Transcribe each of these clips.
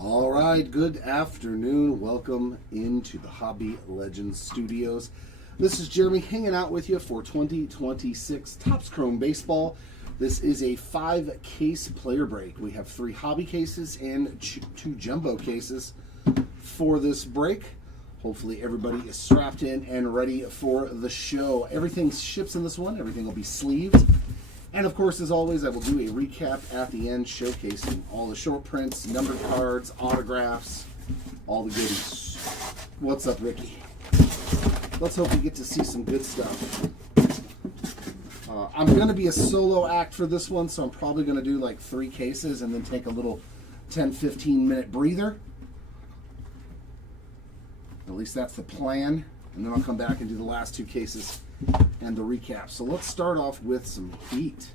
All right, good afternoon. Welcome into the Hobby Legends Studios. This is Jeremy hanging out with you for 2026 Topps Chrome Baseball. This is a 5-case player break. We have 3 hobby cases and 2 jumbo cases for this break. Hopefully everybody is strapped in and ready for the show. Everything ships in this one. Everything will be sleeved. And of course, as always, I will do a recap at the end, showcasing all the short prints, numbered cards, autographs, all the goodies. What's up, Ricky? Let's hope we get to see some good stuff. I'm going to be a solo act for this one, so I'm probably going to do like 3 cases and then take a little 10-15 minute breather. At least that's the plan. And then I'll come back and do the last 2 cases and the recap. So let's start off with some heat.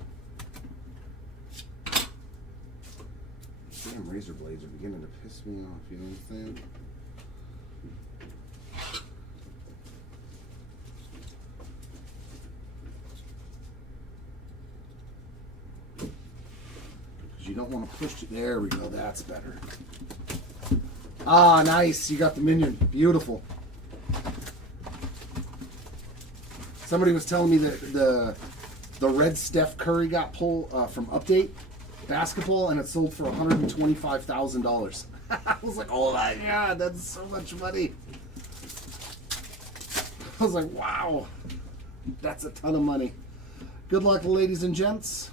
Damn razor blades are beginning to piss me off, you know what I'm saying? Because you don't want to push it. There we go, that's better. Ah, nice, you got the minion, beautiful. Somebody was telling me that the red Steph Curry got pulled from Update Basketball, and it sold for $125,000. I was like, oh my God, that's so much money. I was like, wow, that's a ton of money. Good luck, ladies and gents.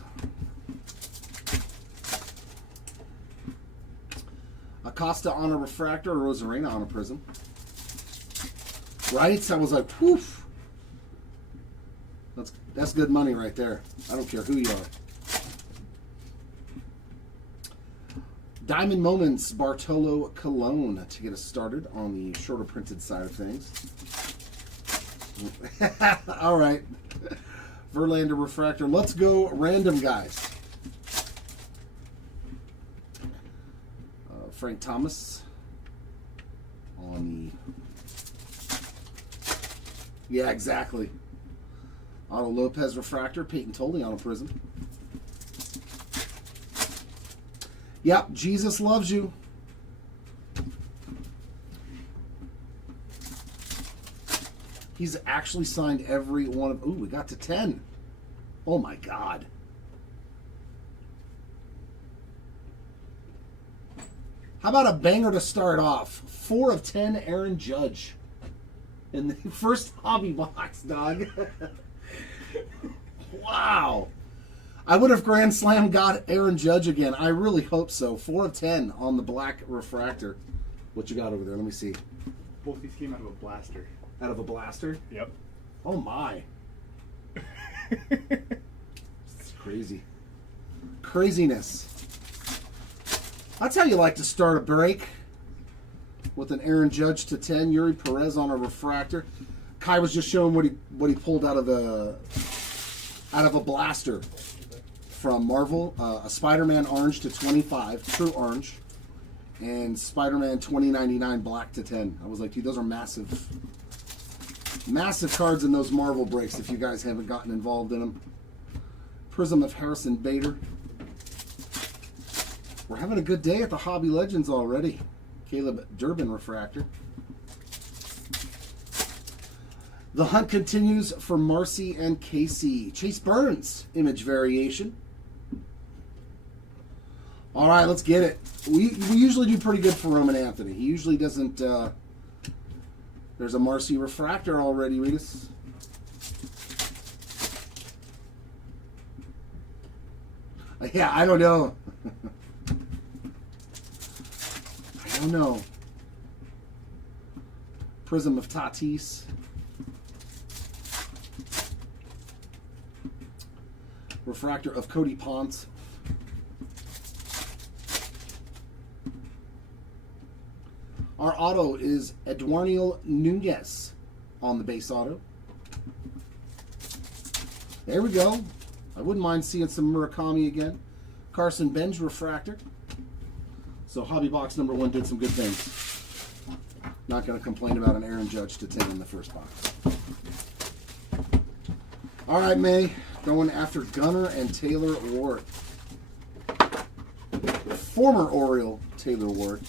Acosta on a refractor, or Rosarena on a prism. Right? I was like, whew. That's good money right there. I don't care who you are. Diamond Moments, Bartolo Colon to get us started on the shorter printed side of things. All right. Verlander refractor. Let's go random, guys. Frank Thomas on the... Yeah, exactly. Otto Lopez refractor, Peyton Tolley on a prism. Yep, Jesus loves you. He's actually signed every one of... Ooh, we got to 10. Oh my God. How about a banger to start off? 4 of 10, Aaron Judge. In the first hobby box, dog. Wow. I would have Grand Slam got Aaron Judge again. I really hope so. 4 of 10 on the black refractor. What you got over there? Let me see. Both these came out of a blaster. Out of a blaster? Yep. Oh my. It's crazy. Craziness. That's how you like to start a break. With an Aaron Judge to 10, Yuri Perez on a refractor. Kai was just showing what he pulled out of a blaster from Marvel. A Spider-Man orange to 25, true orange, and Spider-Man 2099 black to 10. I was like, dude, those are massive, massive cards in those Marvel breaks. If you guys haven't gotten involved in them, Prism of Harrison Bader. We're having a good day at the Hobby Legends already. Caleb Durbin refractor. The hunt continues for Marcy and Casey. Chase Burns image variation. All right, let's get it. We usually do pretty good for Roman Anthony. He usually doesn't. There's a Marcy refractor already, Regis. Yeah, I don't know. I don't know. Prism of Tatis. Refractor of Cody Ponce. Our auto is Eduardo Nunez on the base auto. There we go. I wouldn't mind seeing some Murakami again. Carson Benz refractor. So hobby box number 1 did some good things. Not going to complain about an Aaron Judge to 10 in the first box. All right, May. Going after Gunnar and Taylor Ward. Former Oriole Taylor Ward.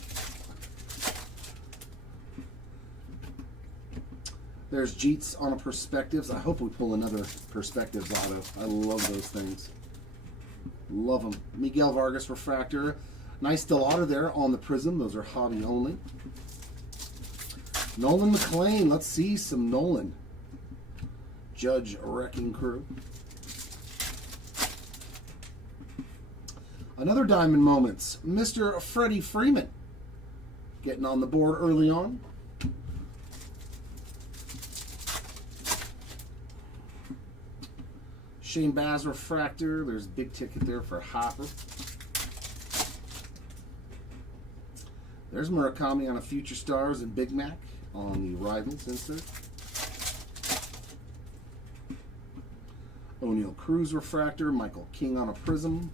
There's Jeets on a Perspectives. I hope we pull another Perspectives auto. I love those things. Love them. Miguel Vargas Refractor. Nice Delauder there on the Prism. Those are hobby only. Nolan McLean. Let's see some Nolan. Judge Wrecking Crew. Another Diamond Moments. Mr. Freddie Freeman. Getting on the board early on. Shane Baz Refractor. There's a big ticket there for Hopper. There's Murakami on a Future Stars and Big Mac on the Rivals insert. O'Neal Cruz Refractor. Michael King on a Prism.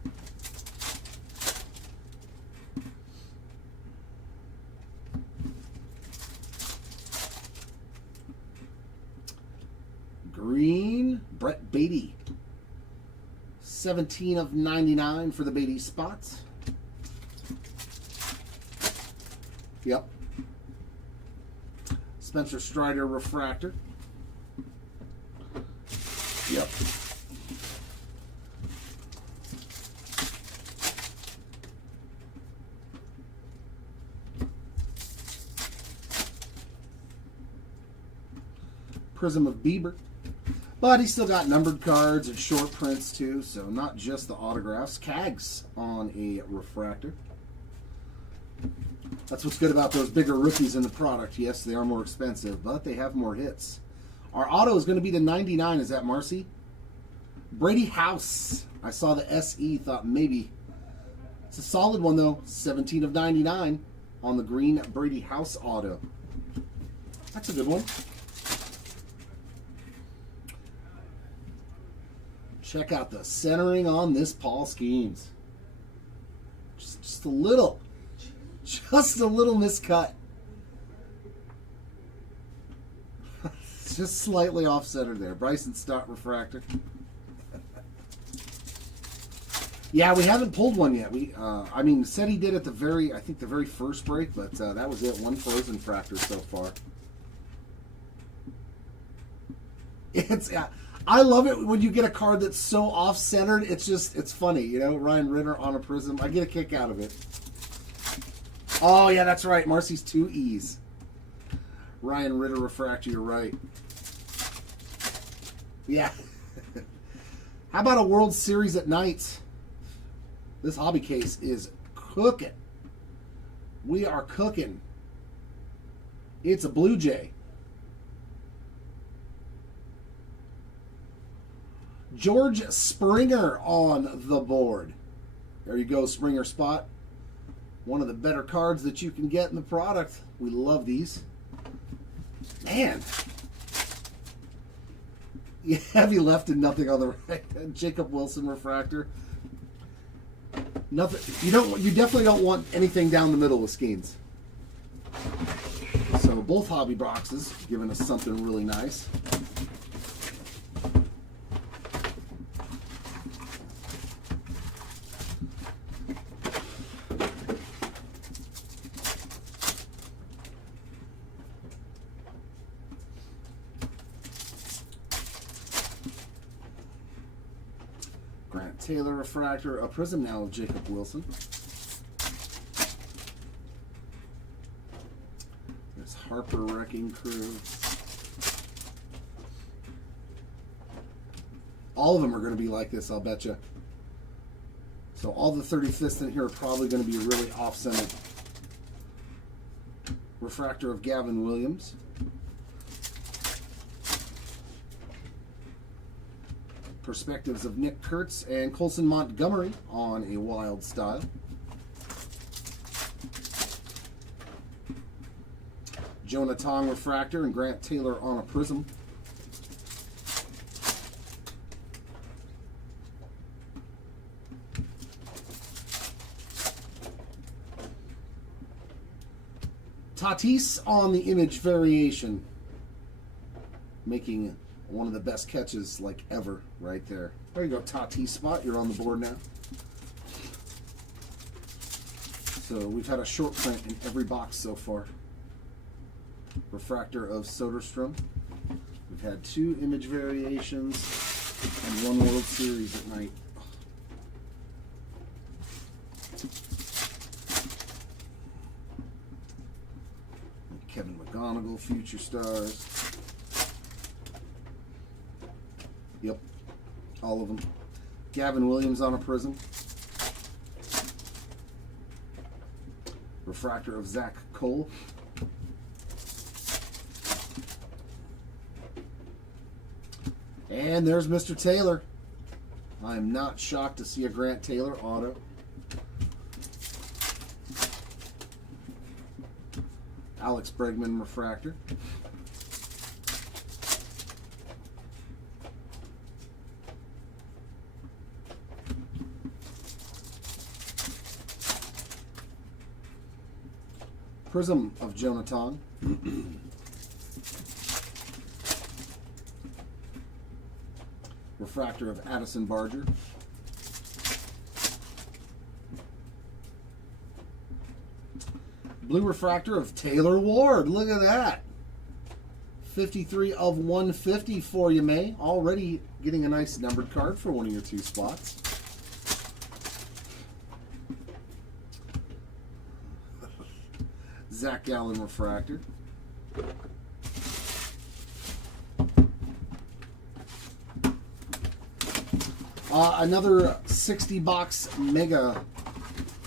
Green, Brett Beatty. 17 of 99 for the Beatty spots. Yep. Spencer Strider Refractor. Yep. Prism of Bieber. But he's still got numbered cards and short prints too, so not just the autographs. Cags on a refractor. That's what's good about those bigger rookies in the product. Yes, they are more expensive, but they have more hits. Our auto is going to be the 99. Is that Marcy? Brady House. I saw the SE, thought maybe. It's a solid one though. 17 of 99 on the green Brady House auto. That's a good one. Check out the centering on this Paul Skeens. Just a little miscut. It's just slightly off center there. Bryson Stott Refractor. Yeah, we haven't pulled one yet. I mean, said he did at the very first break, but that was it. One frozen fractor so far. I love it when you get a card that's so off-centered. It's funny, you know. Ryan Ritter on a Prism. I get a kick out of it. Oh, yeah, that's right. Marcy's 2 E's. Ryan Ritter Refractor, you're right. Yeah. How about a World Series at night? This hobby case is cooking. We are cooking. It's a Blue Jay. George Springer on the board. There you go, Springer spot. One of the better cards that you can get in the product. We love these. Man. Heavy left and nothing on the right. Jacob Wilson Refractor. Nothing. You definitely don't want anything down the middle with Skeens. So both hobby boxes giving us something really nice. Grant Taylor Refractor, a Prism now of Jacob Wilson. There's Harper Wrecking Crew. All of them are going to be like this, I'll bet you. So all the 35ths in here are probably going to be really off-centered. Refractor of Gavin Williams. Perspectives of Nick Kurtz and Colson Montgomery on a Wild Style. Jonah Tong Refractor and Grant Taylor on a Prism. Tatis on the Image Variation. Making one of the best catches like ever right there. There you go, Tatis spot. You're on the board now. So we've had a short print in every box so far. Refractor of Soderstrom. had 2 image variations and 1 World Series at night. Kevin McGonigal, Future Stars. Yep, all of them. Gavin Williams on a prism. Refractor of Zach Cole. And there's Mr. Taylor. I am not shocked to see a Grant Taylor auto. Alex Bregman refractor. Prism of Jonathan. Refractor of Addison Barger. Blue refractor of Taylor Ward. Look at that. 53 of 150 for you, May. Already getting a nice numbered card for one of your 2 spots. Zach Gallen refractor. Another 60-box mega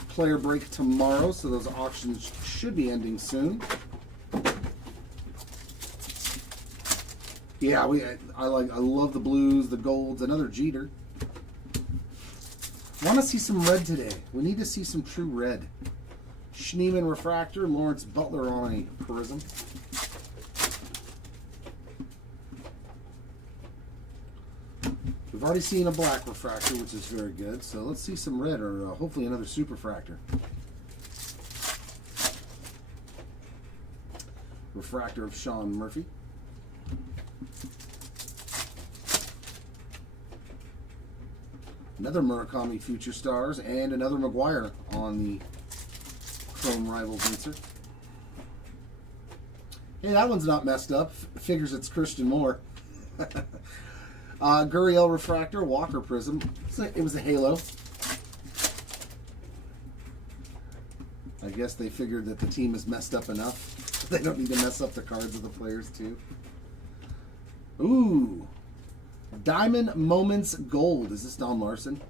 player break tomorrow, so those auctions should be ending soon. Yeah, I love the blues, the golds, another Jeter. Want to see some red today. We need to see some true red. Schneemann refractor, Lawrence Butler on a prism. We've already seen a black refractor, which is very good. So let's see some red, or hopefully another superfractor. Refractor of Sean Murphy. Another Murakami Future Stars, and another McGuire on the Chrome Rivals insert. Hey, that one's not messed up. Figures it's Christian Moore. Gurriel refractor, Walker prism. It was a halo. I guess they figured that the team is messed up enough. They don't need to mess up the cards of the players too. Ooh. Diamond Moments Gold. Is this Don Larson?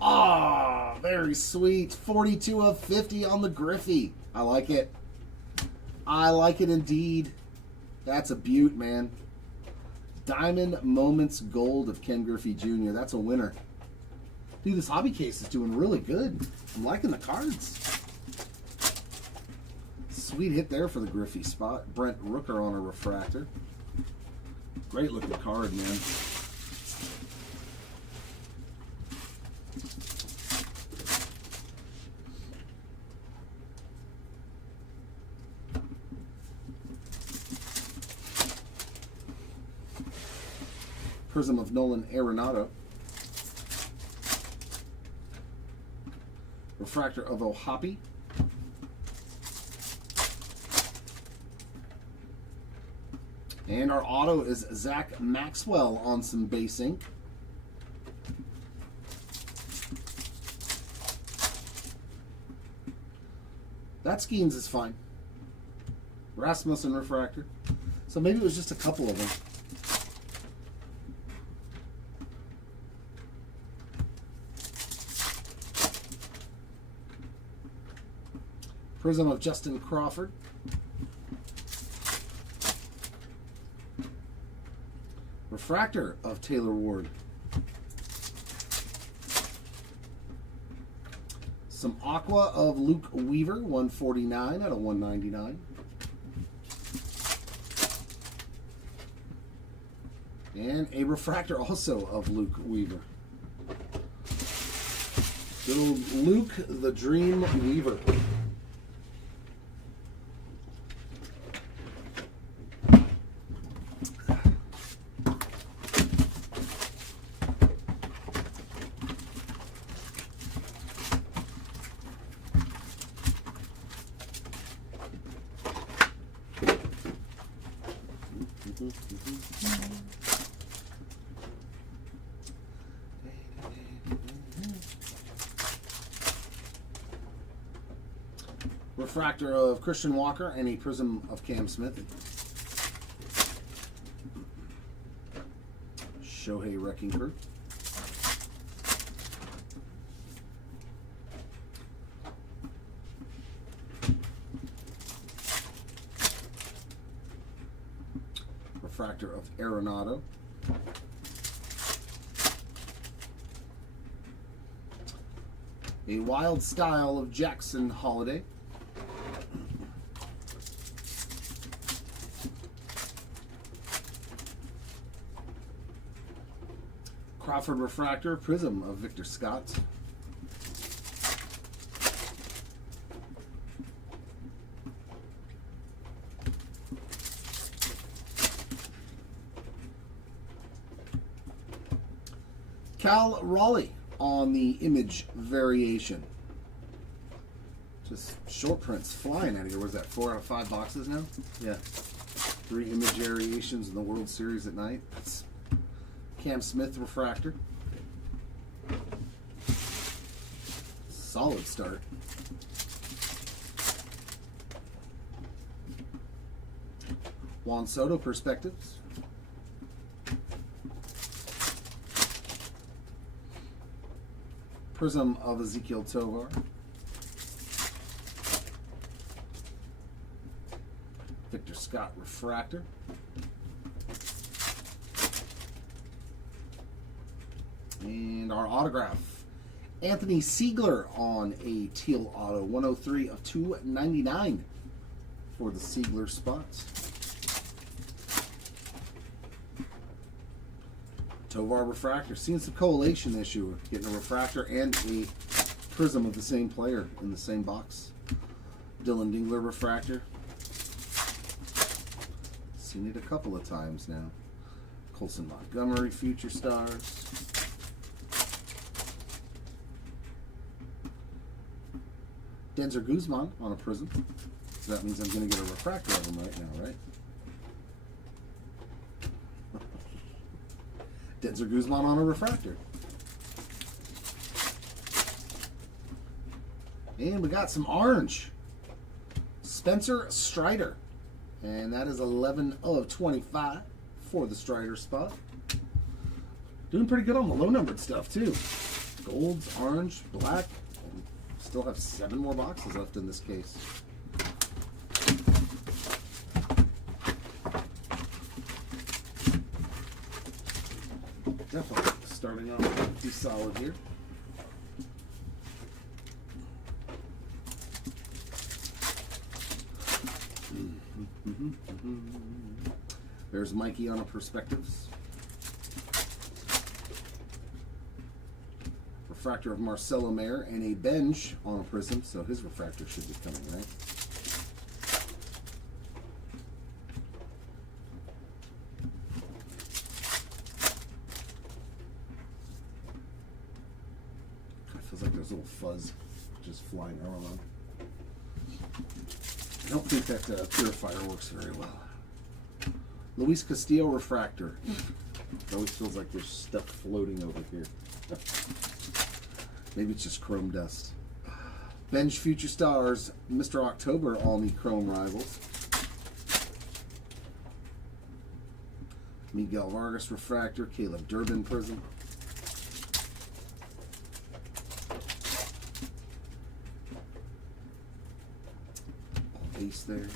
Ah, very sweet. 42 of 50 on the Griffey. I like it. I like it indeed. That's a beaut, man. Diamond Moments Gold of Ken Griffey Jr. That's a winner. Dude, this hobby case is doing really good. I'm liking the cards. Sweet hit there for the Griffey spot. Brent Rooker on a refractor. Great looking card, man. Prism of Nolan Arenado. Refractor of O'Hoppe. And our auto is Zach Maxwell on some base ink. That Skeens is fine. Rasmussen refractor. So maybe it was just a couple of them. Prism of Justin Crawford. Refractor of Taylor Ward. Some Aqua of Luke Weaver, 149 out of 199. And a refractor also of Luke Weaver. Good old Luke the Dream Weaver. Refractor of Christian Walker and a prism of Cam Smith. Shohei Wrecking Crew. Refractor of Arenado. A Wild Style of Jackson Holiday. Crawford Refractor, Prism of Victor Scott. Cal Raleigh on the image variation. Just short prints flying out of here. What is that, 4 out of 5 boxes now? Yeah. 3 image variations in the World Series at night. That's Cam Smith Refractor. Solid start. Juan Soto Perspectives. Prism of Ezekiel Tovar. Victor Scott Refractor. And our autograph, Anthony Siegler on a teal auto, 103 of 299 for the Siegler spots. Tovar Refractor, seeing some collation issue, getting a refractor and a prism of the same player in the same box. Dylan Dingler Refractor, seen it a couple of times now. Colson Montgomery Future Stars. Denzer Guzman on a prism. So that means I'm going to get a refractor of him right now, right? Denzer Guzman on a refractor. And we got some orange. Spencer Strider. And that is 11 of 25 for the Strider spot. Doing pretty good on the low-numbered stuff, too. Golds, orange, black. And still have 7 more boxes left in this case. Definitely starting off pretty solid here. There's Mikey on a Perspectives. Refractor of Marcelo Mayer and a Bench on a prism, so his refractor should be coming, right? Feels like there's a little fuzz just flying around. I don't think that purifier works very well. Luis Castillo Refractor. It always feels like there's stuff floating over here. Maybe it's just chrome dust. Bench Future Stars, Mr. October, all need chrome rivals. Miguel Vargas Refractor, Caleb Durbin Prism. Base there.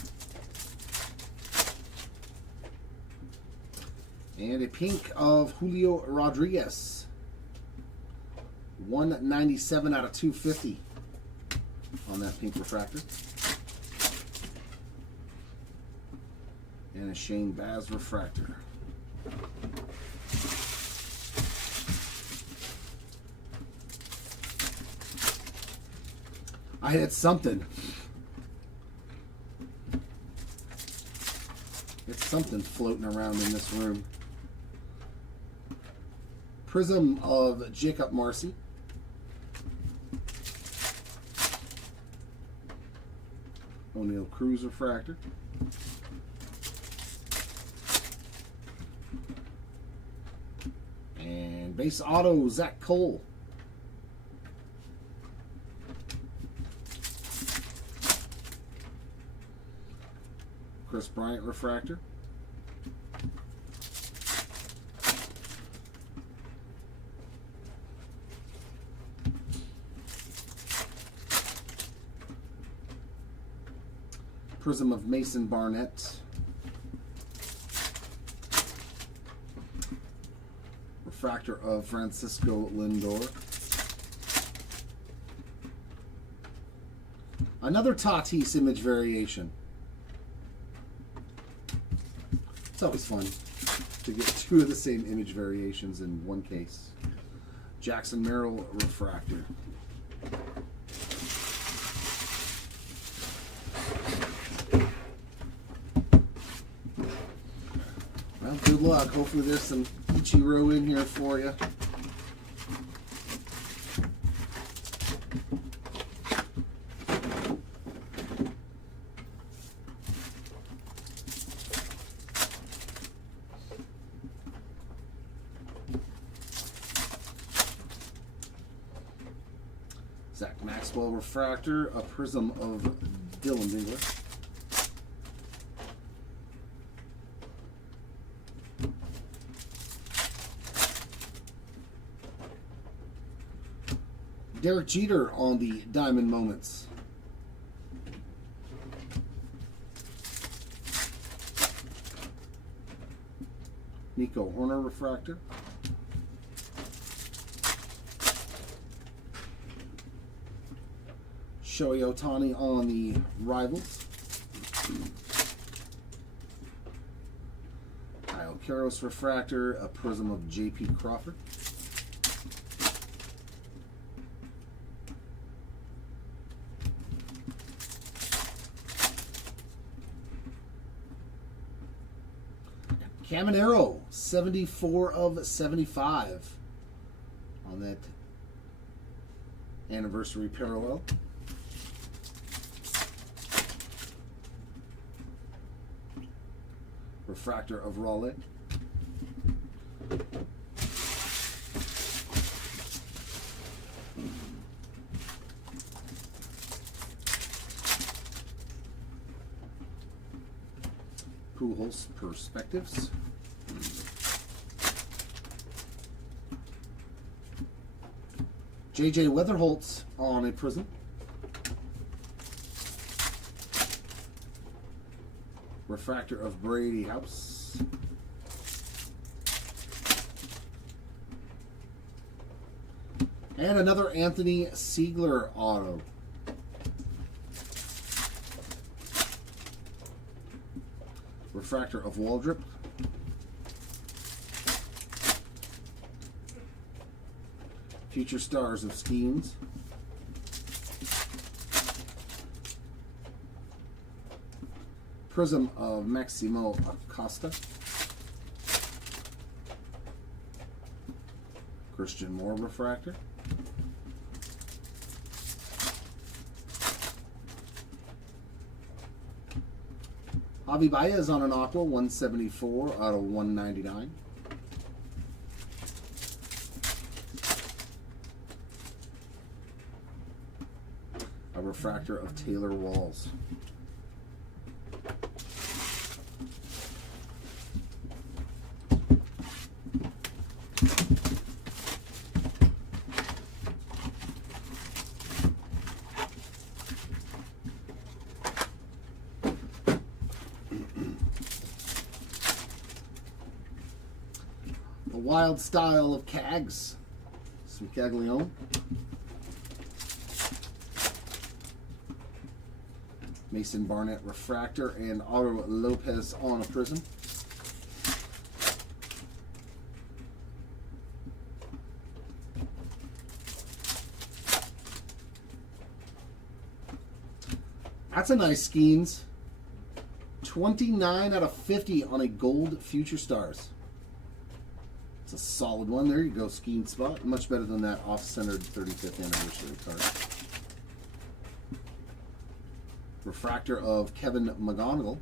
And a pink of Julio Rodriguez. 197 out of 250 on that pink refractor. And a Shane Baz refractor. I had something. It's something floating around in this room. Prism of Jacob Marcy. O'Neal Cruz refractor. And base auto, Zach Cole. Chris Bryant refractor. Prism of Mason Barnett. Refractor of Francisco Lindor. Another Tatis image variation. It's always fun to get two of the same image variations in one case. Jackson Merrill refractor. Well, good luck. Hopefully there's some Ichiro in here for you. Zach Maxwell refractor, a prism of Dylan Dingler. Derek Jeter on the Diamond Moments. Nico Horner refractor. Shohei Ohtani on the Rivals. Kyle Karros refractor, a prism of J.P. Crawford. Caminero, 74 of 75 on that anniversary parallel. Refractor of Raleigh. Pujols Perspectives. J.J. Weatherholtz on a prism. Refractor of Brady House. And another Anthony Siegler auto. Refractor of Waldrop. Future Stars of Skeens. Prism of Maximo Acosta. Christian Moore refractor. Javi Baez on an aqua, 174 out of 199. A refractor of Taylor Walls. The Wild Style of Cags. Some Caglione. Mason Barnett refractor and Otto Lopez on a prism. That's a nice Skeens. 29 out of 50 on a gold Future Stars. It's a solid one. There you go, Skeen spot. Much better than that off-centered 35th anniversary card. Refractor of Kevin McGonigal.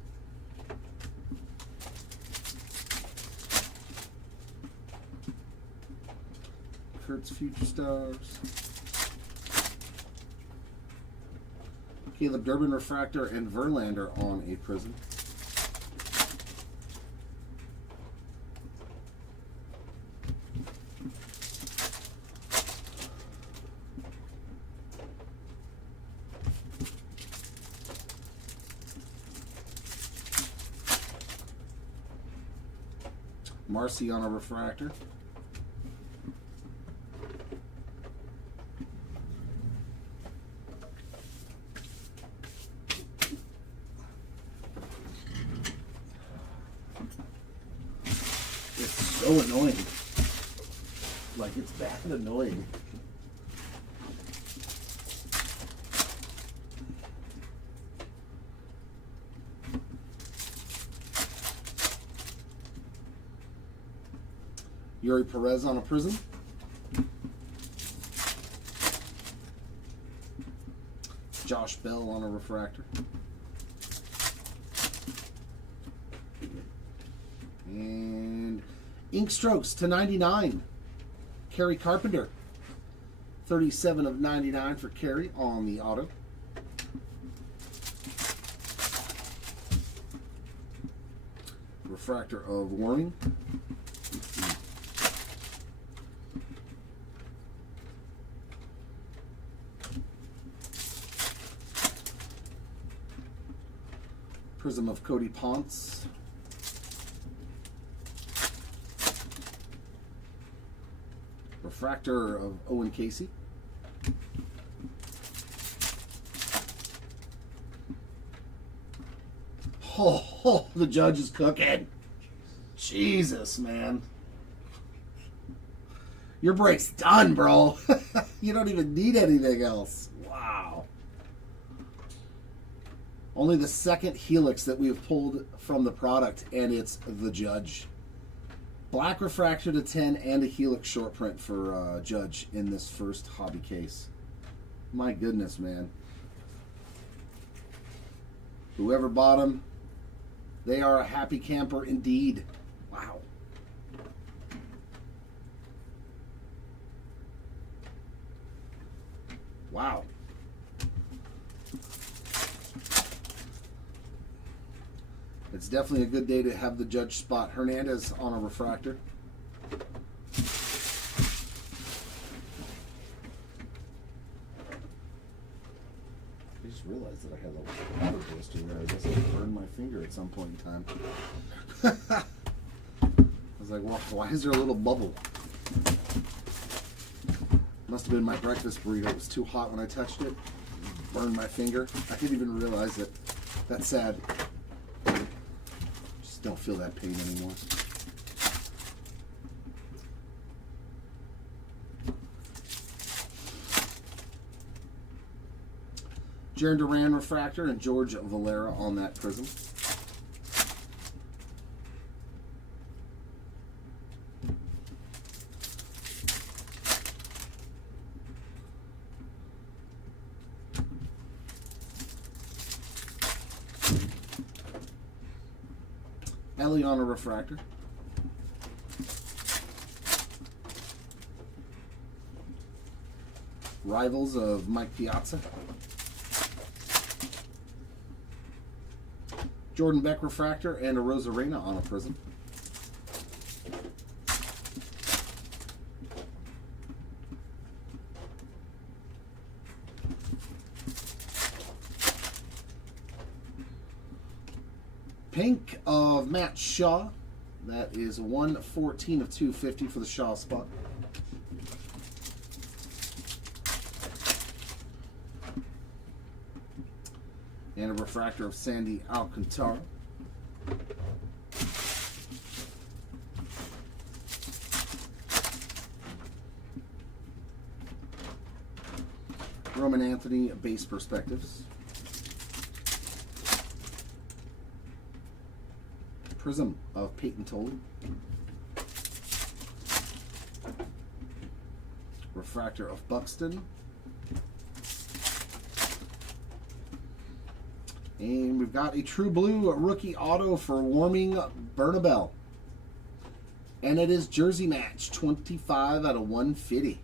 Kurt's Future Stars. Caleb Durbin refractor and Verlander on a prism. Marcy on a refractor. It's so annoying. Like, it's bad and annoying. Yuri Perez on a prism. Josh Bell on a refractor. And ink strokes to 99. Kerry Carpenter. 37 of 99 for Kerry on the auto. Refractor of Warming. Prism of Cody Ponce. Refractor of Owen Casey. Oh, the judge is cooking. Jesus, man. Your break's done, bro. You don't even need anything else. Wow. Only the second helix that we've pulled from the product, and it's the Judge. Black refractor to 10 and a helix short print for Judge in this first hobby case. My goodness, man. Whoever bought them, they are a happy camper indeed. Wow. Wow. It's definitely a good day to have the Judge spot. Hernandez on a refractor. I just realized that I had a little water blister there. I guess I burned my finger at some point in time. I was like, well, why is there a little bubble? Must have been my breakfast burrito. It was too hot when I touched it. Burned my finger. I didn't even realize it. That's sad. Just don't feel that pain anymore. Jaron Duran refractor and George Valera on that prism. Ellie on a refractor. Rivals of Mike Piazza. Jordan Beck refractor and a Rosarena on a prism. Pink of Matt Shaw. That is 114 of 250 for the Shaw spot. And a refractor of Sandy Alcantara. Roman Anthony base perspectives. Prism of Peyton Tolley. Refractor of Buxton. And we've got a True Blue rookie auto for Warming Bernabel. And it is jersey match, 25 out of 150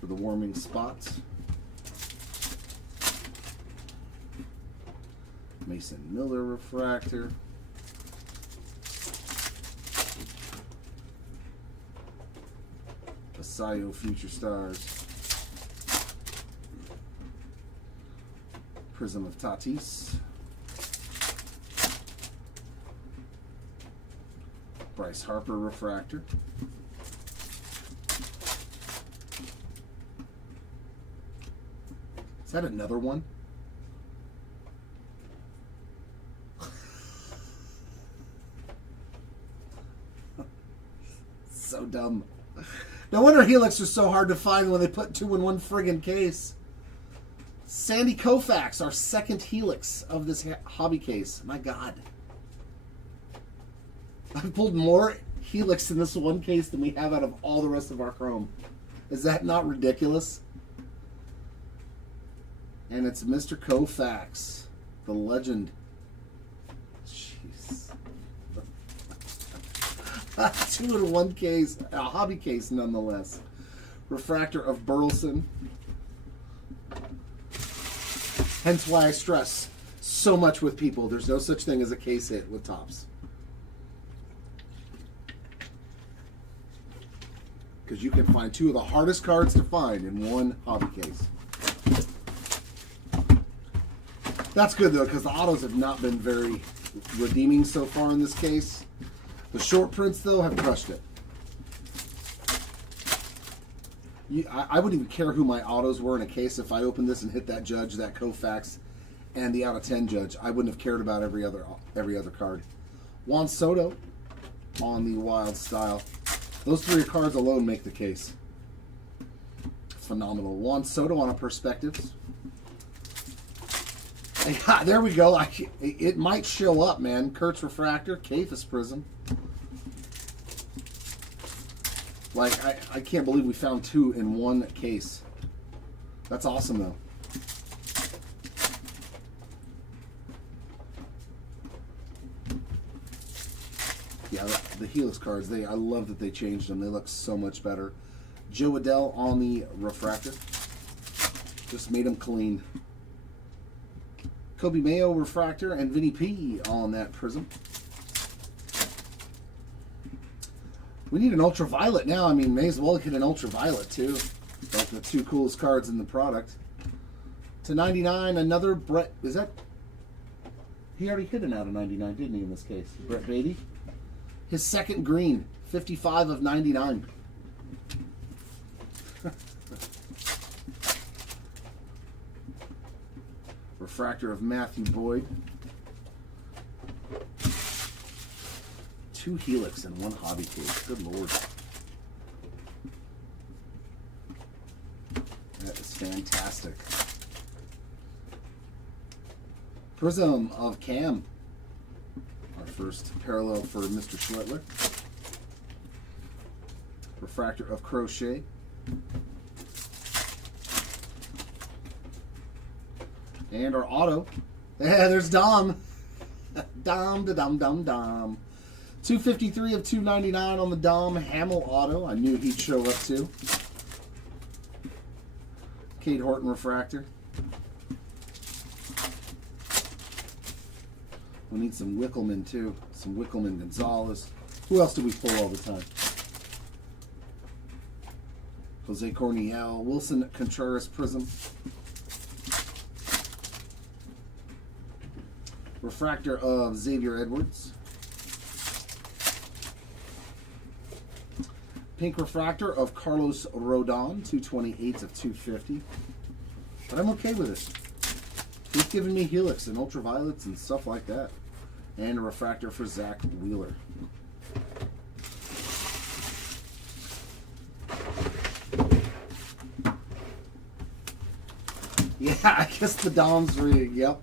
for the Warming spots. Mason Miller refractor. Basayo Future Stars. Prism of Tatis. Bryce Harper refractor. Is that another one? So dumb. No wonder Helix are so hard to find when they put 2 in one friggin' case. Sandy Koufax, our second Helix of this hobby case. My God. I've pulled more Helix in this one case than we have out of all the rest of our Chrome. Is that not ridiculous? And it's Mr. Koufax, the legend. Jeez. 2 in one case, a hobby case nonetheless. Refractor of Burleson. Hence why I stress so much with people, there's no such thing as a case hit with Topps. Because you can find 2 of the hardest cards to find in one hobby case. That's good though, because the autos have not been very redeeming so far in this case. The short prints though have crushed it. I wouldn't even care who my autos were in a case if I opened this and hit that Judge, that Koufax, and the out of 10 Judge. I wouldn't have cared about every other card. Juan Soto on the Wild Style. Those 3 cards alone make the case. Phenomenal. Juan Soto on a Perspectives. There we go. It might show up, man. Kurtz Refractor, Kafis Prism. Like, I can't believe we found 2 in one case. That's awesome, though. Yeah, the Helix cards, I love that they changed them. They look so much better. Joe Adell on the Refractor. Just made them clean. Kobe Mayo Refractor and Vinny P on that Prism. We need an ultraviolet now. I mean, may as well get an ultraviolet too. Like the 2 coolest cards in the product. To 99, another Brett. Is that? He already hit an out of 99, didn't he, in this case? Brett Beatty. His second green, 55 of 99. Refractor of Matthew Boyd. 2 Helix in one hobby case. Good Lord. That is fantastic. Prism of Cam. Our first parallel for Mr. Schlittler. Refractor of Crochet. And our auto. Yeah, there's Dom. Dom, da dum dum dom. 253 of 299 on the Dom Hamill auto. I knew he'd show up too. Cade Horton Refractor. We need some Wickelman too. Some Wickelman Gonzalez. Who else do we pull all the time? Jose Corniel. Wilson Contreras Prism. Refractor of Xavier Edwards. Pink Refractor of Carlos Rodon, 228 of 250. But I'm okay with it. He's giving me Helix and Ultraviolets and stuff like that. And a Refractor for Zach Wheeler. Yeah, I guess the Dom's rig, yep.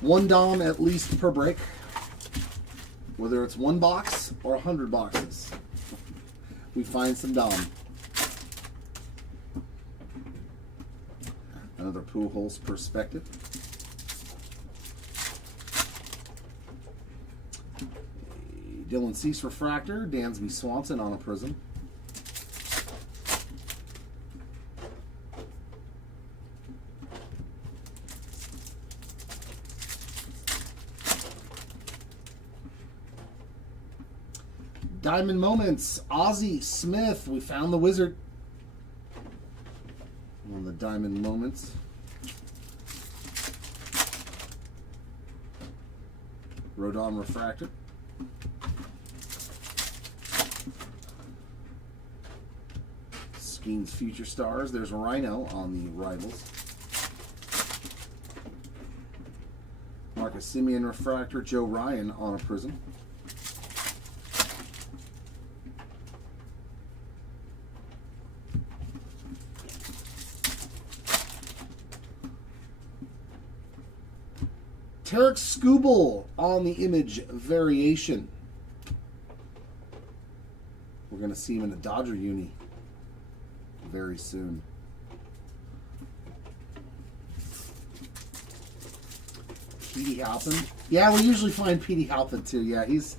1 Dom at least per break. Whether it's 1 box or 100 boxes, we find some Dom. Another Pujols Perspective. A Dylan Cease Refractor, Dansby Swanson on a Prism. Diamond Moments, Ozzie Smith. We found the Wizard on the Diamond Moments. Rodon Refractor. Skeens Future Stars. There's Rhino on the Rivals. Marcus Simeon Refractor. Joe Ryan on a Prism. Tarek Skubal on the Image Variation. We're going to see him in a Dodger uni very soon. Petey Halpin. Yeah, we usually find Petey Halpin too. Yeah, he's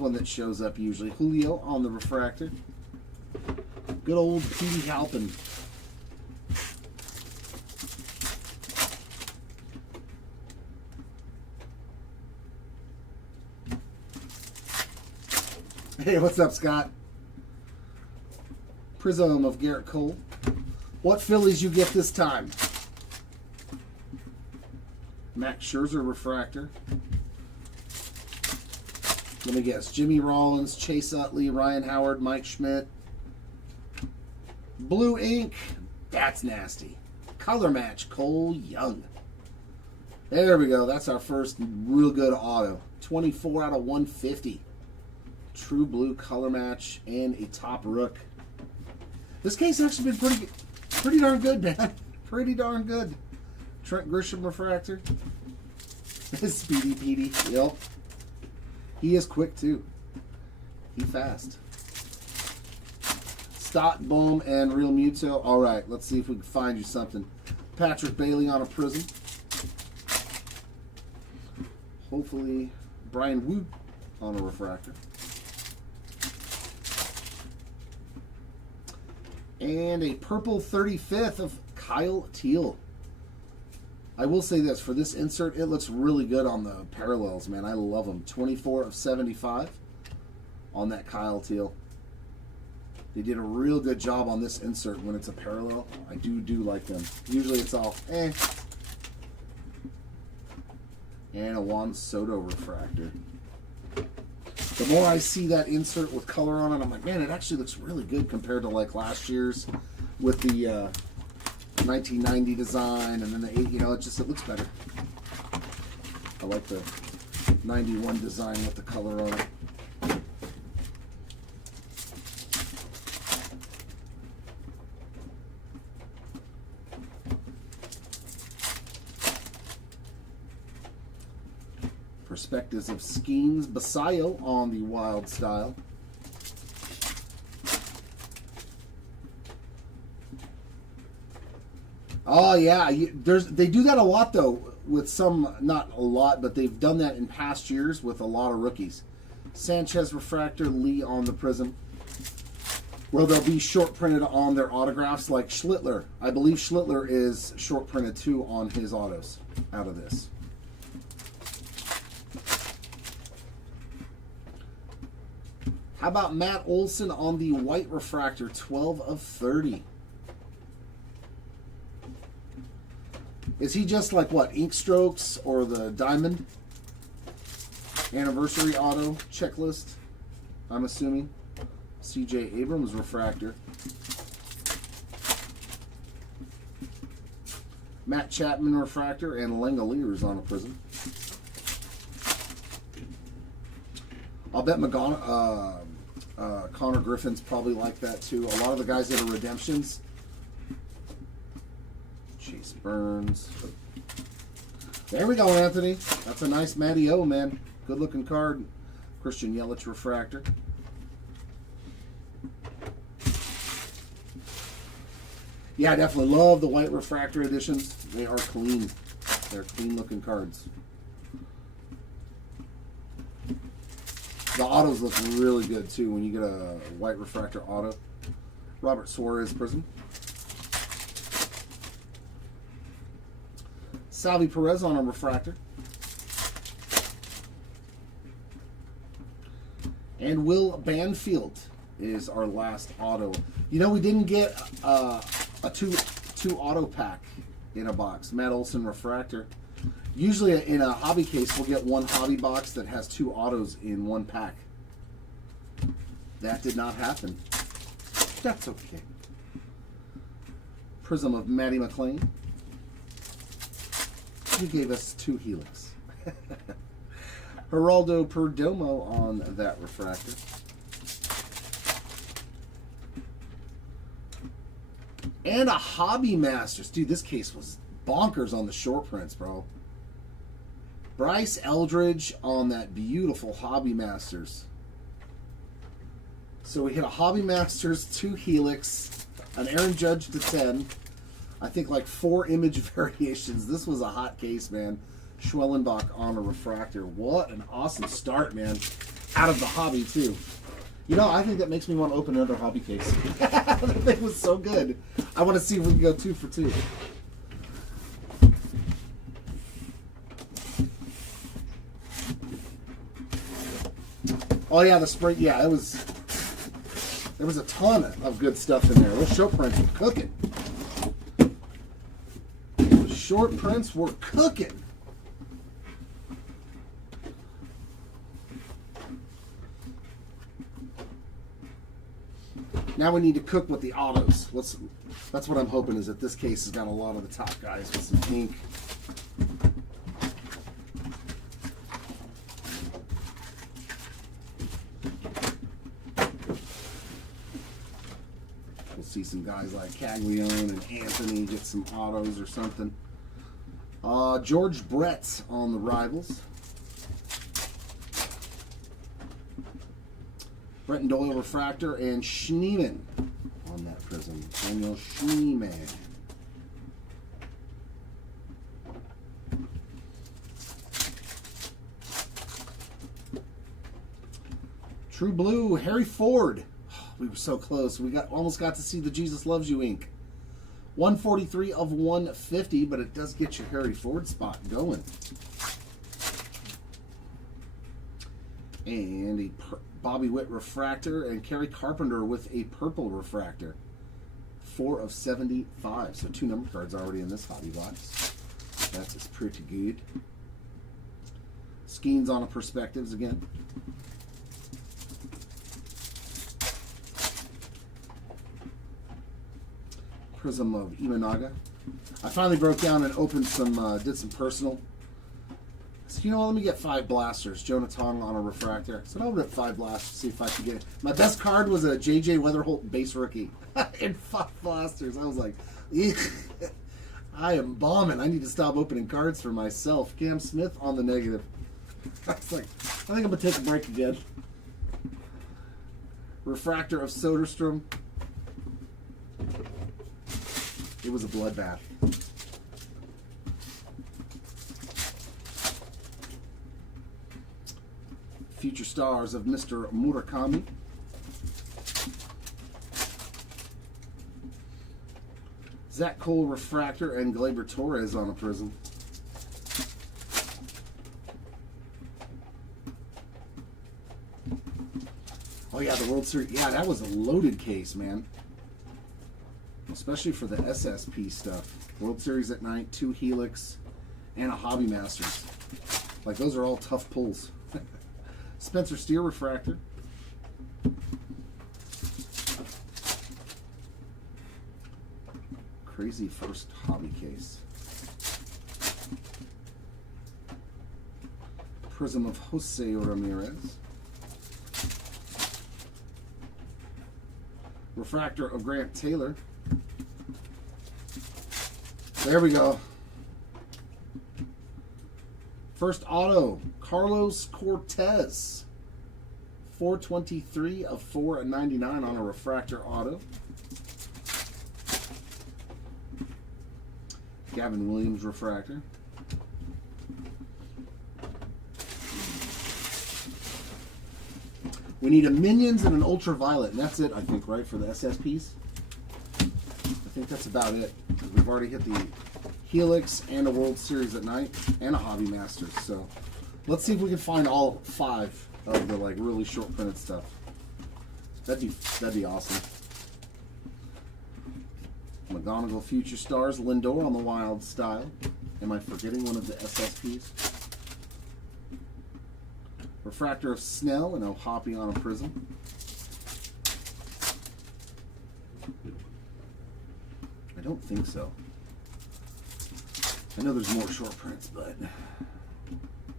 one that shows up usually. Julio on the Refractor. Good old Petey Halpin. Hey, what's up, Scott? Prism of Garrett Cole. What Phillies you get this time? Max Scherzer Refractor. Let me guess. Jimmy Rollins, Chase Utley, Ryan Howard, Mike Schmidt. Blue ink. That's nasty. Color match. Cole Young. There we go. That's our first real good auto. 24 out of 150. True blue color match and a top rook. This case actually been pretty darn good, man. Pretty darn good. Trent Grisham Refractor. Speedy Petey. Yep. He is quick too. He fast. Stott, Bohm, and Real Muto. All right, let's see if we can find you something. Patrick Bailey on a Prism. Hopefully, Brian Wu on a Refractor. And a purple 35th of Kyle Teal. I will say this, for this insert, it looks really good on the parallels, man. I love them. 24 of 75 on that Kyle Teal. They did a real good job on this insert when it's a parallel. I do like them. Usually it's all, eh. And a Juan Soto Refractor. The more I see that insert with color on it, I'm like, man, it actually looks really good compared to like last year's with the 1990 design and then the 8, you know, it looks better. I like the 91 design with the color on it. Perspectives of Skeens Basayo on the Wild Style. Oh yeah, they do that a lot though with some, not a lot, but they've done that in past years with a lot of rookies. Sanchez Refractor, Lee on the Prism. Where they'll be short printed on their autographs like Schlittler. I believe Schlittler is short printed too on his autos out of this. How about Matt Olson on the white refractor, 12 of 30? Is he just like what, Ink Strokes or the Diamond Anniversary Auto checklist? I'm assuming. CJ Abrams refractor. Matt Chapman refractor and Langoliers on a Prism. I'll bet Connor Griffin's probably like that too. A lot of the guys that are redemptions. Chase Burns. There we go, Anthony. That's a nice Matty O, man. Good looking card. Christian Yelich refractor. Yeah, I definitely love the white refractor editions. They are clean. They're clean looking cards. The autos look really good too when you get a white refractor auto. Robert Suarez Prism. Salvi Perez on a refractor. And Will Banfield is our last auto. You know, we didn't get a two auto pack in a box. Matt Olson refractor. Usually in a hobby case, we'll get one hobby box that has 2 autos in one pack. That did not happen. That's okay. Prism of Matty McLean. He gave us 2 Helix. Geraldo Perdomo on that refractor. And a Hobby Masters. Dude, this case was bonkers on the short prints, bro. Bryce Eldridge on that beautiful Hobby Masters. So we hit a Hobby Masters, 2 Helix, an Aaron Judge to 10. I think like 4 image variations. This was a hot case, man. Schwellenbach on a refractor. What an awesome start, man. Out of the hobby, too. You know, I think that makes me want to open another hobby case. That thing was so good. I want to see if we can go 2 for 2. Oh yeah, the spring. Yeah, there was a ton of good stuff in there. Those short prints were cooking. Those short prints were cooking. Now we need to cook with the autos. That's what I'm hoping, is that this case has got a lot of the top guys with some ink. We'll see some guys like Caglione and Anthony get some autos or something. George Brett on the Rivals. Brenton Doyle refractor and Schneeman on that prism. Daniel Schneeman. True Blue, Harry Ford. We were so close. We almost got to see the Jesus Loves You ink. 143 of 150, but it does get your Harry Ford spot going. And a Bobby Witt refractor and Kerry Carpenter with a purple refractor. 4 of 75. So 2 number cards already in this hobby box. That is pretty good. Skeens on a Perspectives again. Prism of Imanaga. I finally broke down and opened some, did some personal. So, you know what, let me get 5 blasters. Jonah Tong on a refractor. So I'll open up 5 blasters, see if I can get it. My best card was a J.J. Weatherholt base rookie. And 5 blasters. I was like, eek. I am bombing. I need to stop opening cards for myself. Cam Smith on the negative. I was like, I think I'm going to take a break again. Refractor of Soderstrom. It was a bloodbath. Future stars of Mr. Murakami. Zach Cole refractor and Gleyber Torres on a prism. Oh yeah, the World Series. Yeah, that was a loaded case, man. Especially for the SSP stuff. World Series at night, 2 Helix, and a Hobby Masters. Like, those are all tough pulls. Spencer Steer refractor. Crazy first hobby case. Prism of Jose Ramirez. Refractor of Grant Taylor. There we go. First auto, Carlos Cortez. 423 of 499 on a refractor auto. Gavin Williams refractor. We need a Minions and an Ultraviolet, and that's it, I think, right, for the SSPs? I think that's about it. We've already hit the Helix and a World Series at night and a Hobby Masters. So let's see if we can find all 5 of the like really short printed stuff. That'd be awesome. McGonigal Future Stars, Lindor on the Wild Style. Am I forgetting one of the SSPs? Refractor of Snell and O'Hoppe on a prism. I don't think so. I know there's more short prints, but...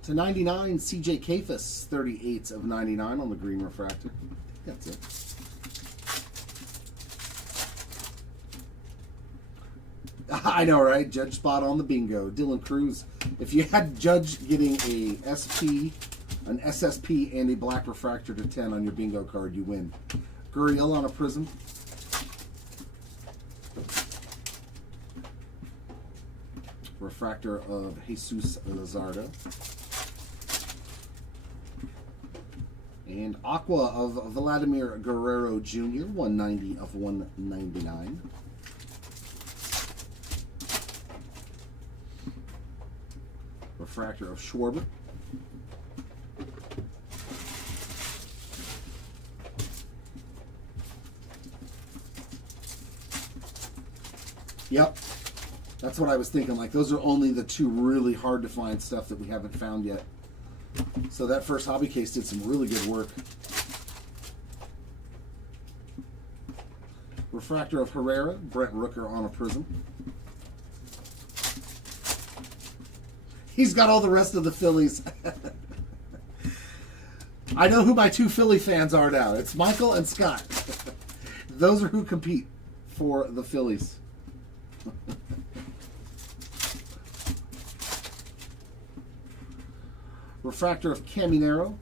To 99, CJ Kafis, 38 of 99 on the green refractor. I think that's it. I know, right? Judge spot on the bingo. Dylan Cruz. If you had Judge getting a SP, an SSP, and a black refractor to 10 on your bingo card, you win. Gurriel on a prism. Refractor of Jesus Luzardo. And Aqua of Vladimir Guerrero Jr., 190 of 199. Refractor of Schwarber. Yep. That's what I was thinking. Like, those are only the two really hard to find stuff that we haven't found yet. So that first hobby case did some really good work. Refractor of Herrera, Brent Rooker on a prism. He's got all the rest of the Phillies. I know who my two Philly fans are now. It's Michael and Scott. Those are who compete for the Phillies. Refractor of Caminero.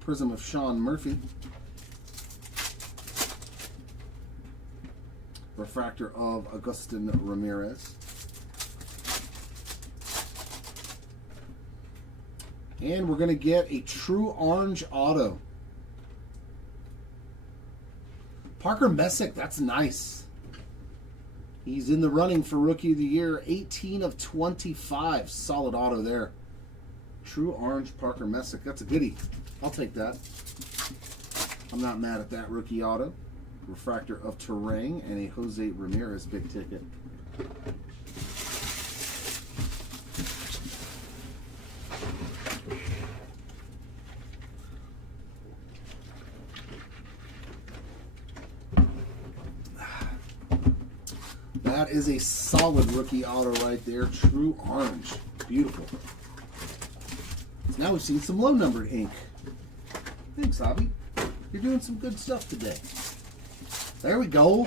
Prism of Sean Murphy. Refractor of Agustin Ramirez. And we're going to get a true orange auto. Parker Messick, that's nice. He's in the running for Rookie of the Year. 18 of 25. Solid auto there. True orange Parker Messick. That's a goodie. I'll take that. I'm not mad at that rookie auto. Refractor of Terang and a Jose Ramirez big ticket. That is a solid rookie auto right there. True orange. Beautiful. So now we've seen some low-numbered ink. Thanks, Hobby. You're doing some good stuff today. There we go.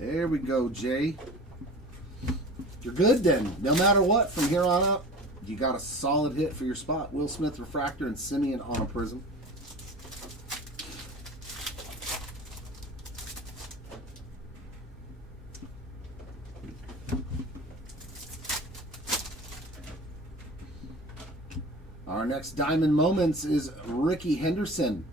There we go, Jay. You're good then. No matter what, from here on out, you got a solid hit for your spot. Will Smith refractor and Simeon on a prism. Our next Diamond Moments is Ricky Henderson.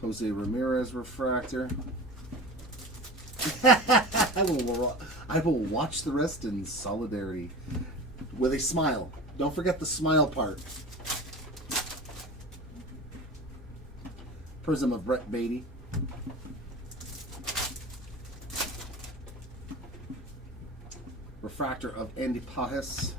Jose Ramirez refractor. I will watch the rest in solidarity with a smile. Don't forget the smile part. Prism of Brett Beatty. Refractor of Andy Pajes.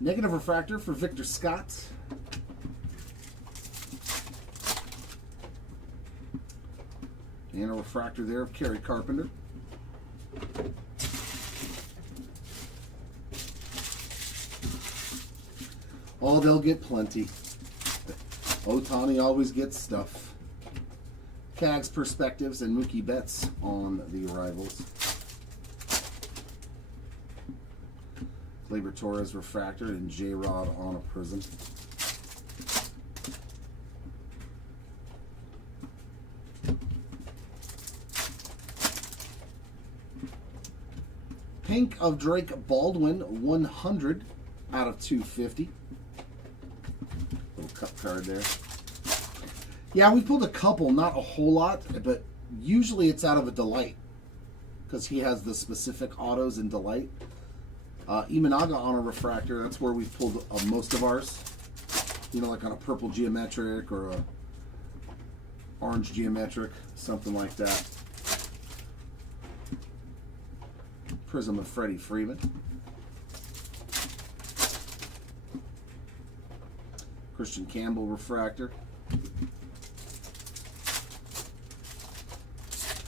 Negative refractor for Victor Scott. And a refractor there of Kerry Carpenter. Oh, they'll get plenty. Otani always gets stuff. Cags Perspectives and Mookie Betts on the arrivals. Gleyber Torres refractor and J-Rod on a prism. pink of Drake Baldwin, 100 out of 250. Little cup card there. Yeah, we pulled a couple, not a whole lot, but usually it's out of a Delight because he has the specific autos in Delight. Imanaga on a refractor, that's where we've pulled most of ours. You know, like on a purple geometric or a orange geometric, something like that. Prism of Freddie Freeman. Christian Campbell refractor.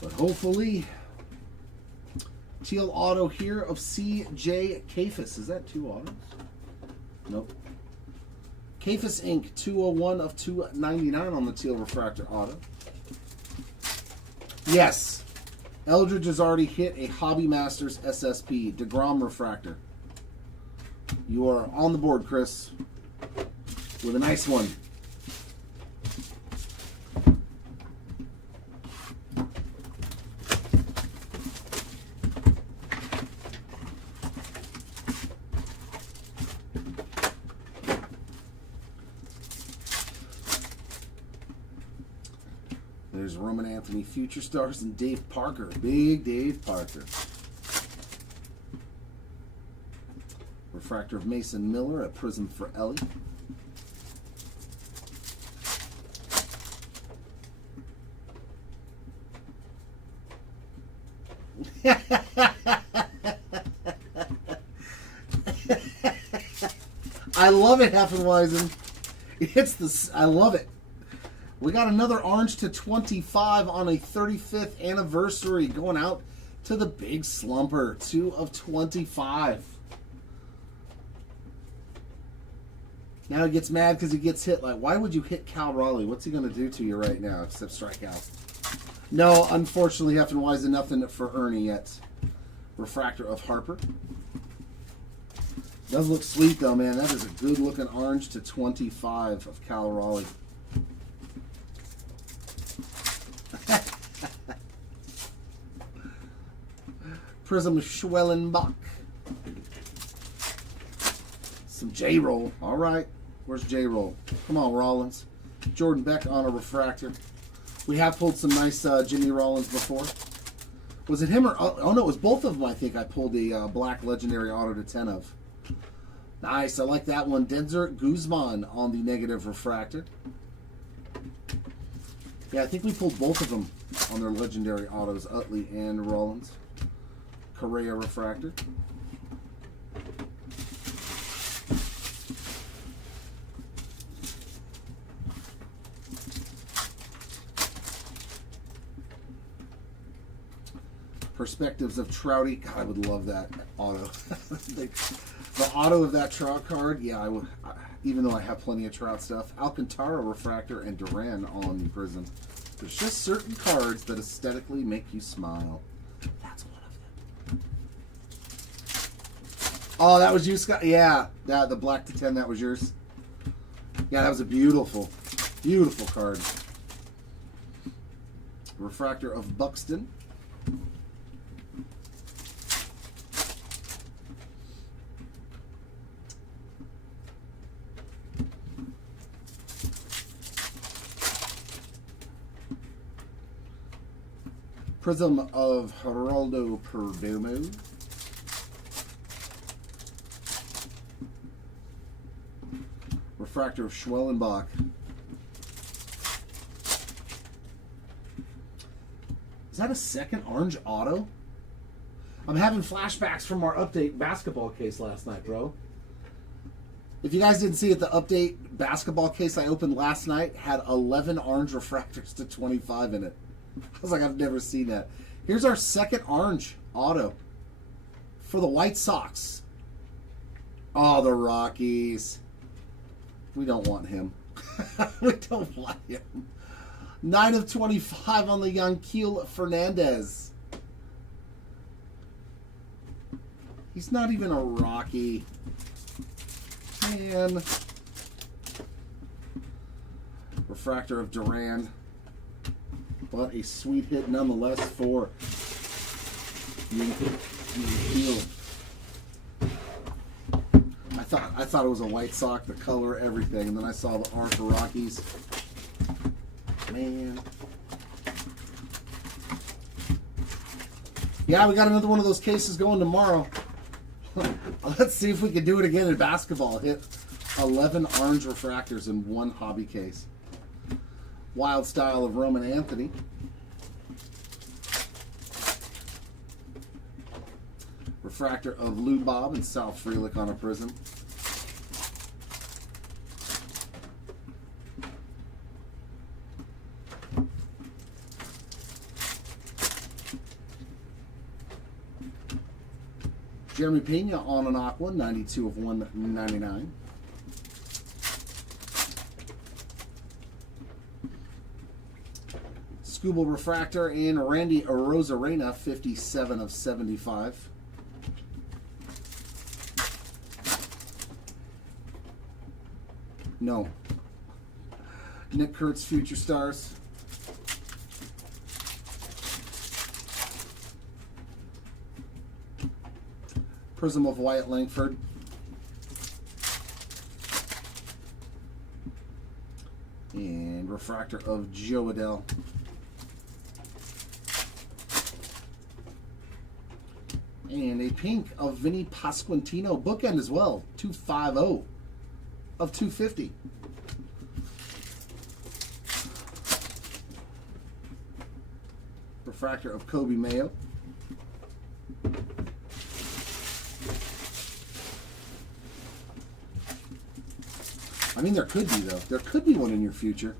But hopefully, teal auto here of C.J. Kafis. Is that 2 autos? Nope. Kafis Inc. 201 of 299 on the teal refractor auto. Yes. Eldridge has already hit a Hobby Masters SSP. DeGrom refractor. You are on the board, Chris, with a nice one. There's Roman Anthony, Future Stars, and Dave Parker. Big Dave Parker. Refractor of Mason Miller, a Prism for Ellie. I love it, Heffenweisen. It's the, I love it. We got another orange to 25 on a 35th anniversary going out to the big slumper. 2 of 25. Now he gets mad because he gets hit. Like, why would you hit Cal Raleigh? What's he going to do to you right now except strike out? No, unfortunately, Heffenweisen, nothing for Ernie yet. Refractor of Harper. Does look sweet though, man. That is a good looking orange to 25 of Cal Raleigh. Prism Schwellenbach. Some J-Roll. All right. Where's J-Roll? Come on, Rollins. Jordan Beck on a refractor. We have pulled some nice Jimmy Rollins before. Was it him or... Oh, no, it was both of them, I think. I pulled the black legendary auto to 10 of. Nice. I like that one. Denzer Guzman on the negative refractor. Yeah, I think we pulled both of them on their legendary autos, Utley and Rollins. Correa refractor. Perspectives of Trouty. God, I would love that auto. The auto of that Trout card, yeah, I would. Even though I have plenty of Trout stuff. Alcantara refractor and Duran on the Prism. There's just certain cards that aesthetically make you smile. That's one of them. Oh, that was you, Scott? Yeah, the black to 10, that was yours. Yeah, that was a beautiful, beautiful card. Refractor of Buxton. Prism of Geraldo Perdomo. Refractor of Schwellenbach. Is that a second orange auto? I'm having flashbacks from our update basketball case last night, bro. If you guys didn't see it, the update basketball case I opened last night had 11 orange refractors to 25 in it. I was like, I've never seen that. Here's our second orange auto for the White Sox. Oh, the Rockies. We don't want him. We don't want him. 9 of 25 on the Yanquiel Fernandez. He's not even a Rocky. Man. Refractor of Duran. But a sweet hit nonetheless for Yanquiel. thought it was a white sock, the color, everything. And then I saw the R for Rockies. Man. Yeah, we got another one of those cases going tomorrow. Let's see if we can do it again in basketball. Hit 11 orange refractors in one hobby case. Wild Style of Roman Anthony. Refractor of Lou Bob and Sal Frelick on a prism. Jeremy Pena on an aqua, 92 of 199. Scooble Refractor and Randy Arozarena, 57 of 75. No. Nick Kurtz, Future Stars. Prism of Wyatt Langford. And Refractor of Joe Adell. And a pink of Vinny Pasquantino, bookend as well, 250 of 250. Refractor of Kobe Mayo. I mean, there could be, though. There could be one in your future.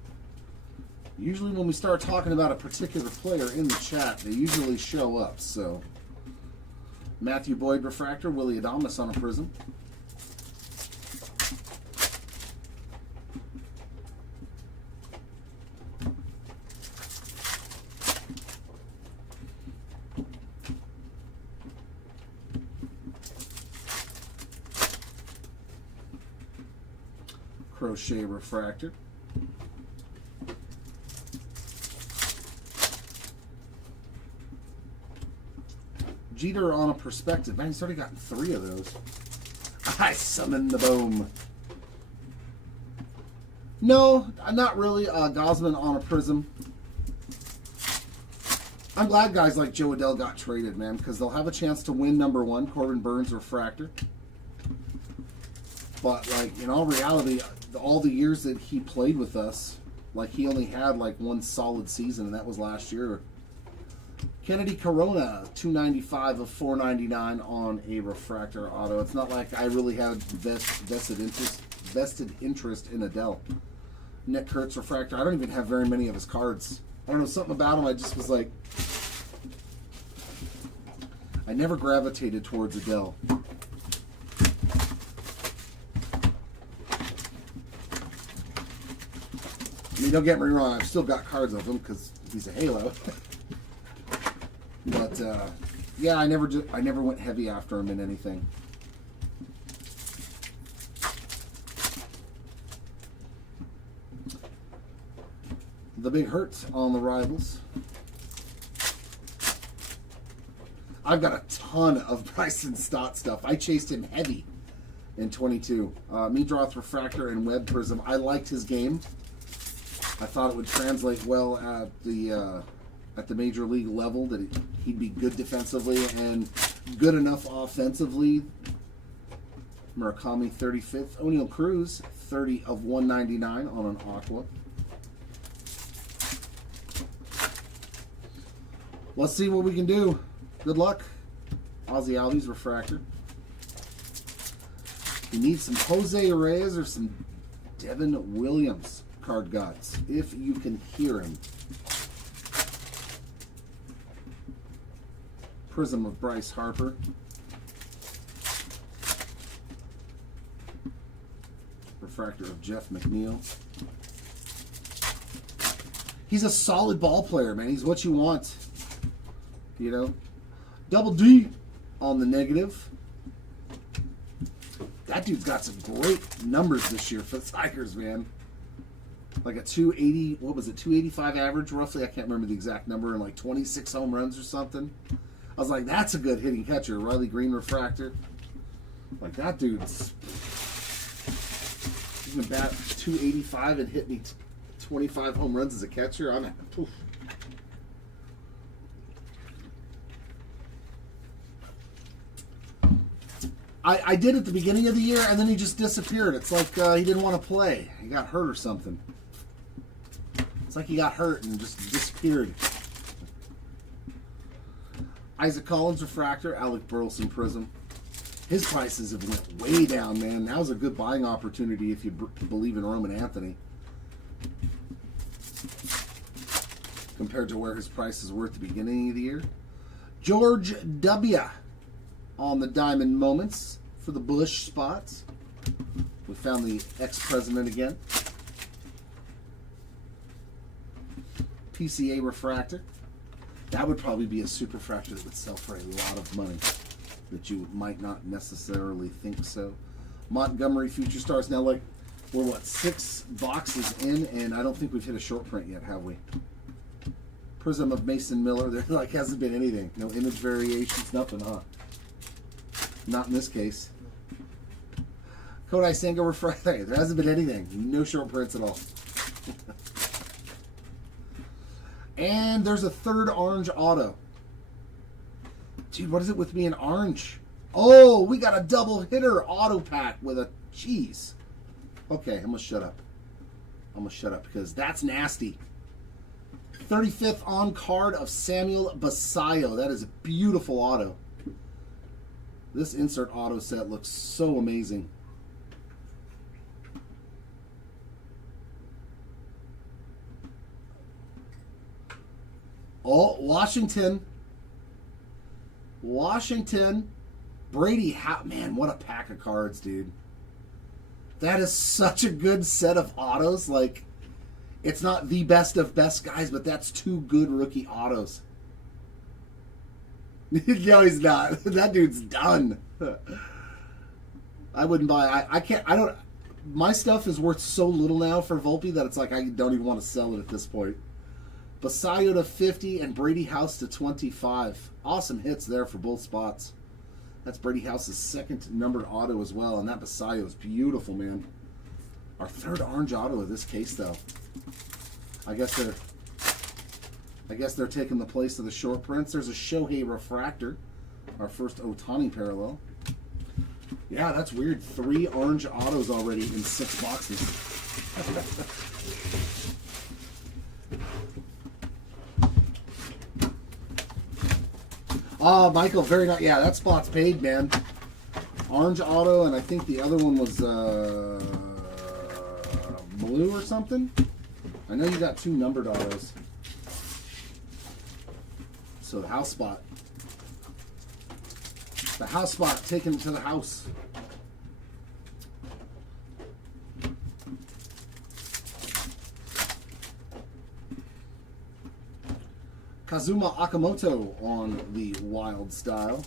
Usually when we start talking about a particular player in the chat, they usually show up, so. Matthew Boyd Refractor, Willie Adames on a prism. Crochet Refractor. Jeter on a perspective. Man, he's already gotten 3 of those. I summon the boom. No, not really. Gosman on a prism. I'm glad guys like Joe Adell got traded, man, because they'll have a chance to win #1, Corbin Burns Refractor. But, like, in all reality, all the years that he played with us, like, he only had, like, 1 solid season, and that was last year. Kennedy Corona, 295 of 499 on a refractor auto. It's not like I really had vested interest in Adell. Nick Kurtz Refractor. I don't even have very many of his cards. I don't know, something about him, I just was like, I never gravitated towards Adell. I mean, don't get me wrong, I've still got cards of him because he's a Halo. But yeah, I never went heavy after him in anything. The Big Hurts on the Rivals. I've got a ton of Bryson Stott stuff. I chased him heavy in 22. Meadroth Refractor and Web Prism. I liked his game. I thought it would translate well at the major league level, that he'd be good defensively and good enough offensively. Murakami 35th. O'Neal Cruz 30 of 199 on an aqua. Let's see what we can do. Good luck. Ozzy Albies Refractor. You need some Jose Reyes or some Devin Williams card gods, if you can hear him. Prism of Bryce Harper. Refractor of Jeff McNeil. He's a solid ball player, man. He's what you want. You know? Double D on the negative. That dude's got some great numbers this year for the Tigers, man. Like a 280, what was it, 285 average roughly? I can't remember the exact number, and like 26 home runs or something. I was like, that's a good hitting catcher. Riley Green Refractor. Like, that dude's you can bat 285 and hit me 25 home runs as a catcher. Oof. I did at the beginning of the year, and then he just disappeared. It's like he didn't want to play. He got hurt or something. It's like he got hurt and just disappeared. Isaac Collins refractor, Alec Burleson prism. His prices have went way down, man. Now's a good buying opportunity if you believe in Roman Anthony. Compared to where his prices were at the beginning of the year. George W. on the Diamond Moments for the Bush spots. We found the ex-president again. PCA refractor. That would probably be a superfractor that would sell for a lot of money that you might not necessarily think so. Montgomery Future Stars. Now, like, we're what, 6 boxes in, and I don't think we've hit a short print yet, have we? Prism of Mason Miller. There like hasn't been anything. No image variations, nothing, huh? Not in this case. Kodai Senga refractor. There hasn't been anything. No short prints at all. And there's a third orange auto. Dude, what is it with me in orange? Oh, we got a double hitter auto pack with a cheese. Okay, I'm going to shut up. I'm going to shut up because that's nasty. 35th on card of Samuel Basayo. That is a beautiful auto. This insert auto set looks so amazing. Oh, Washington. Brady, man, what a pack of cards, dude. That is such a good set of autos. Like, it's not the best of best guys, but that's 2 good rookie autos. No, he's not. That dude's done. I wouldn't buy. My stuff is worth so little now for Volpe that it's like I don't even want to sell it at this point. Basayo to 50 and Brady House to 25. Awesome hits there for both spots. That's Brady House's second numbered auto as well, and that Basayo is beautiful, man. Our third orange auto of this case, though. I guess they're taking the place of the short prints. There's a Shohei refractor, our first Ohtani parallel. Yeah, that's weird. 3 orange autos already in 6 boxes. Oh, Michael, very nice. Yeah, that spot's paid, man. Orange auto, and I think the other one was blue or something. I know you got 2 numbered autos. So the house spot. The house spot taken to the house. Kazuma Akamoto on the Wild Style.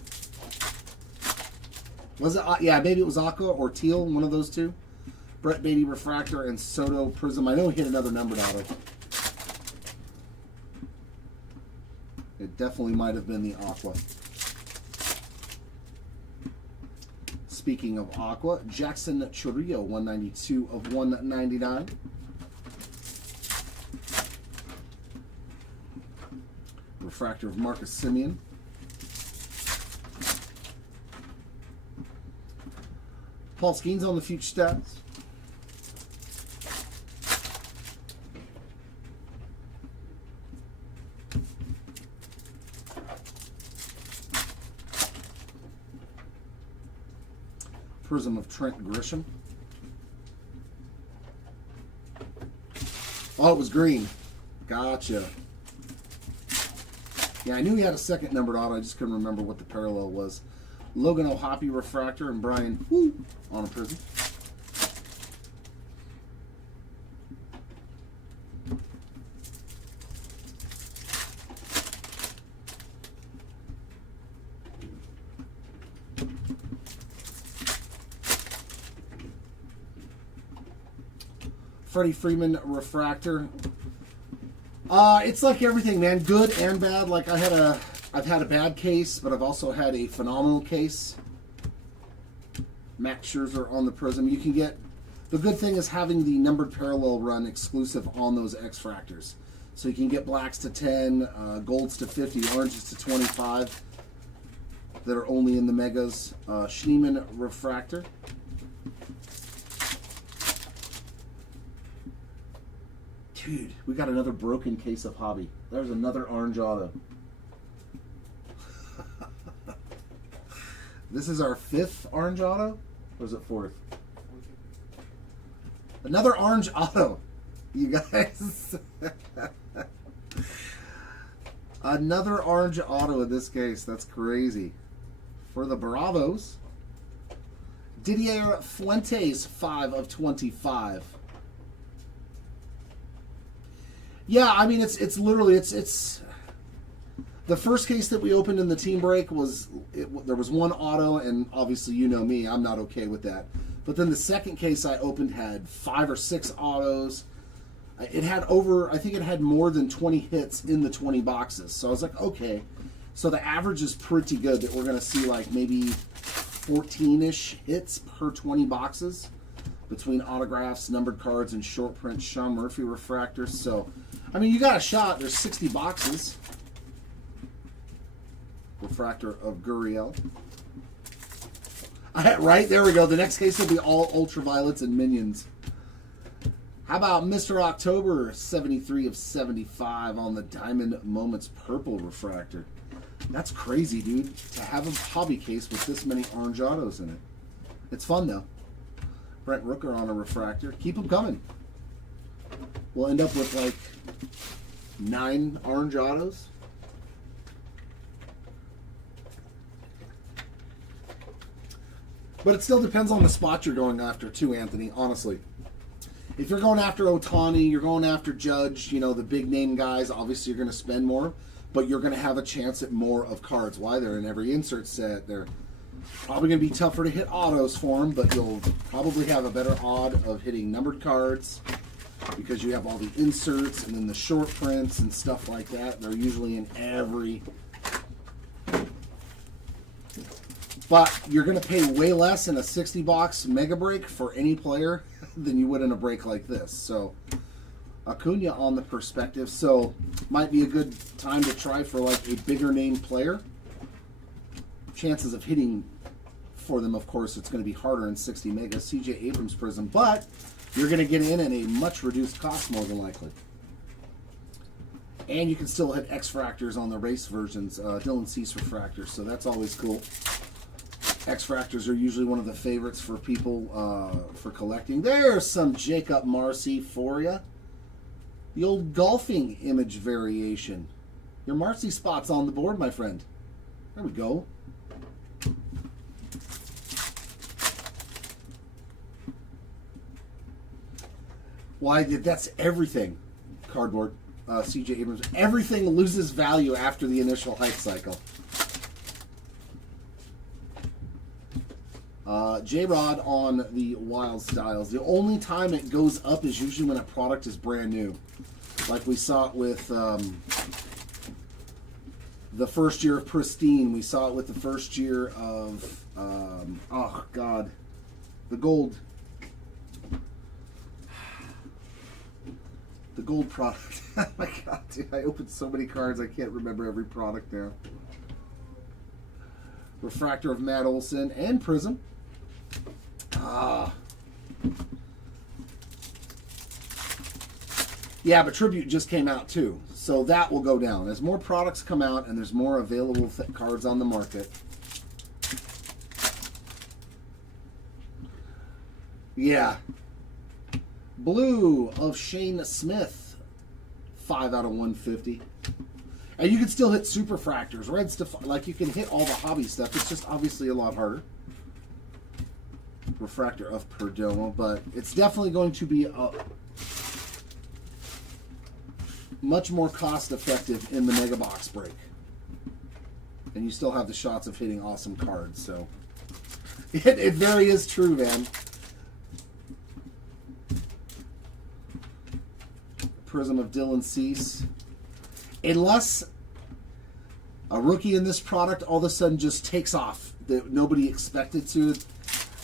Was it? Yeah, maybe it was Aqua or Teal, one of those two. Brett Beatty Refractor and Soto Prism. I know he hit another numbered auto. It definitely might have been the Aqua. Speaking of Aqua, Jackson Churrillo, 192 of 199. Refractor of Marcus Simeon. Paul Skeens on the future stats. Prism of Trent Grisham. Oh, it was green. Gotcha. Yeah, I knew he had a second numbered auto. I just couldn't remember what the parallel was. Logan O'Hoppe refractor and Brian Woo on a prism. Freddie Freeman refractor. It's like everything, man. Good and bad. Like I've had a bad case, but I've also had a phenomenal case. Max Scherzer on the prism. The good thing is having the numbered parallel run exclusive on those X-Fractors. So you can get blacks to 10, golds to 50, oranges to 25 that are only in the Megas. Schneemann Refractor. Dude, we got another broken case of hobby. There's another orange auto. This is our 5th orange auto? Or is it 4th? Another orange auto, you guys. Another orange auto in this case. That's crazy. For the Bravos, Didier Fuentes, 5 of 25. Yeah, I mean, it's literally, it's the first case that we opened in the team break was, there was one auto, and obviously you know me, I'm not okay with that. But then the second case I opened had 5 or 6 autos. It had I think it had more than 20 hits in the 20 boxes. So I was like, okay. So the average is pretty good that we're going to see like maybe 14-ish hits per 20 boxes between autographs, numbered cards, and short print Sean Murphy refractors. So, I mean, you got a shot. There's 60 boxes. Refractor of Gurriel. Right, there we go. The next case will be all ultraviolets and minions. How about Mr. October, 73 of 75 on the Diamond Moments Purple refractor. That's crazy, dude, to have a hobby case with this many orange autos in it. It's fun, though. Brent Rooker on a refractor. Keep them coming. We'll end up with, like, 9 orange autos. But it still depends on the spot you're going after, too, Anthony, honestly. If you're going after Ohtani, you're going after Judge, you know, the big-name guys, obviously you're going to spend more, but you're going to have a chance at more of cards. Why? They're in every insert set. They're probably going to be tougher to hit autos for them, but you'll probably have a better odd of hitting numbered cards because you have all the inserts and then the short prints and stuff like that. They're usually in every... But you're going to pay way less in a 60-box mega break for any player than you would in a break like this. So, Acuna on the perspective. So, might be a good time to try for like a bigger name player. Chances of hitting for them, of course, it's going to be harder in 60 mega. CJ Abrams Prism. But you're going to get in at a much reduced cost more than likely. And you can still hit X-Fractors on the race versions. Dylan Cease refractors. So, that's always cool. X-Fractors are usually one of the favorites for people for collecting. There's some Jacob Marcy for you. The old golfing image variation. Your Marcy spot's on the board, my friend. There we go. Why? That's everything. Cardboard. CJ Abrams. Everything loses value after the initial hype cycle. J-Rod on the Wild Styles. The only time it goes up is usually when a product is brand new. Like we saw it with the first year of Pristine. We saw it with the first year of, oh God, the gold. The gold product. Oh my God, dude, I opened so many cards I can't remember every product now. Refractor of Matt Olson and Prism. Yeah, but Tribute just came out too, so that will go down. As more products come out and there's more available cards on the market. Yeah. Blue of Shane Smith, 5 out of 150. And you can still hit Superfractors, red stuff, like you can hit all the hobby stuff. It's just obviously a lot harder. Refractor of Perdomo, but it's definitely going to be much more cost effective in the Mega Box break. And you still have the shots of hitting awesome cards, so it very is true, man. Prism of Dylan Cease. Unless a rookie in this product all of a sudden just takes off that nobody expected to,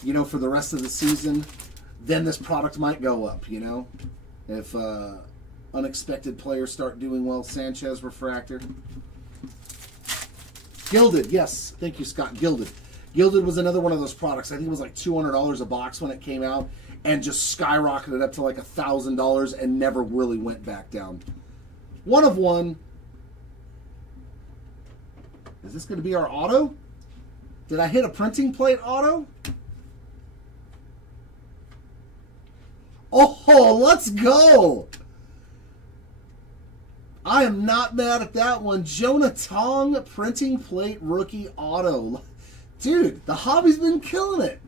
you know, for the rest of the season, then this product might go up, you know? If unexpected players start doing well. Sanchez refractor. Gilded, yes. Thank you, Scott. Gilded. Gilded was another one of those products. I think it was like $200 a box when it came out, and just skyrocketed up to like $1,000 and never really went back down. One of one. Is this going to be our auto? Did I hit a printing plate auto? Oh, let's go! I am not mad at that one. Jonah Tong, printing plate rookie auto. Dude, the hobby's been killing it.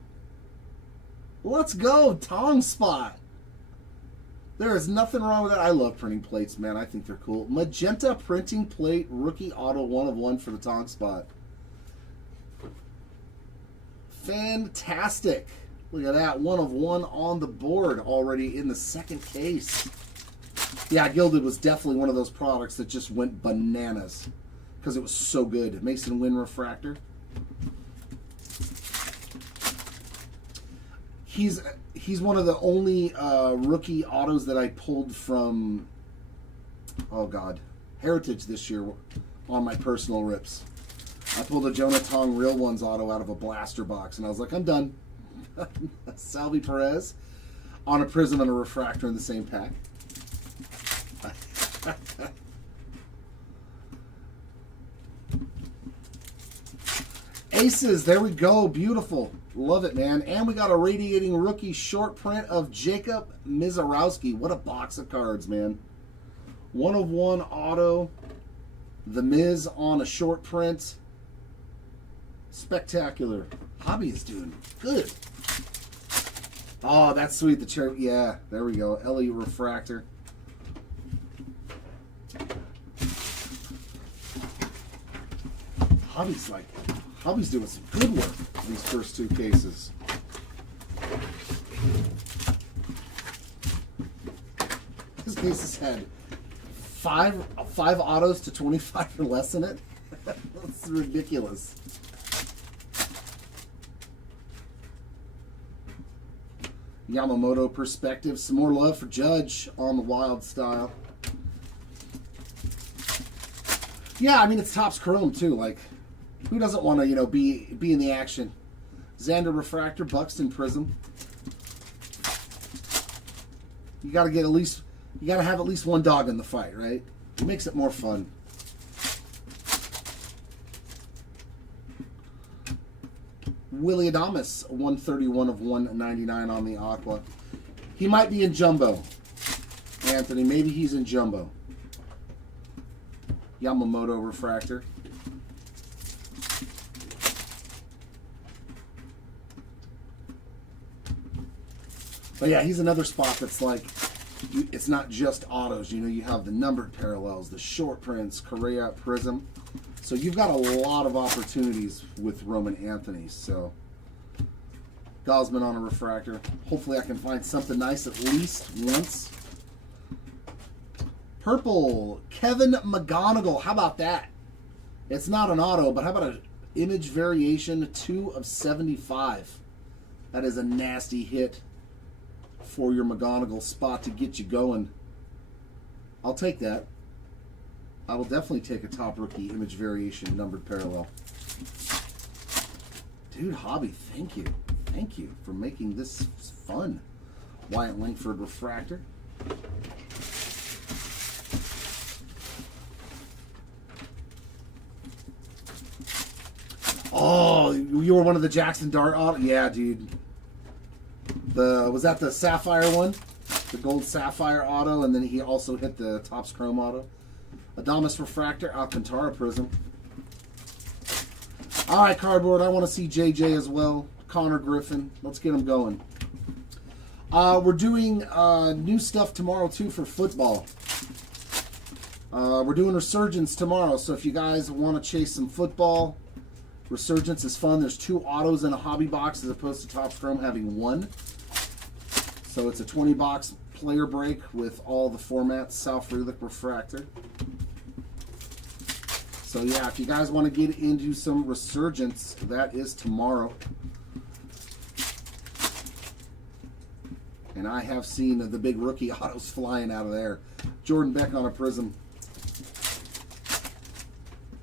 Let's go, Tong spot. There is nothing wrong with that. I love printing plates, man. I think they're cool. Magenta printing plate rookie auto 1 of 1 for the Tong spot. Fantastic. Look at that. 1 of 1 on the board already in the second case. Yeah, Gilded was definitely one of those products that just went bananas because it was so good. Mason Wynn refractor. He's one of the only rookie autos that I pulled from, oh God, Heritage this year on my personal rips. I pulled a Jonah Tong Real Ones auto out of a blaster box, and I was like, I'm done. Salvi Perez on a prism and a refractor in the same pack. Aces, there we go. Beautiful. Love it, man. And we got a radiating rookie short print of Jacob Mizorowski. What a box of cards, man. 1 of 1 auto. The Miz on a short print. Spectacular. Hobby is doing good. Oh, that's sweet. The cherry. Yeah, there we go. Ellie refractor. Hobby's doing some good work these first 2 cases. This case has had five autos to 25 or less in it. That's ridiculous. Yamamoto perspective. Some more love for Judge on the Wild style. Yeah, I mean, it's Topps Chrome too. Like, who doesn't want to, you know, be in the action? Xander refractor, Buxton prism. You got to have at least one dog in the fight, right? It makes it more fun. Willie Adames, 131 of 199 on the Aqua. He might be in jumbo, Anthony. Maybe he's in jumbo. Yamamoto refractor. But yeah, he's another spot that's like, it's not just autos. You know, you have the numbered parallels, the short prints, Correa prism. So you've got a lot of opportunities with Roman Anthony. So Gosman on a refractor. Hopefully I can find something nice at least once. Purple, Kevin McGonigal. How about that? It's not an auto, but how about an image variation, 2 of 75? That is a nasty hit for your McGonigal spot to get you going. I'll take that. I will definitely take a top rookie image variation numbered parallel. Dude, Hobby, thank you. Thank you for making this fun. Wyatt Langford refractor. Oh, you were one of the Jackson Dart auto? Yeah, dude. Was that the Sapphire one? The gold Sapphire auto, and then he also hit the Topps Chrome auto. Adames refractor, Alcantara prism. All right, cardboard. I want to see JJ as well. Connor Griffin. Let's get him going. We're doing new stuff tomorrow too for football. We're doing Resurgence tomorrow, so if you guys want to chase some football, Resurgence is fun. There's 2 autos in a hobby box as opposed to Topps Chrome having 1. So it's a 20-box player break with all the formats. Sal Frelick refractor. So yeah, if you guys want to get into some Resurgence, that is tomorrow. And I have seen the big rookie autos flying out of there. Jordan Beck on a Prism.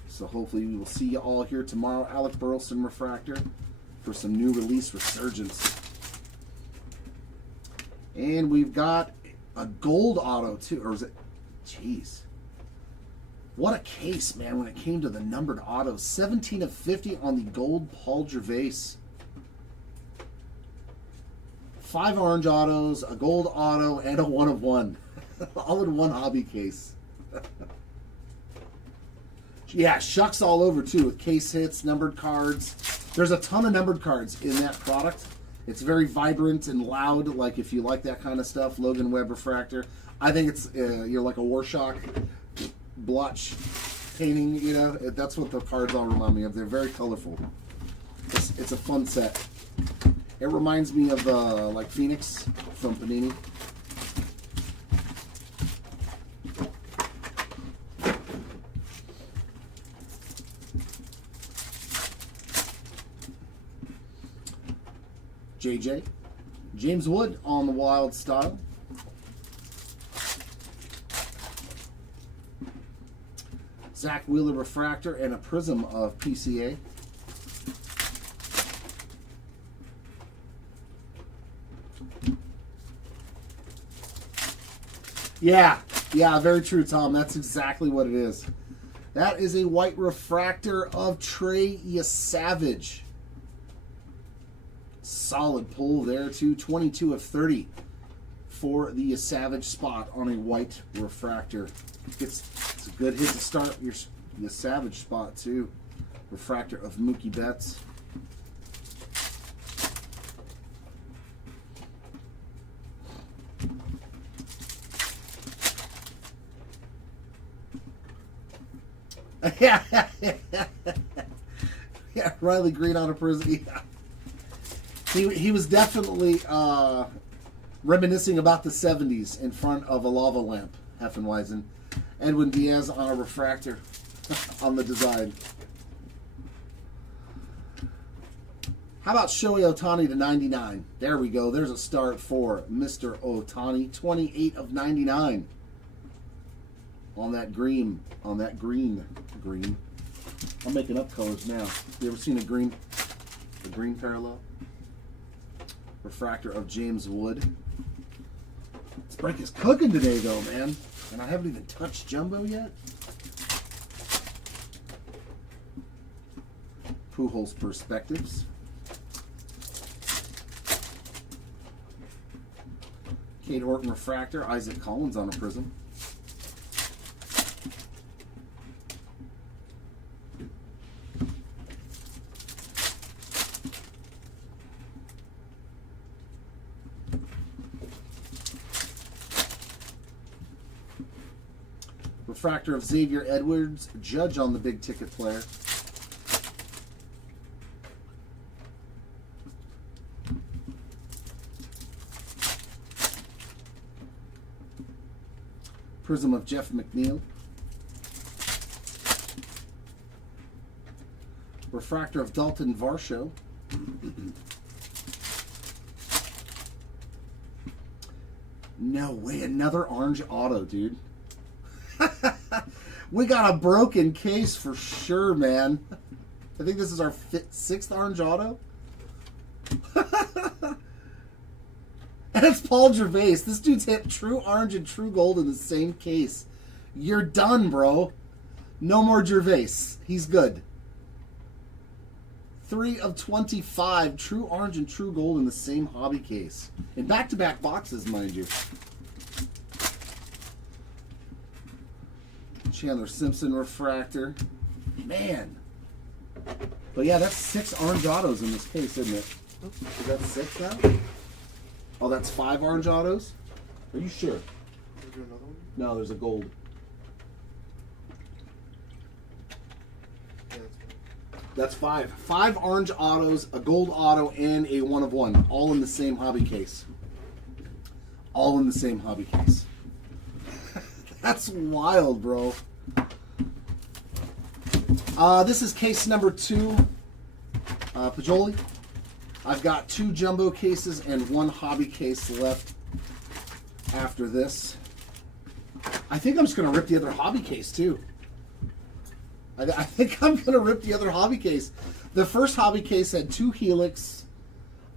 So hopefully we will see you all here tomorrow. Alec Burleson refractor for some new release resurgence. And we've got a gold auto too, or is it? Jeez. What a case, man, when it came to the numbered autos. 17 of 50 on the gold Paul Gervais. 5 orange autos, a gold auto, and a 1 of 1. All in one hobby case. Yeah, shucks all over too with case hits, numbered cards. There's a ton of numbered cards in that product. It's very vibrant and loud, like if you like that kind of stuff. Logan Webb refractor. I think it's like a Warshock blotch painting, you know. That's what the cards all remind me of. They're very colorful. It's a fun set. It reminds me of like Phoenix from Panini. JJ. James Wood on the Wild Style. Zach Wheeler refractor and a Prism of PCA. Yeah, very true, Tom. That's exactly what it is. That is a white refractor of Trey Yesavage. Solid pull there, too. 22 of 30 for the Yesavage spot on a white refractor. It's a good hit to start your Yesavage spot, too. Refractor of Mookie Betts. Yeah, Riley Green on a Prism. Yeah. He was definitely reminiscing about the 70s in front of a lava lamp, Heffenweisen. Edwin Diaz on a refractor on the design. How about Shohei Ohtani to 99? There we go. There's a start for Mr. Ohtani. 28 of 99 on that green. Green. I'm making up colors now. You ever seen a green parallel? Refractor of James Wood. This break is cooking today, though, man. And I haven't even touched Jumbo yet. Pujols Perspectives. Kate Horton refractor. Isaac Collins on a Prism. Refractor of Xavier Edwards, Judge on the big ticket player. Prism of Jeff McNeil. Refractor of Dalton Varsho. No way, another orange auto, dude. We got a broken case for sure, man. I think this is our 6th orange auto. And it's Paul Gervais. This dude's hit true orange and true gold in the same case. You're done, bro. No more Gervais. He's good. 3 of 25 true orange and true gold in the same hobby case. In back-to-back boxes, mind you. Chandler Simpson refractor. Man. But yeah, that's 6 orange autos in this case, isn't it? Is that 6 now? Oh, that's 5 orange autos? Are you sure? Is there another one? No, there's a gold. Yeah, That's 5. 5 orange autos, a gold auto, and a 1 of 1. All in the same hobby case. All in the same hobby case. That's wild, bro. This is case number 2. Pajoli. I've got 2 jumbo cases and 1 hobby case left after this. I think I'm just going to rip the other hobby case, too. I think I'm going to rip the other hobby case. The first hobby case had 2 Helix,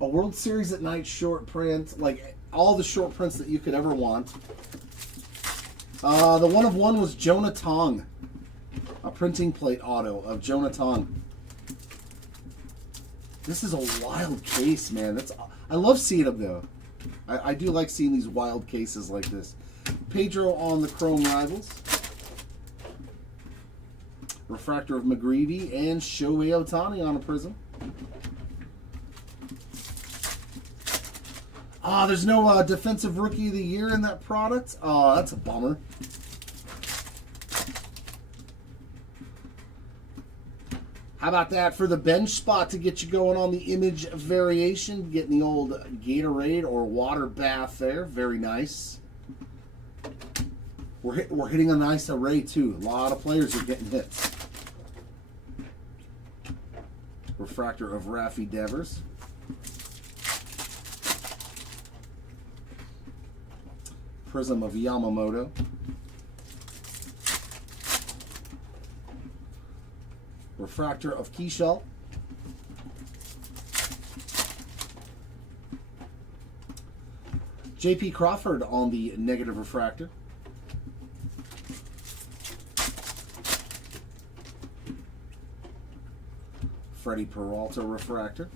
a World Series at Night short print, like all the short prints that you could ever want. The one of one was Jonah Tong, a printing plate auto of Jonah Tong. This is a wild case, man. I love seeing them, though. I do like seeing these wild cases like this. Pedro on the Chrome Rivals. Refractor of McGreevy and Shohei Ohtani on a Prism. There's no Defensive Rookie of the Year in that product. That's a bummer. How about that for the bench spot to get you going on the image variation? Getting the old Gatorade or water bath there. Very nice. We're hitting a nice array, too. A lot of players are getting hits. Refractor of Raffy Devers. Prism of Yamamoto. Refractor of Keishall. J.P. Crawford on the negative refractor. Freddie Peralta refractor.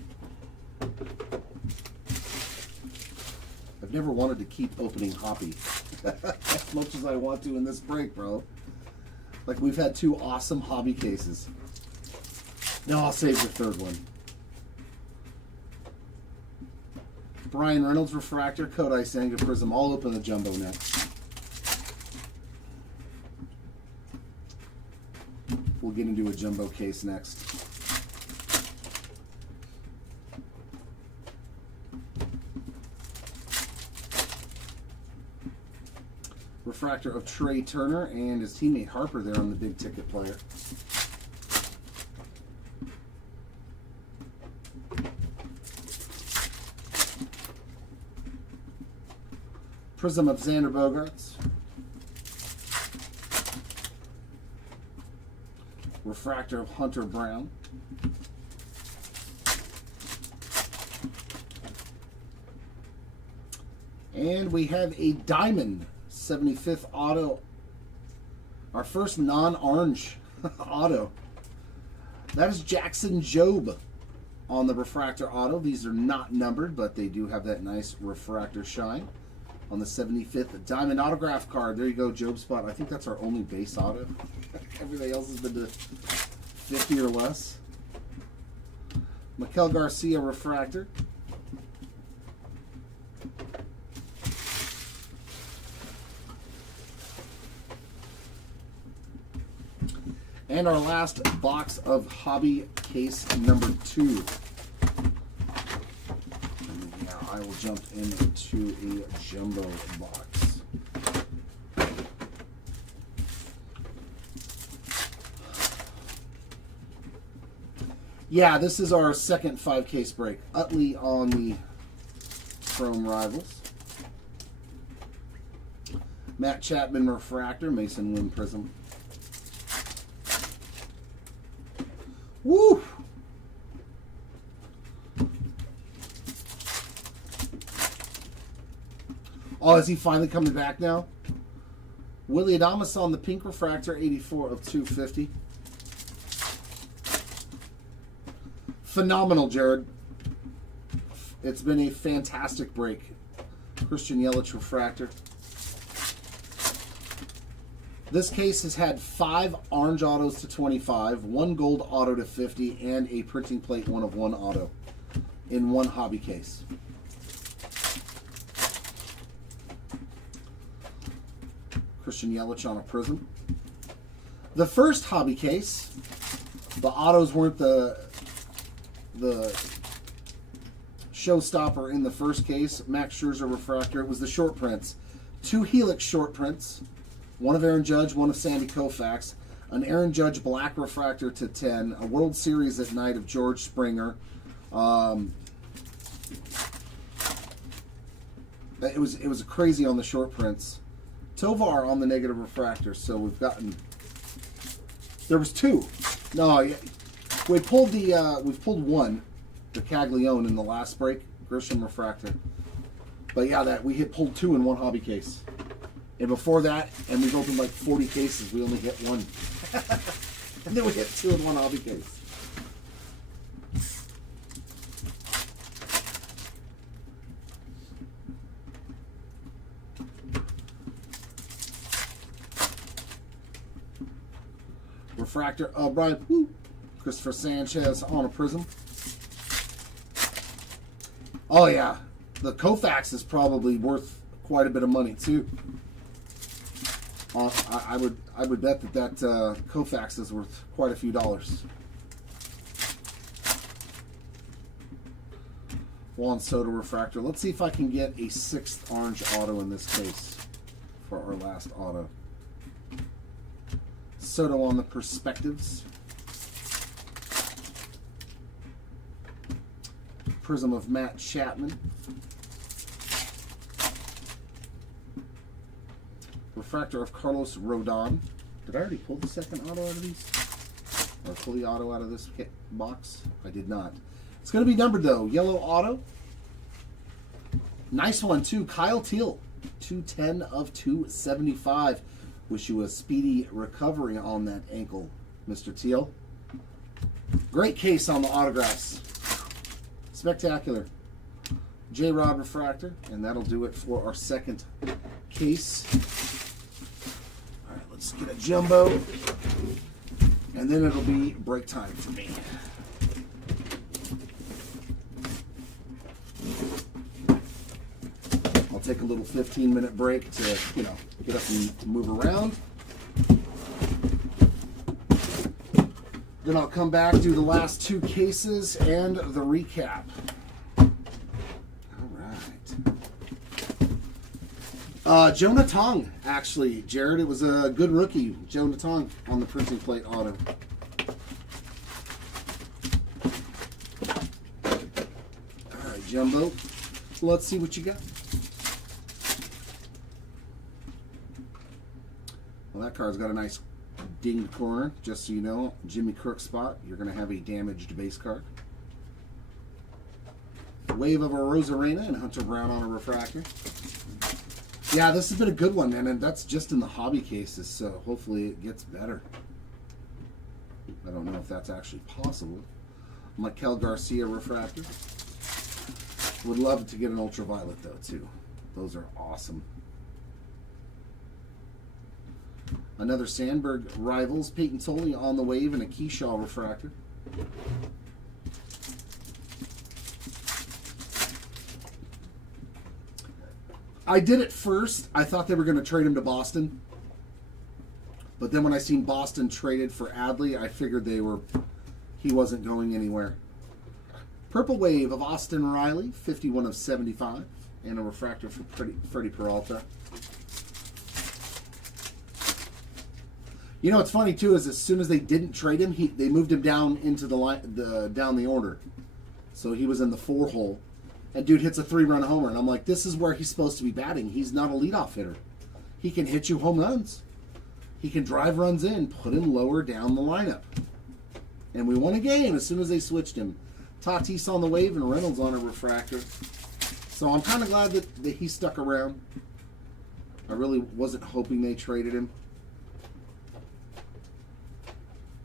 I've never wanted to keep opening Hoppy as much as I want to in this break, bro. Like, we've had 2 awesome hobby cases. No, I'll save the third one. Brian Reynolds refractor, Kodai Senga Prism. I'll open the jumbo next. We'll get into a jumbo case next. Refractor of Trey Turner and his teammate Harper there on the big ticket player. Prism of Xander Bogaerts. Refractor of Hunter Brown. And we have a Diamond 75th auto. Our first non-orange auto. That is Jackson Jobe on the refractor auto. These are not numbered, but they do have that nice refractor shine. On the 75th Diamond autograph card. There you go, Job spot. I think that's our only base auto. Everything else has been to 50 or less. Maikel Garcia refractor. And our last box of hobby case number 2. I will jump into a jumbo box. Yeah, this is our second 5-case break. Utley on the Chrome Rivals. Matt Chapman refractor, Mason Wynn Prism. Woo! Oh, is he finally coming back now? Willie Adames on the pink refractor, 84 of 250. Phenomenal, Jared. It's been a fantastic break. Christian Yelich refractor. This case has had 5 orange autos to 25, 1 gold auto to 50, and a printing plate 1 of 1 auto in one hobby case. Christian Yelich on a Prism. The first hobby case, the autos weren't the showstopper in the first case. Max Scherzer refractor. It was the short prints. 2 Helix short prints. 1 of Aaron Judge, 1 of Sandy Koufax. An Aaron Judge black refractor to 10. A World Series at Night of George Springer. It was crazy on the short prints. Tovar on the negative refractor. So we've gotten. There was two. No, we pulled we've pulled one, the Caglione in the last break, Grisham refractor. But yeah, we pulled two in one hobby case. And before that, and we've opened like 40 cases, we only hit one. And then we hit two in one hobby case. Refractor of Brian Christopher Sanchez on a prism. Oh yeah, the Koufax is probably worth quite a bit of money too. I would bet that Koufax is worth quite a few dollars. Juan Soto refractor. Let's see if I can get a 6th orange auto in this case for our last auto. Soto on the perspectives. Prism of Matt Chapman. Refractor of Carlos Rodon. Did I already pull the second auto out of these? Or pull the auto out of this box? I did not. It's going to be numbered though. Yellow auto. Nice one too. Kyle Teal. 210 of 275. Wish you a speedy recovery on that ankle, Mr. Teal. Great case on the autographs. Spectacular. J-Rod refractor. And that'll do it for our second case. All right, let's get a jumbo. And then it'll be break time for me. I'll take a little 15-minute break to, get up and move around. Then I'll come back, do the last two cases and the recap. All right. Jonah Tong, actually, Jared. It was a good rookie, Jonah Tong, on the printing plate auto. All right, Jumbo. Let's see what you got. Well, that card's got a nice dinged corner. Just so you know, Jimmy Kirk spot. You're going to have a damaged base card. Wave of a Rosarena and Hunter Brown on a refractor. Yeah, this has been a good one, man, and that's just in the hobby cases, so hopefully it gets better. I don't know if that's actually possible. Mikel Garcia refractor. Would love to get an ultraviolet, though, too. Those are awesome. Another Sandberg Rivals. Peyton Tolley on the wave and a Keyshaw refractor. I did it first. I thought they were going to trade him to Boston. But then when I seen Boston traded for Adley, I figured he wasn't going anywhere. Purple Wave of Austin Riley, 51 of 75. And a refractor for Freddie Peralta. You know what's funny too is as soon as they didn't trade him, they moved him down into down the order, so he was in the 4 hole, and dude hits a 3-run homer, and I'm like, this is where he's supposed to be batting. He's not a leadoff hitter. He can hit you home runs. He can drive runs in, put him lower down the lineup, and we won a game as soon as they switched him. Tatis on the wave and Reynolds on a refractor. So I'm kind of glad that he stuck around. I really wasn't hoping they traded him.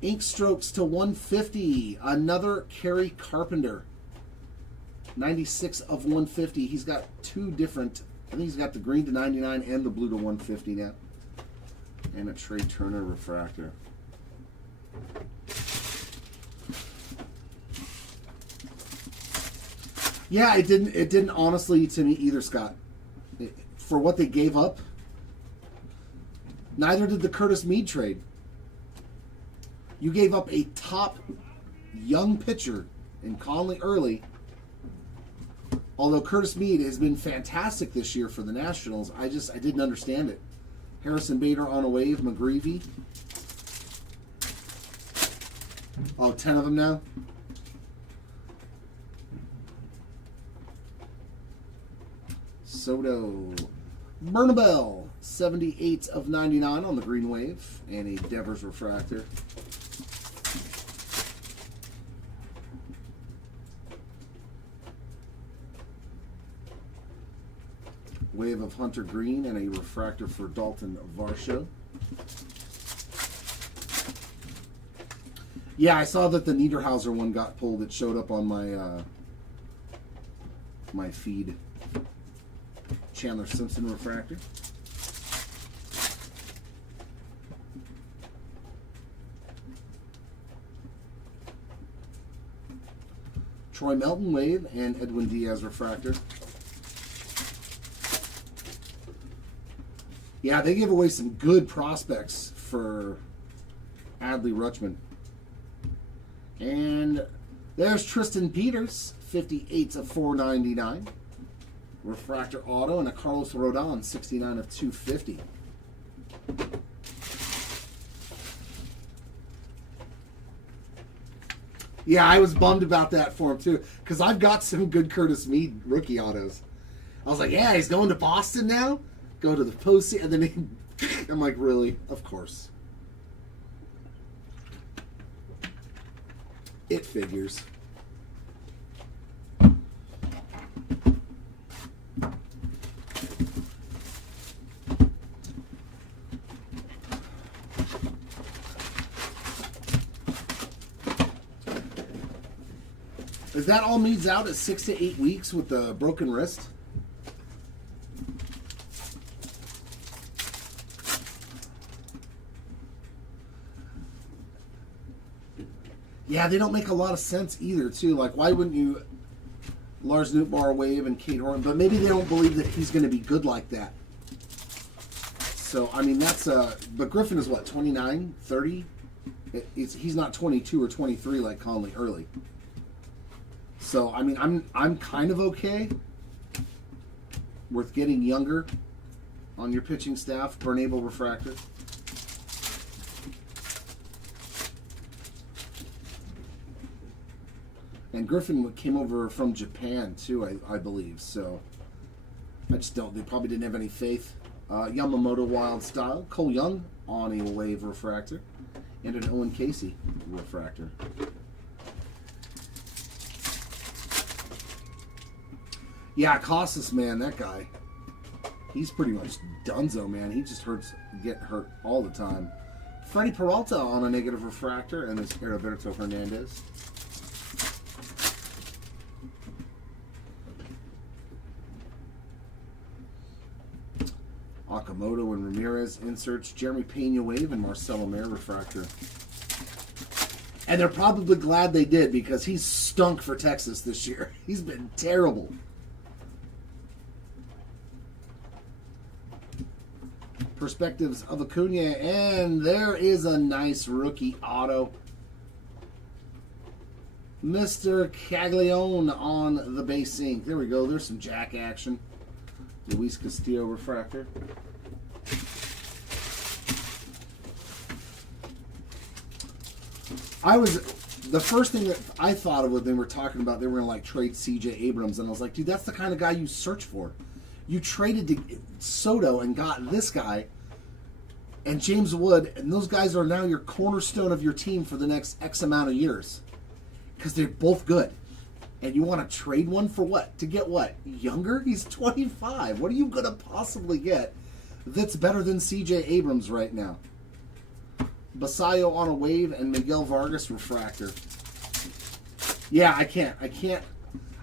Ink strokes to 150. Another Kerry Carpenter. 96 of 150. He's got two different. I think he's got the green to 99 and the blue to 150 now. And a Trey Turner refractor. Yeah, it didn't honestly to me either, Scott. For what they gave up, neither did the Curtis Mead trade. You gave up a top young pitcher in Conley Early. Although Curtis Mead has been fantastic this year for the Nationals, I didn't understand it. Harrison Bader on a wave, McGreevy. Oh, 10 of them now? Soto. Bernabell, 78 of 99 on the green wave, and a Devers refractor. Wave of Hunter Green and a refractor for Dalton Varsho. Yeah, I saw that the Niederhauser one got pulled. It showed up on my my feed. Chandler Simpson refractor. Troy Melton wave and Edwin Diaz refractor. Yeah, they give away some good prospects for Adley Rutschman. And there's Tristan Peters, 58 of 499. Refractor auto and a Carlos Rodon, 69 of 250. Yeah, I was bummed about that for him too, because I've got some good Curtis Mead rookie autos. I was like, yeah, he's going to Boston now? Go to the postseason, and then I'm like, really? Of course. It figures. Is that all Mead's out at 6 to 8 weeks with the broken wrist? Yeah, they don't make a lot of sense either, too. Like, why wouldn't you Lars Nootbaar wave and Kate Horton? But maybe they don't believe that he's going to be good like that. So, I mean, that's but Griffin is what, 29, 30? He's not 22 or 23 like Conley early. So, I mean, I'm kind of okay with getting younger on your pitching staff. Bernabel refractor. And Griffin came over from Japan too, I believe. So I just don't. They probably didn't have any faith. Yamamoto Wild Style. Cole Young on a wave refractor, and an Owen Casey refractor. Yeah, Casas, man, that guy. He's pretty much donezo, man. He just get hurt all the time. Freddie Peralta on a negative refractor, and this Heriberto Hernandez. Okamoto and Ramirez inserts, Jeremy Pena wave, and Marcelo Mayer refractor. And they're probably glad they did, because he's stunk for Texas this year. He's been terrible. Perspectives of Acuna, and there is a nice rookie auto. Mr. Caglione on the base ink. There we go. There's some Jack action. Luis Castillo refractor. The first thing that I thought of when they were talking about they were going to like trade C.J. Abrams, and I was like, dude, that's the kind of guy you search for. You traded to Soto and got this guy and James Wood, and those guys are now your cornerstone of your team for the next X amount of years because they're both good. And you want to trade one for what? To get what? Younger? He's 25. What are you going to possibly get that's better than C.J. Abrams right now? Basayo on a wave and Miguel Vargas refractor. Yeah, I can't.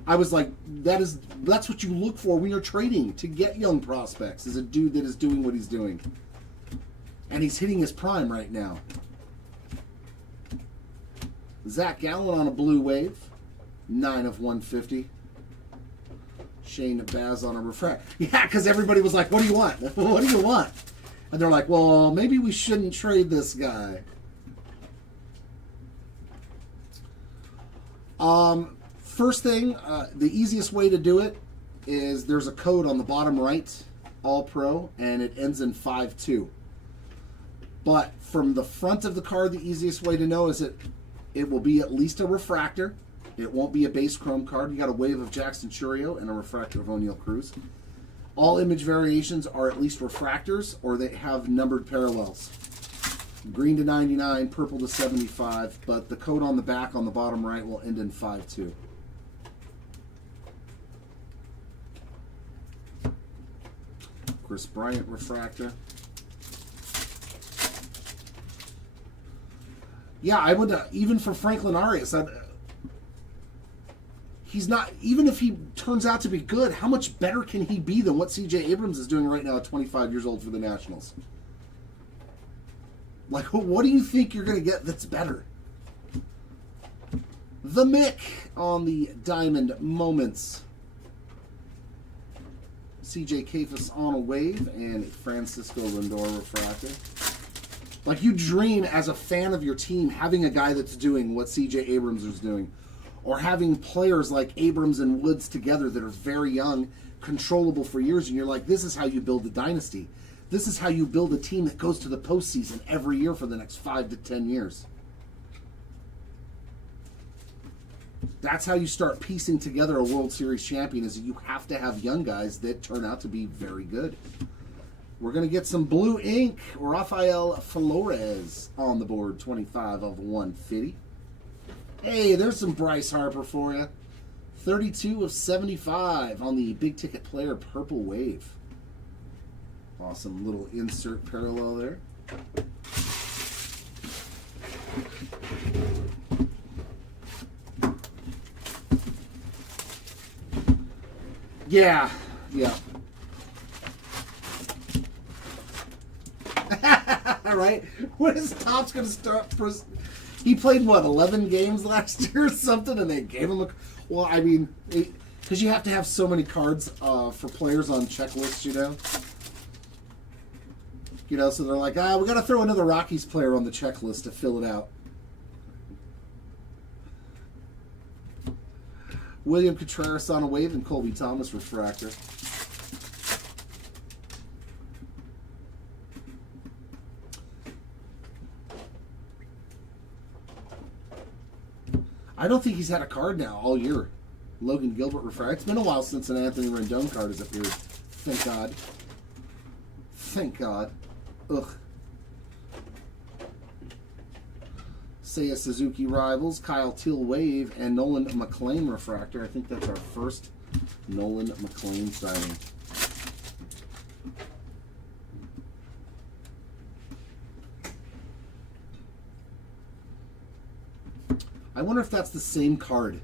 I was like, that's what you look for when you're trading, to get young prospects, is a dude that is doing what he's doing. And he's hitting his prime right now. Zach Gallen on a blue wave, 9 of 150. Shane Baz on a refract. Yeah, because everybody was like, what do you want? What do you want? And they're like, well, maybe we shouldn't trade this guy. First thing, the easiest way to do it is there's a code on the bottom right, All Pro, and it ends in 5-2. But from the front of the card, the easiest way to know is it will be at least a refractor. It won't be a base chrome card. You got a wave of Jackson Churio and a refractor of O'Neal Cruz. All image variations are at least refractors or they have numbered parallels. Green to 99, purple to 75, but the code on the back on the bottom right will end in 52. Chris Bryant refractor. Yeah, I would, even for Franklin Arias, he's not, even if he turns out to be good, how much better can he be than what C.J. Abrams is doing right now at 25 years old for the Nationals? Like, what do you think you're going to get that's better? The Mick on the Diamond Moments. C.J. Kafis on a wave and Francisco Lindor refractor. Like, you dream as a fan of your team having a guy that's doing what C.J. Abrams is doing. Or having players like Abrams and Woods together that are very young, controllable for years, and you're like, this is how you build a dynasty. This is how you build a team that goes to the postseason every year for the next 5 to 10 years. That's how you start piecing together a World Series champion, is you have to have young guys that turn out to be very good. We're going to get some blue ink. Rafael Flores on the board, 25 of 150. Hey, there's some Bryce Harper for you. 32 of 75 on the big ticket player purple wave. Awesome little insert parallel there. Yeah. Right? When is Topps going to start? He played, what, 11 games last year or something, and they gave him a... Well, I mean, because you have to have so many cards for players on checklists, you know? So they're like, we got to throw another Rockies player on the checklist to fill it out. William Contreras on a wave and Colby Thomas refractor. I don't think he's had a card now all year. Logan Gilbert refractor. It's been a while since an Anthony Rendon card has appeared. Thank God. Thank God. Ugh. Seiya Suzuki Rivals, Kyle Teal Wave, and Nolan McLean refractor. I think that's our first Nolan McLean signing. I wonder if that's the same card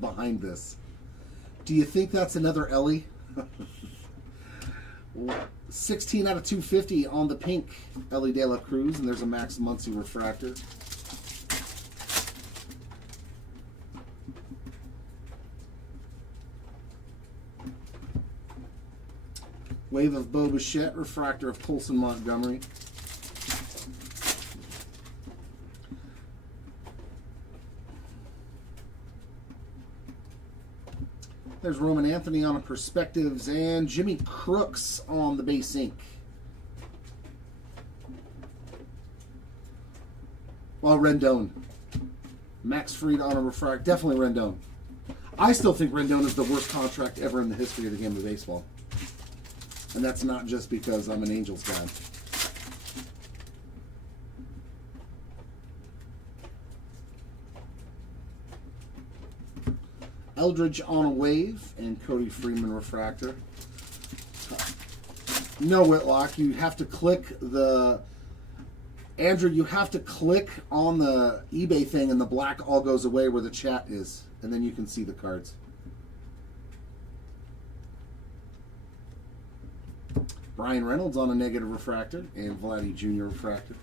behind this. Do you think that's another Ellie? 16 out of 250 on the pink Ellie De La Cruz, and there's a Max Muncy refractor. Wave of Bo Bichette, refractor of Colson Montgomery. There's Roman Anthony on a Perspectives and Jimmy Crooks on the base ink. Well, Rendon. Max Fried on a refractor. Definitely Rendon. I still think Rendon is the worst contract ever in the history of the game of baseball. And that's not just because I'm an Angels guy. Eldridge on a wave and Cody Freeman refractor. No, Whitlock, you have to click the... Andrew, you have to click on the eBay thing and the black all goes away where the chat is. And then you can see the cards. Brian Reynolds on a negative refractor and Vladdy Jr. refractor.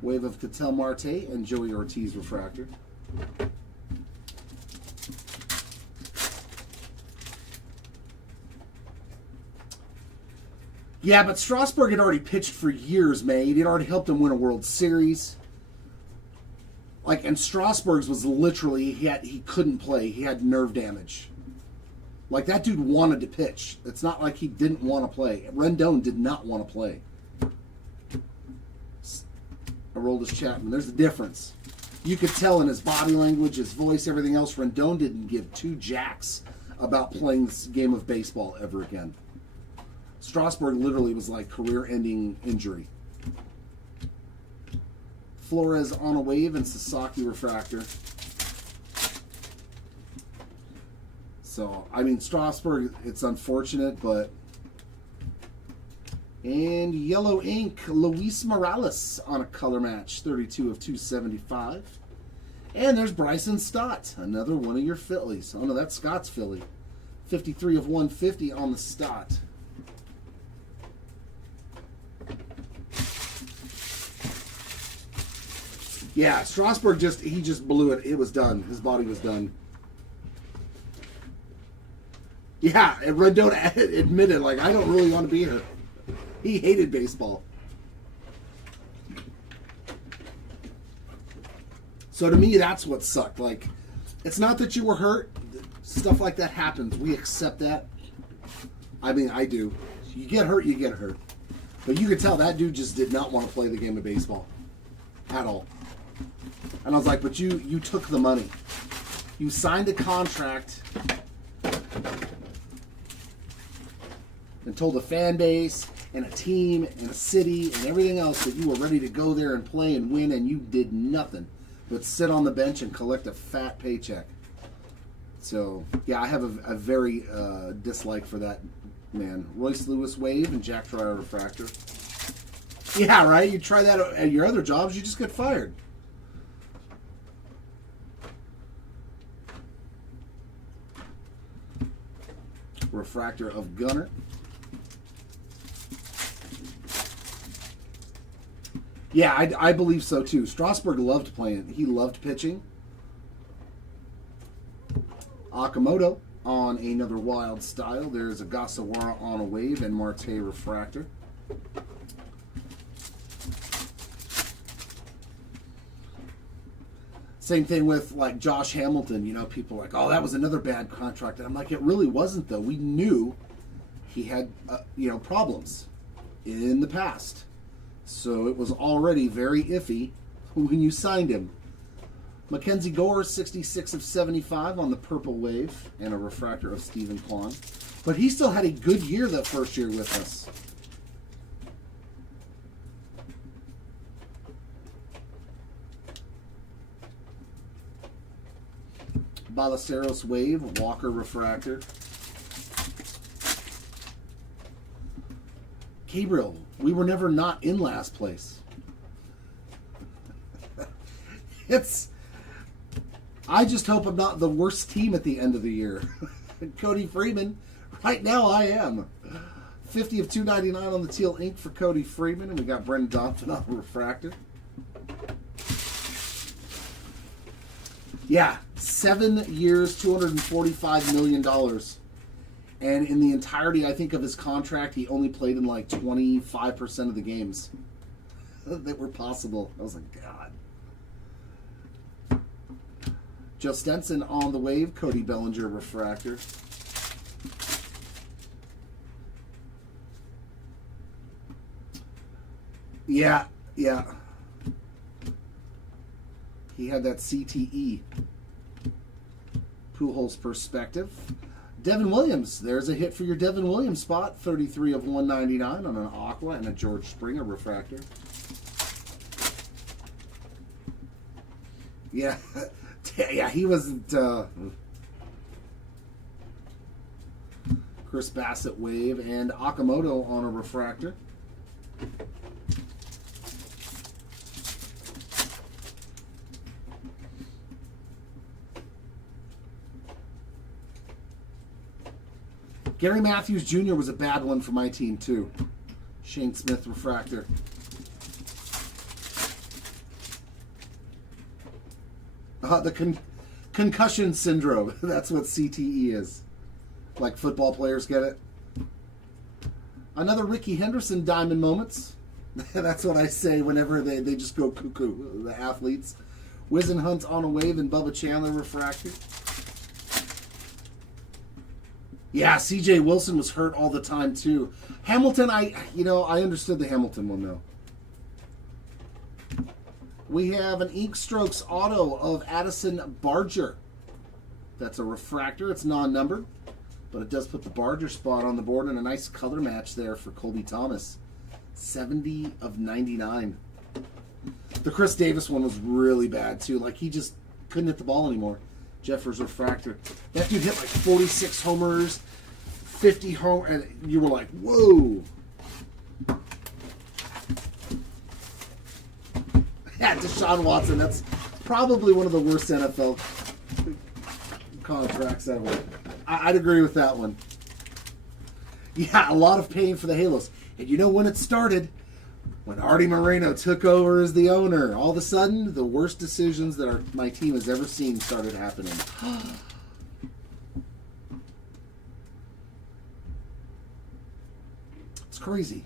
Wave of Ketel Marte and Joey Ortiz refractor. Yeah, but Strasburg had already pitched for years, May. He'd already helped him win a World Series. And Strasburg's was literally, he couldn't play. He had nerve damage. That dude wanted to pitch. It's not like he didn't want to play. Rendon did not want to play. Aroldis Chapman. There's a difference. You could tell in his body language, his voice, everything else. Rendon didn't give two jacks about playing this game of baseball ever again. Strasburg literally was like career-ending injury. Flores on a wave and Sasaki refractor. So, I mean, Strasburg, it's unfortunate, but... And yellow ink, Luis Morales on a color match, 32 of 275. And there's Bryson Stott, another one of your Phillies. Oh no, that's Scott's Philly. 53 of 150 on the Stott. Yeah, Strasburg he just blew it. It was done. His body was done. Yeah, and Rendon admitted, like, I don't really want to be here. He hated baseball. So to me, that's what sucked. Like, it's not that you were hurt. Stuff like that happens. We accept that. I mean, I do. You get hurt, you get hurt. But you could tell that dude just did not want to play the game of baseball. At all. And I was like, but you took the money. You signed a contract and told a fan base and a team and a city and everything else that you were ready to go there and play and win, and you did nothing but sit on the bench and collect a fat paycheck. So, yeah, I have a very dislike for that man. Royce Lewis wave and Jack Dreyer refractor. Yeah, right? You try that at your other jobs, you just get fired. Refractor of Gunner. Yeah, I believe so too. Strasburg loved playing. He loved pitching. Okamoto on another wild style. There's a Gasawara on a wave and Marte refractor. Same thing with like Josh Hamilton. You know, people are like, oh, that was another bad contract. And I'm like, it really wasn't though. We knew he had problems in the past. So it was already very iffy when you signed him. Mackenzie Gore, 66 of 75 on the purple wave, and a refractor of Stephen Kwan. But he still had a good year that first year with us. Ballesteros wave, Walker refractor. Gabriel, we were never not in last place. I just hope I'm not the worst team at the end of the year. Cody Freeman, right now I am. 50 of 299 on the teal ink for Cody Freeman, and we got Brendan Donovan on the refractor. Yeah, 7 years, $245 million. And in the entirety, I think, of his contract, he only played in like 25% of the games that were possible. I was like, God. Joe Stenson on the wave, Cody Bellinger refractor. Yeah. He had that CTE. Pujols perspective. Devin Williams. There's a hit for your Devin Williams spot. 33 of 199 on an Aqua and a George Springer refractor. Yeah. Yeah, he wasn't... Chris Bassett wave and Okamoto on a refractor. Gary Matthews Jr. was a bad one for my team, too. Shane Smith refractor. The concussion syndrome. That's what CTE is. Like football players get it. Another Ricky Henderson diamond moments. That's what I say whenever they just go cuckoo, the athletes. Wisenhunt on a wave and Bubba Chandler refractor. Yeah, CJ Wilson was hurt all the time too. Hamilton, I understood the Hamilton one though. We have an Ink Strokes auto of Addison Barger. That's a refractor. It's non-numbered, but it does put the Barger spot on the board, and a nice color match there for Colby Thomas. 70 of 99. The Chris Davis one was really bad, too. Like, he just couldn't hit the ball anymore. Jeffers refractor. That dude hit like 46 homers, 50 home, and you were like, whoa. Yeah, Deshaun Watson. That's probably one of the worst NFL contracts ever. I'd agree with that one. Yeah, a lot of pain for the Halos. And you know when it started? When Artie Moreno took over as the owner. All of a sudden, the worst decisions that my team has ever seen started happening. It's crazy.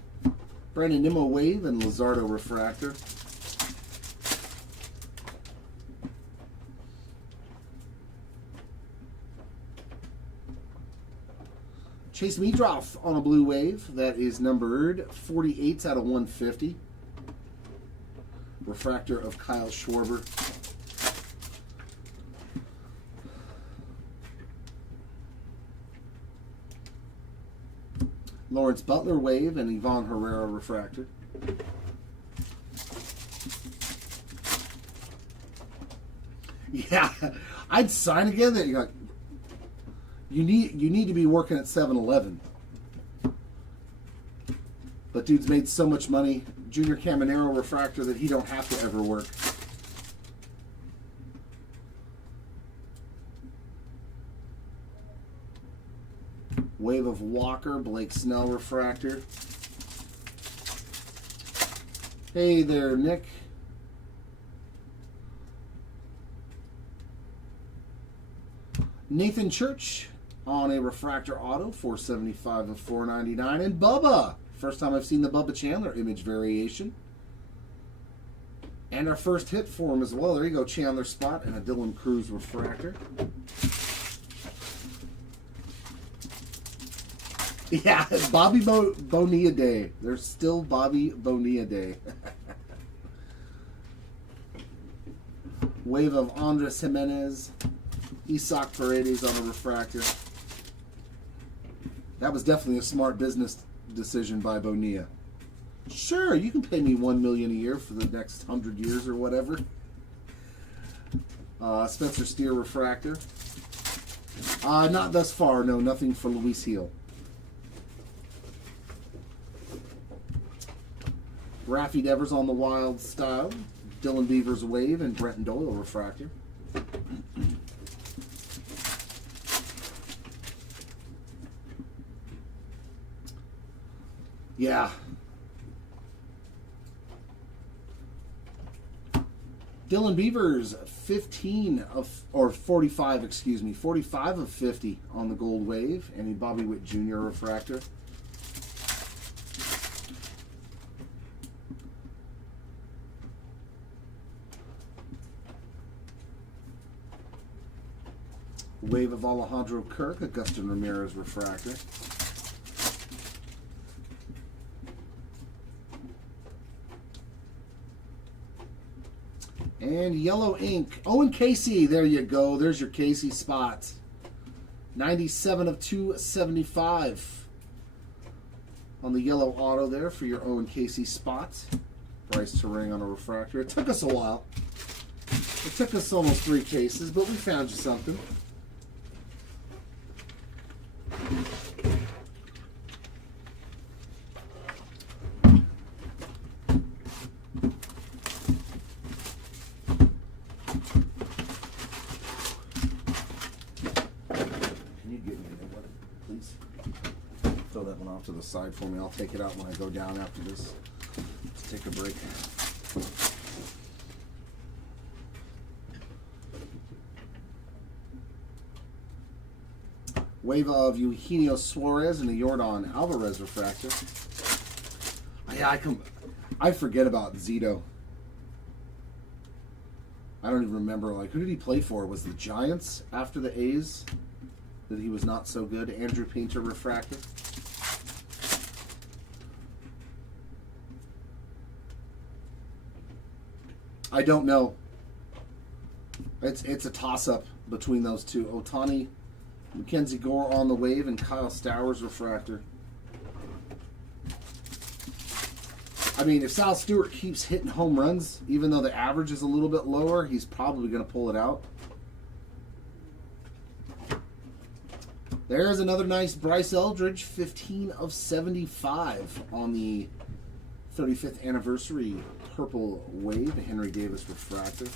Brandon Nimmo Wave and Luzardo Refractor. Chase Meadroff on a blue wave. That is numbered 48 out of 150. Refractor of Kyle Schwarber. Lawrence Butler wave and Yvonne Herrera refractor. Yeah, I'd sign again. That you need to be working at 7-Eleven. But dude's made so much money. Junior Caminero refractor that he don't have to ever work. Wave of Walker, Blake Snell refractor. Hey there, Nick. Nathan Church on a refractor auto, 475 of 499. And Bubba, first time I've seen the Bubba Chandler image variation. And our first hit for him as well. There you go, Chandler spot and a Dylan Cruz refractor. Yeah, Bobby Bonilla Day. There's still Bobby Bonilla Day. Wave of Andres Jimenez. Isaac Paredes on a refractor. That was definitely a smart business decision by Bonilla. Sure, you can pay me $1 million a year for the next 100 years or whatever. Spencer Steer refractor. Not thus far, no, nothing for Luis Heel. Raffy Devers on the Wild style. Dylan Beavers wave and Brenton Doyle refractor. Yeah. Dylan Beavers 45 of 50 on the gold wave, and a Bobby Witt Jr. refractor. Wave of Alejandro Kirk, Augustin Ramirez refractor. And yellow ink. Owen Casey, there you go. There's your Casey spot. 97 of 275 on the yellow auto there for your Owen Casey spot. Bryce Terang on a refractor. It took us a while. It took us almost 3 cases, but we found you something. To the side for me. I'll take it out when I go down after this. Let's take a break. Wave of Eugenio Suarez and the Yordan Alvarez refractor. I forget about Zito. I don't even remember, like, who did he play for? Was the Giants after the A's that he was not so good? Andrew Painter refractor. I don't know. It's a toss-up between those two. Ohtani, Mackenzie Gore on the wave, and Kyle Stowers refractor. I mean, if Sal Stewart keeps hitting home runs, even though the average is a little bit lower, he's probably going to pull it out. There's another nice Bryce Eldridge, 15 of 75 on the 35th anniversary purple wave, Henry Davis refractor.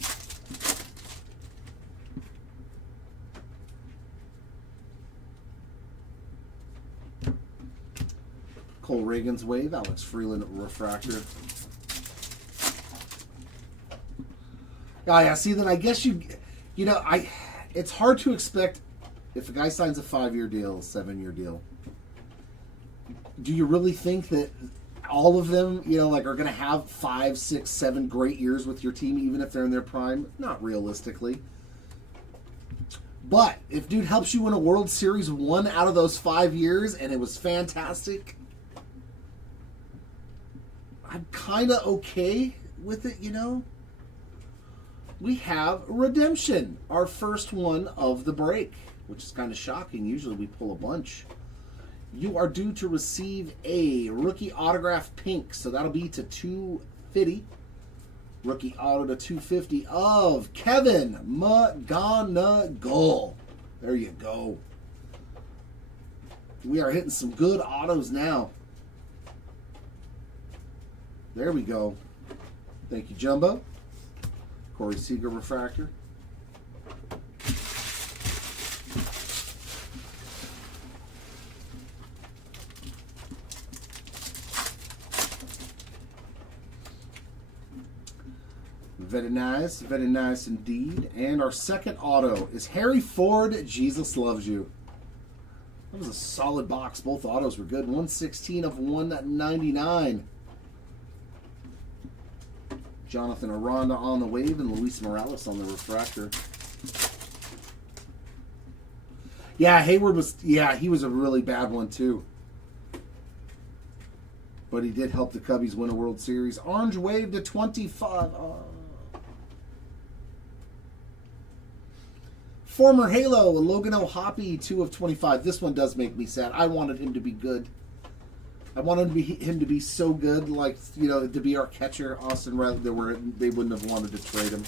Cole Reagan's wave, Alex Freeland refractor. Oh yeah, see, then I guess it's hard to expect if a guy signs a 5-year deal, 7-year deal. Do you really think that all of them, are going to have 5, 6, 7 great years with your team, even if they're in their prime? Not realistically. But if dude helps you win a World Series 1 out of those 5 years and it was fantastic, I'm kind of okay with it, We have Redemption, our first one of the break, which is kind of shocking. Usually we pull a bunch. You are due to receive a rookie autograph pink, so that'll be to 250. Rookie auto to 250 of Kevin McGonigal. There you go. We are hitting some good autos now. There we go. Thank you, Jumbo. Corey Seager refractor. Very nice indeed. And our second auto is Harry Ford, Jesus Loves You. That was a solid box. Both autos were good. 116 of 199. Jonathan Aranda on the wave and Luis Morales on the refractor. Yeah, Hayward he was a really bad one too. But he did help the Cubbies win a World Series. Orange wave to 25. Former Halo, Logan O'Hoppe, 2 of 25. This one does make me sad. I wanted him to be good. I wanted him to be so good, to be our catcher. Austin Riley, they wouldn't have wanted to trade him.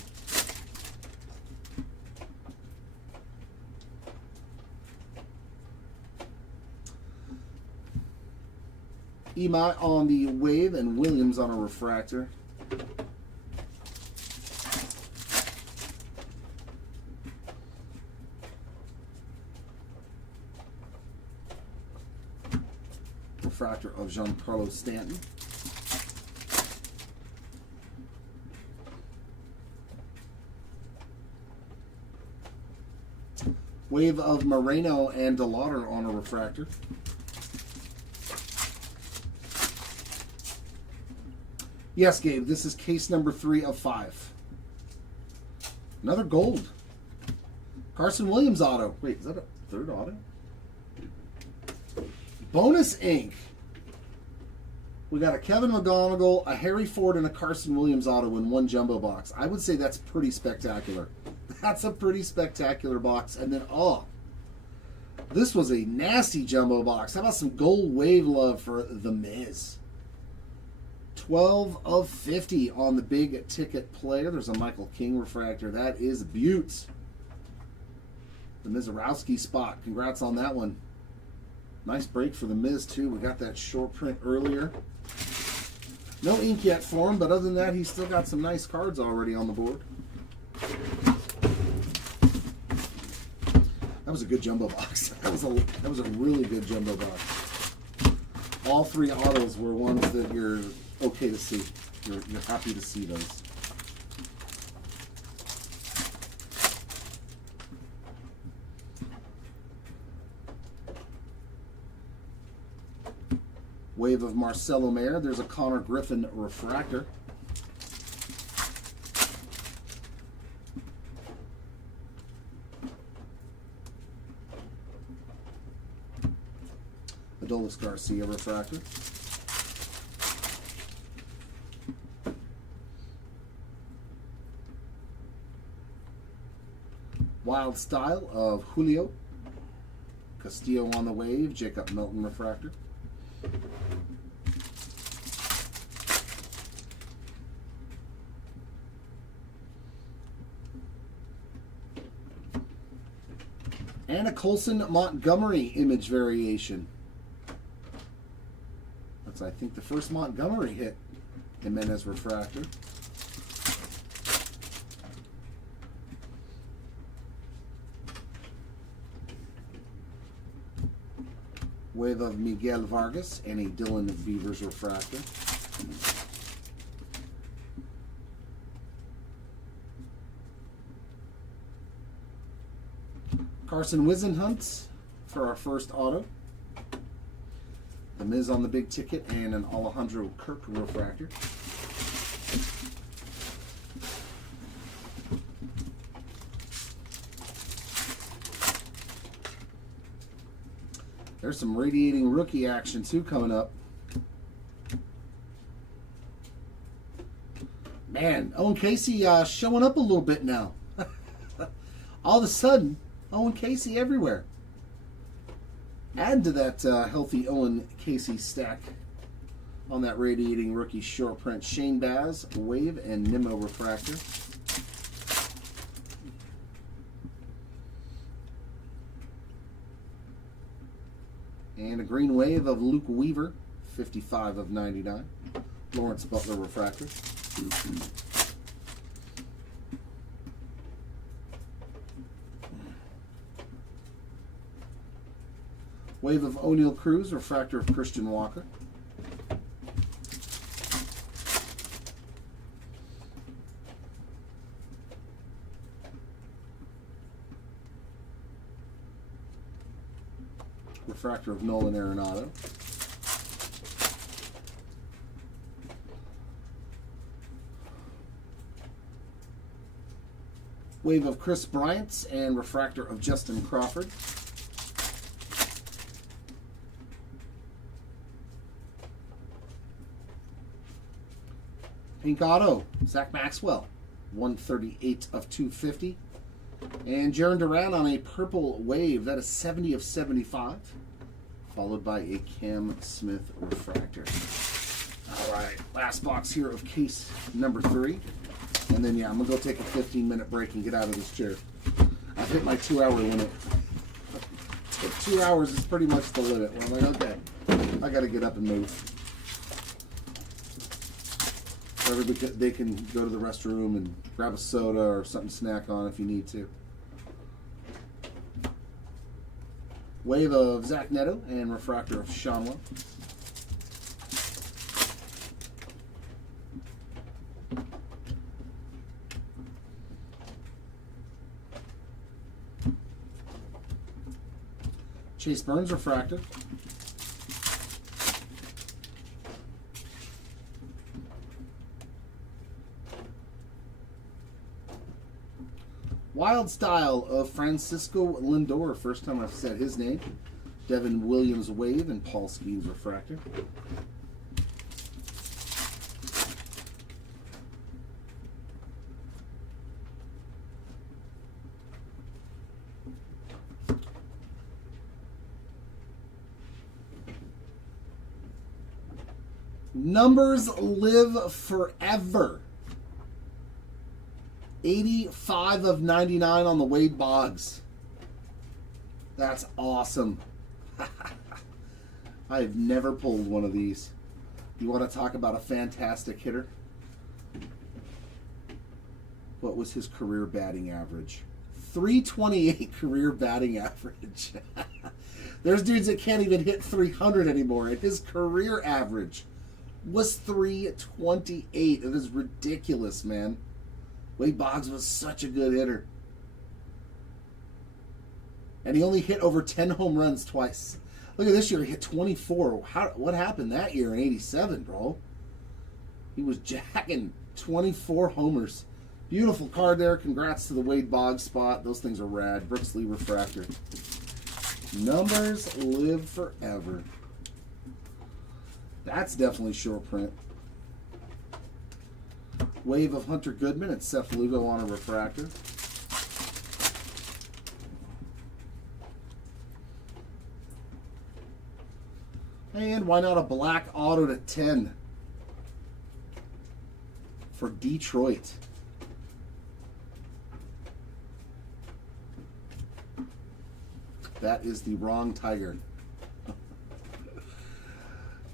Emai on the wave and Williams on a refractor. Refractor of Giancarlo Stanton. Wave of Moreno and DeLauder on a refractor. Yes, Gabe, this is case number 3 of 5. Another gold. Carson Williams auto. Wait, is that a third auto? Bonus ink. We got a Kevin McGonigal, a Harry Ford, and a Carson Williams auto in one jumbo box. I would say that's pretty spectacular. That's a pretty spectacular box. And then, this was a nasty jumbo box. How about some gold wave love for The Miz? 12 of 50 on the big ticket player. There's a Michael King refractor. That is Butte. The Mizorowski spot. Congrats on that one. Nice break for The Miz, too. We got that short print earlier. No ink yet for him, but other than that, he's still got some nice cards already on the board. That was a good jumbo box. That was a really good jumbo box. All 3 autos were ones that you're okay to see. You're happy to see those. Wave of Marcelo Mayer. There's a Connor Griffin refractor. Adolis Garcia refractor. Wild Style of Julio. Castillo on the Wave, Jacob Milton refractor. And a Colson Montgomery image variation. That's, I think, the first Montgomery hit. Jimenez refractor. Wave of Miguel Vargas and a Dylan Beavers refractor. Carson Wisenhunt for our first auto. The Miz on the big ticket and an Alejandro Kirk refractor. There's some radiating rookie action too coming up. Man, Owen Casey showing up a little bit now. All of a sudden, Owen Casey everywhere. Add to that healthy Owen Casey stack on that radiating rookie short print. Shane Baz, Wave, and Nimmo refractor. And a green wave of Luke Weaver, 55 of 99. Lawrence Butler refractor. Wave of O'Neal Cruz, refractor of Christian Walker. Refractor of Nolan Arenado. Wave of Chris Bryant and refractor of Justin Crawford. Pink auto, Zach Maxwell, 138 of 250. And Jaron Duran on a purple wave, that is 70 of 75. Followed by a Cam Smith refractor. All right, last box here of case number 3. And then, yeah, I'm going to go take a 15-minute break and get out of this chair. I've hit my 2-hour limit. 2 hours is pretty much the limit. Well, I'm like, okay, I got to get up and move. They can go to the restroom and grab a soda or something to snack on if you need to. Wave of Zach Neto and refractor of Shamla. Chase Burns refractor. Wild Style of Francisco Lindor. First time I've said his name. Devin Williams wave and Paul Skeens refractor. Numbers live forever. 85 of 99 on the Wade Boggs. That's awesome. I have never pulled one of these. You want to talk about a fantastic hitter? What was his career batting average? 328 career batting average. There's dudes that can't even hit 300 anymore, and his career average was 328. It is ridiculous, man. Wade Boggs was such a good hitter. And he only hit over 10 home runs twice. Look at this year, he hit 24. What happened that year in 87, bro? He was jacking 24 homers. Beautiful card there. Congrats to the Wade Boggs spot. Those things are rad. Brooks Lee refractor. Numbers live forever. That's definitely short print. Wave of Hunter Goodman and Seth Lugo on a refractor. And why not a black auto to 10 for Detroit? That is the wrong Tiger.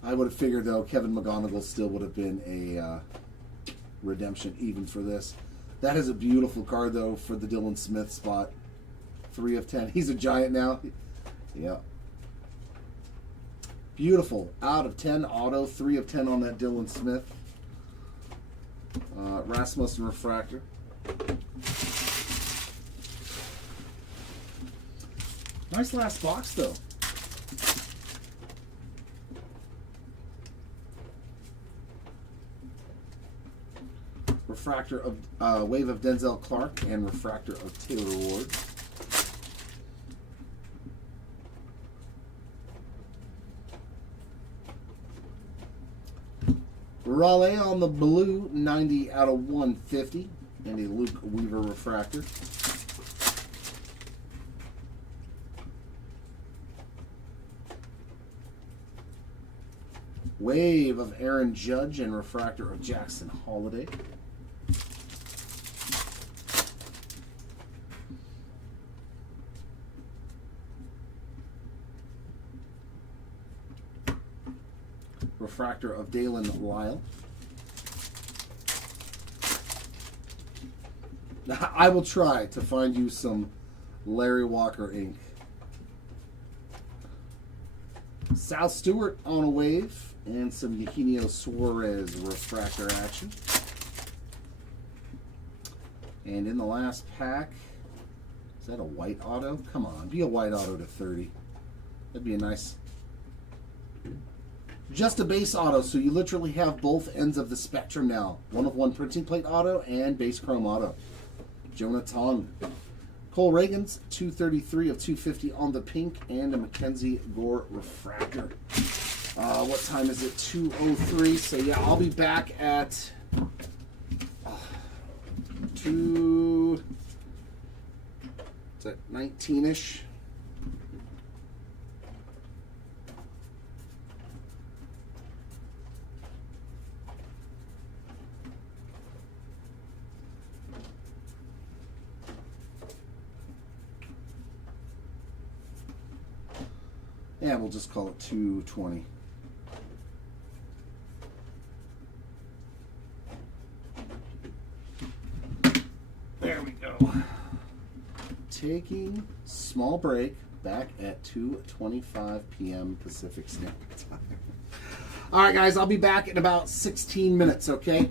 I would have figured, though, Kevin McGonigal still would have been a redemption even for this. That is a beautiful card, though, for the Dylan Smith spot. 3 of 10. He's a Giant now. Yeah. Beautiful. Out of 10 auto. 3 of 10 on that Dylan Smith. Rasmussen refractor. Nice last box, though. Refractor of Wave of Denzel Clark and refractor of Taylor Ward. Raleigh on the blue, 90 out of 150, and a Luke Weaver refractor. Wave of Aaron Judge and refractor of Jackson Holiday. Refractor of Dalen Lyle. Now, I will try to find you some Larry Walker ink. Sal Stewart on a wave and some Eugenio Suarez refractor action. And in the last pack, is that a white auto? Come on, be a white auto to 30. That'd be a nice... Just a base auto, so you literally have both ends of the spectrum now. 1 of 1 printing plate auto and base chrome auto. Jonah Tong. Cole Reagan's 233 of 250 on the pink and a Mackenzie Gore refractor. What time is it? 2:03. So yeah, I'll be back at 2. Is that 19-ish? Yeah, we'll just call it 2:20. There we go. Taking small break back at 2:25 p.m. Pacific Standard Time. All right, guys, I'll be back in about 16 minutes, okay?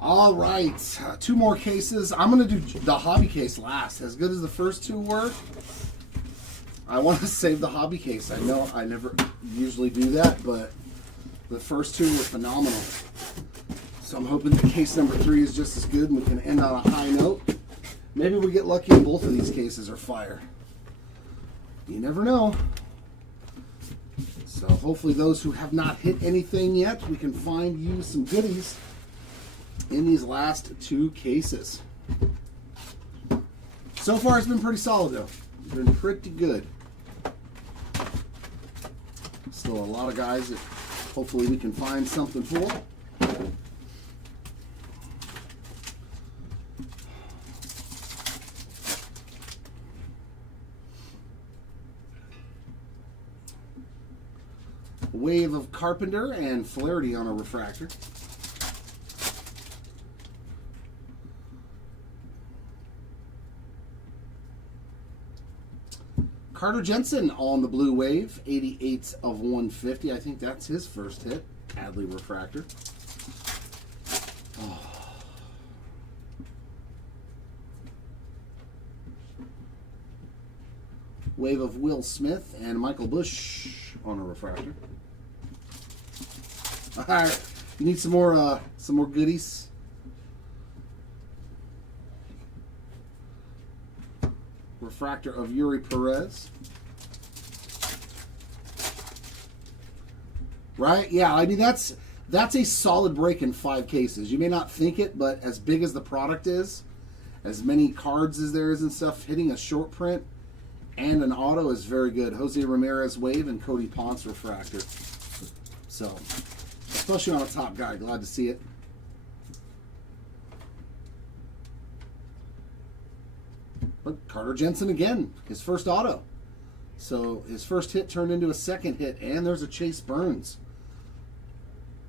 All right, two more cases. I'm going to do the hobby case last. As good as the first two were, I want to save the hobby case. I know I never usually do that, but the first two were phenomenal. So I'm hoping that case number 3 is just as good and we can end on a high note. Maybe we get lucky and both of these cases are fire. You never know. So hopefully those who have not hit anything yet, we can find you some goodies in these last two cases. So far it's been pretty solid though. It's been pretty good. Still a lot of guys that hopefully we can find something for. Wave of Carpenter and Flaherty on a refractor. Carter Jensen on the blue wave, 88 of 150. I think that's his first hit. Adley refractor. Oh. Wave of Will Smith and Michael Bush on a refractor. All right, you need some more goodies. Refractor of Yuri Perez. Right? Yeah, I mean that's a solid break in 5 cases. You may not think it, but as big as the product is, as many cards as there is and stuff, hitting a short print and an auto is very good. Jose Ramirez wave and Cody Ponce refractor. So, especially on a top guy, glad to see it. But Carter Jensen again, his first auto. So his first hit turned into a second hit, and there's a Chase Burns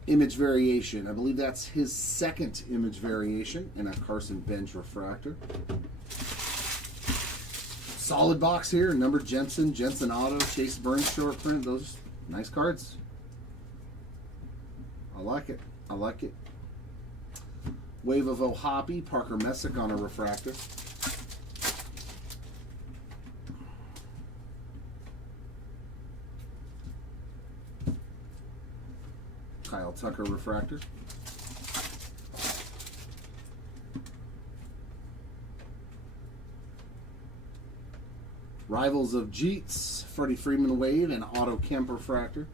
image variation. I believe that's his second image variation in a Carson Bench refractor. Solid box here. Numbered Jensen, Jensen auto, Chase Burns short print. Those nice cards. I like it. I like it. Wave of O'Hoppe, Parker Messick on a refractor. Kyle Tucker refractor. Rivals of Jeets, Freddie Freeman wave and Otto Kemp refractor.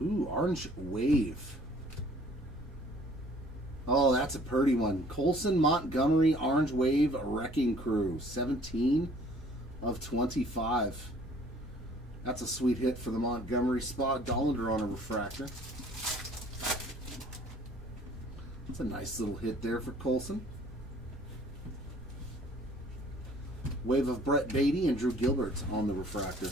Ooh, orange wave. Oh, that's a pretty one. Colson Montgomery, orange wave, wrecking crew. 17 of 25. That's a sweet hit for the Montgomery spot. Dollander on a refractor. That's a nice little hit there for Colson. Wave of Brett Beatty and Drew Gilbert on the refractor.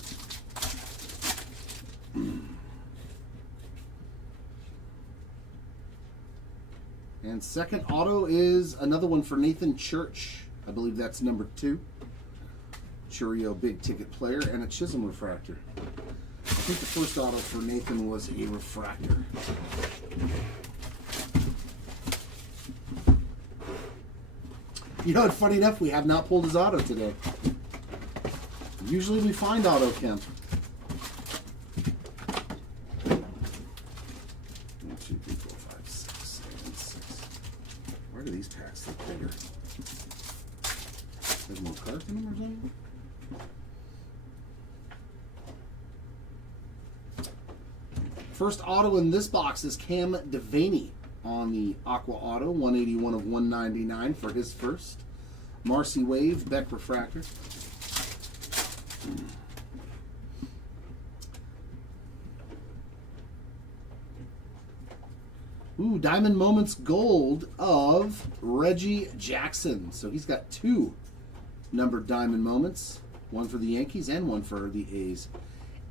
And second auto is another one for Nathan Church. I believe that's number 2. Churio big ticket player and a Chisholm refractor. I think the first auto for Nathan was a refractor. You know, funny enough, we have not pulled his auto today. Usually we find Otto Kemp. 1, 2, 3, 4, 5, 6, 7, 6. Why do these packs look bigger? There's more cards in them or something? First auto in this box is Cam Devaney on the Aqua Auto, 181 of 199 for his first. Marcy Wave, Beck refractor. Ooh, Diamond Moments Gold of Reggie Jackson. So he's got 2 numbered Diamond Moments. One for the Yankees and one for the A's.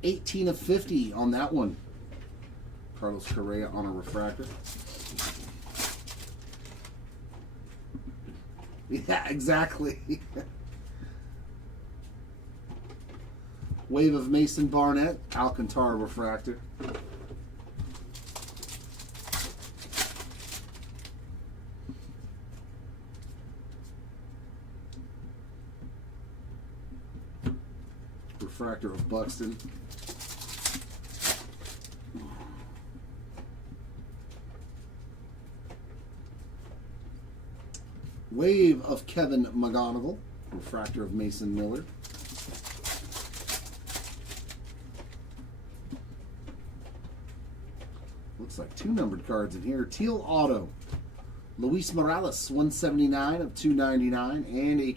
18 of 50 on that one. Carlos Correa on a refractor. Yeah, exactly. Wave of Mason Barnett, Alcantara refractor. Refractor of Buxton. Wave of Kevin McGonigal, refractor of Mason Miller. Looks like 2 numbered cards in here. Teal auto, Luis Morales, 179 of 299, and a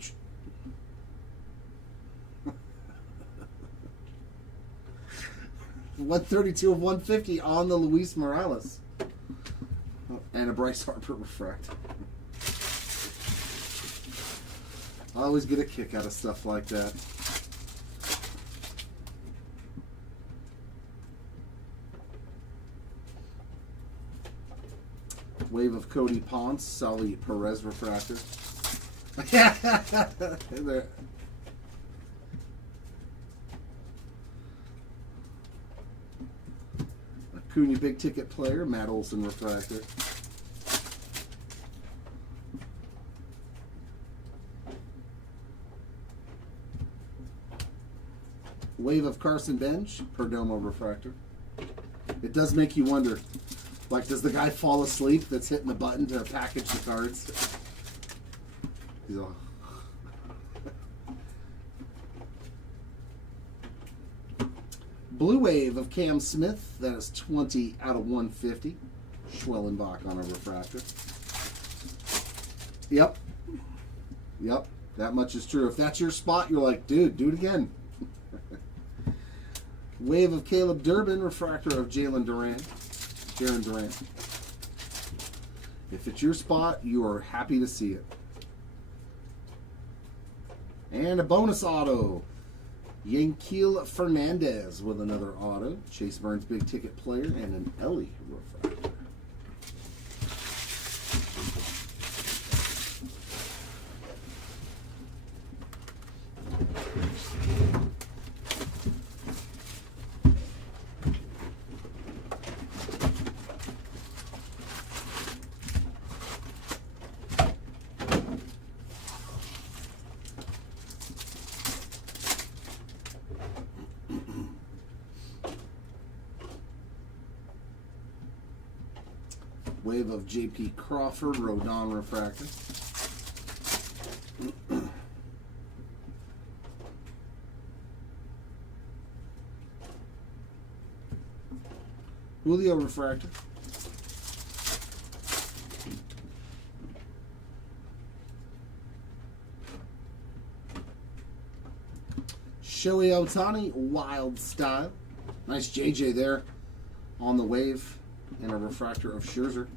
132 of 150 on the Luis Morales. And a Bryce Harper refract. I always get a kick out of stuff like that. Wave of Cody Ponce, Sully Perez refractor. There. Acuna big ticket player, Matt Olson refractor. Wave of Carson Bench, Perdomo refractor. It does make you wonder, like, does the guy fall asleep that's hitting the button to package the cards? He's all... Blue Wave of Cam Smith, that is 20 out of 150. Schwellenbach on a refractor. Yep. Yep, that much is true. If that's your spot, you're like, dude, do it again. Wave of Caleb Durbin, refractor of Jalen Durant. Jaron Durant. If it's your spot, you are happy to see it. And a bonus auto. Yanquiel Fernandez with another auto. Chase Burns big ticket player and an Ellie refractor. Wave of J.P. Crawford, Rodon refractor. Julio refractor. Shohei Ohtani, Wild Style. Nice JJ there on the wave. And a refractor of Scherzer.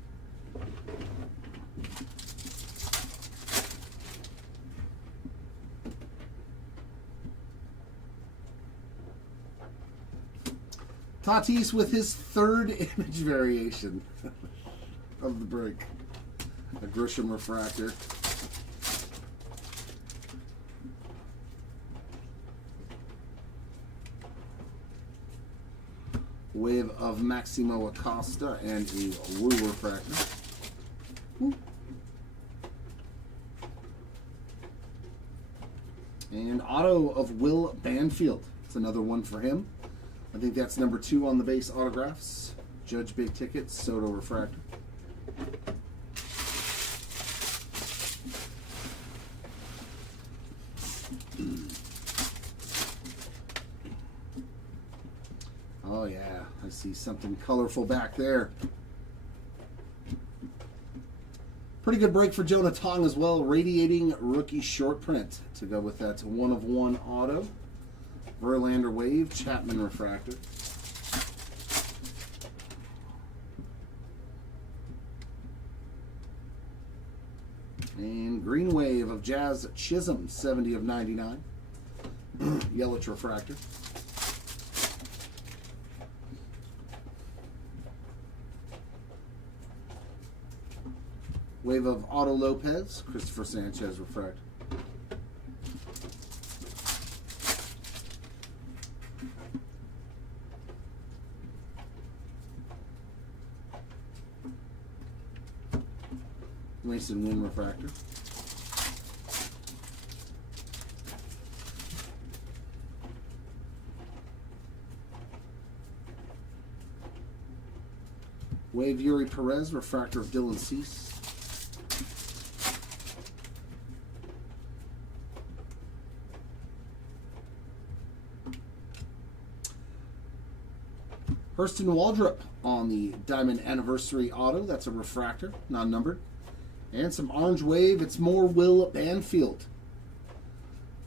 Tatis with his 3rd image variation of the break. A Grisham refractor. Wave of Maximo Acosta and a Woo refractor. Woo. And auto of Will Banfield. It's another one for him. I think that's number 2 on the base autographs. Judge big ticket, Soto refractor. Oh yeah, I see something colorful back there. Pretty good break for Jonah Tong as well. Radiating rookie short print to go with that 1/1 auto. Verlander wave, Chapman refractor. And green wave of Jazz Chisholm, 70 of 99. Yelich refractor. Wave of Otto Lopez, Christopher Sanchez refractor. Mason Wynn refractor. Wave Yuri Perez, refractor of Dylan Cease. Hurston Waldrop on the Diamond Anniversary Auto. That's a refractor, non-numbered. And some orange wave. It's more Will Banfield.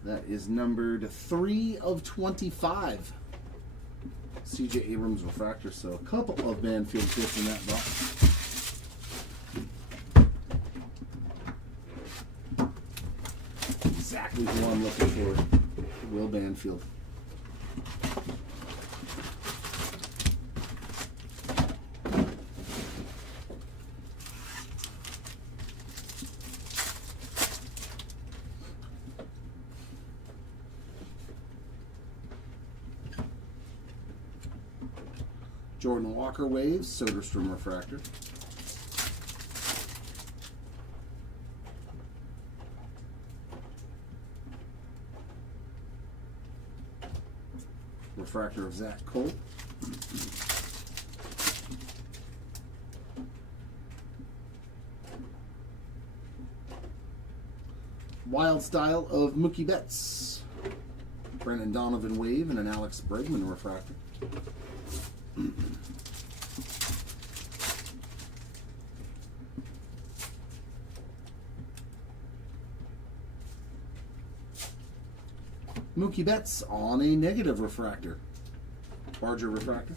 That is numbered 3 of 25. C.J. Abrams refractor. So a couple of Banfield hits in that box. Exactly who I'm looking for. Will Banfield. Jordan Walker waves, Soderstrom refractor. Refractor of Zach Cole. Wild Style of Mookie Betts. Brendan Donovan wave and an Alex Bregman refractor. Mookie Betts on a negative refractor. Barger refractor.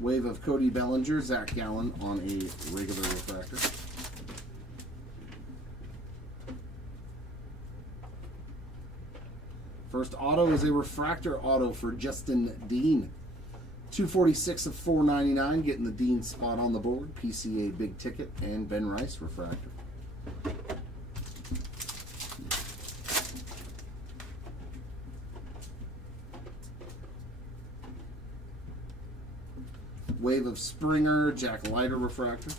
Wave of Cody Bellinger, Zach Gallen on a regular refractor. First auto is a refractor auto for Justin Dean. 246 of 499, getting the Dean spot on the board. PCA Big Ticket and Ben Rice refractor. Wave of Springer, Jack Leiter refractor.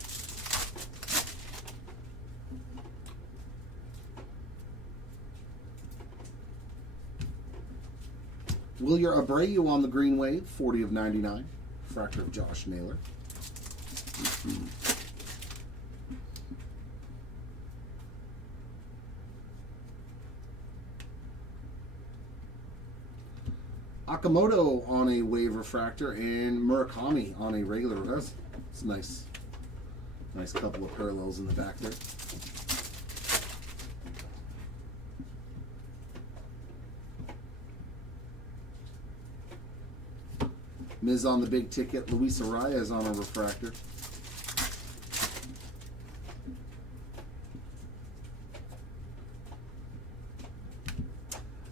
Wilyer Abreu on the green wave, 40 of 99. Refractor of Josh Naylor. Akamoto on a wave refractor and Murakami on a regular. That's nice. Nice couple of parallels in the back there. Miz on the big ticket. Luis Arias on a refractor.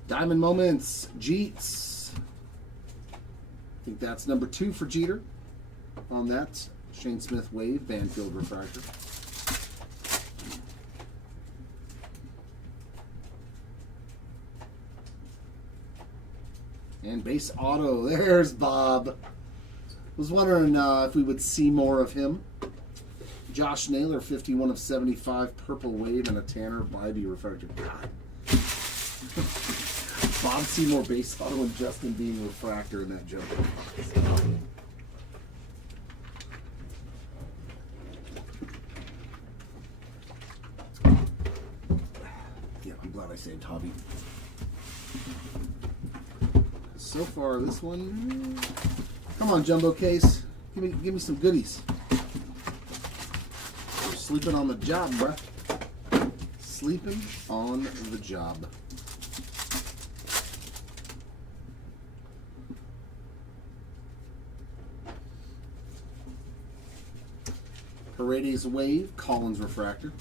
Diamond Moments, Jeets. I think that's number 2 for Jeter on that. Shane Smith wave, Banfield refractor. And base auto, there's Bob. Was wondering if we would see more of him. Josh Naylor, 51 of 75, purple wave and a Tanner Bybee refractor. God. Bob Seymour base auto and Justin Dean refractor in that joke. Yeah, I'm glad I saved Hobby. So far, this one. Come on, Jumbo Case. Give me some goodies. We're sleeping on the job, bruh. Sleeping on the job. Paredes wave, Collins refractor.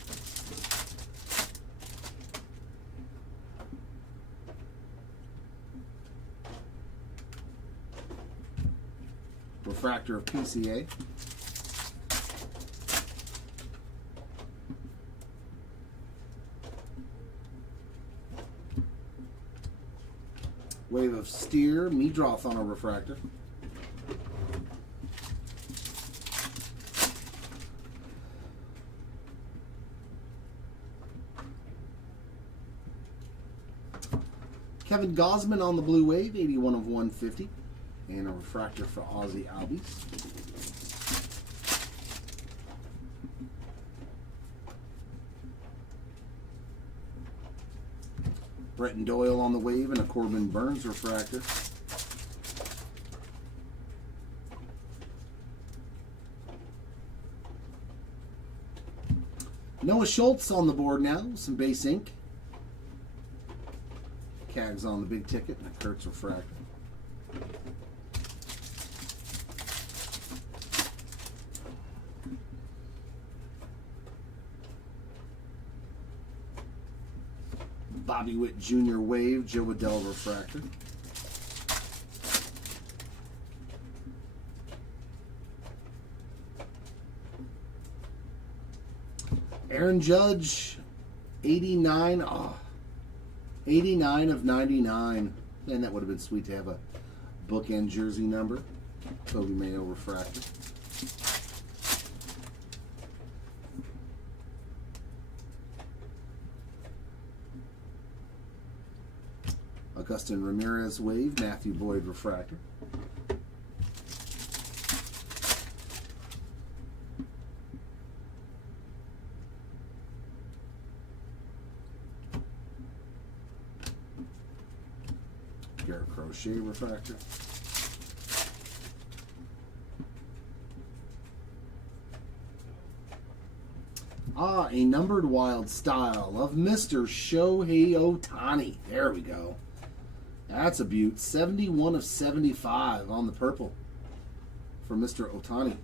Refractor of PCA. Wave of Steer, Meadroth on a refractor. Kevin Gosman on the Blue Wave, 81 of 150. And a refractor for Ozzy Albies. Bretton Doyle on the Wave and a Corbin Burns refractor. Noah Schultz on the board now, some base ink. Cags on the big ticket and a Kurtz refractor. Bobby Witt Jr. Wave, Joe Waddell refractor. Aaron Judge, 89. 89 of 99. And that would have been sweet to have a bookend jersey number. Toby Mayo refractor. Augustin Ramirez Wave, Matthew Boyd refractor. Garrett Crochet refractor. A numbered wild style of Mr. Shohei Ohtani. There we go. That's a beaut. 71 of 75 on the purple for Mr. Ohtani.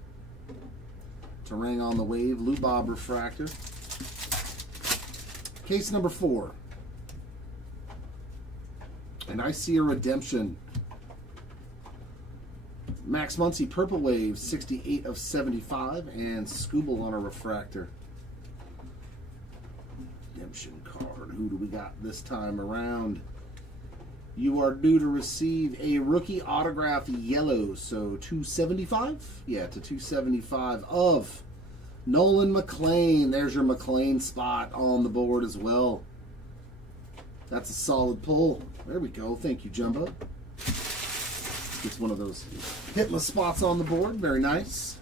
Terang on the Wave, Lou Bob refractor. Case number 4. And I see a redemption. Max Muncy Purple Wave, 68 of 75, and Scooble on a refractor. Redemption card. Who do we got this time around? You are due to receive a rookie autograph yellow, so 275? Yeah, to 275 of Nolan McLean. There's your McLean spot on the board as well. That's a solid pull. There we go. Thank you, Jumbo. It's one of those hitless spots on the board. Very nice.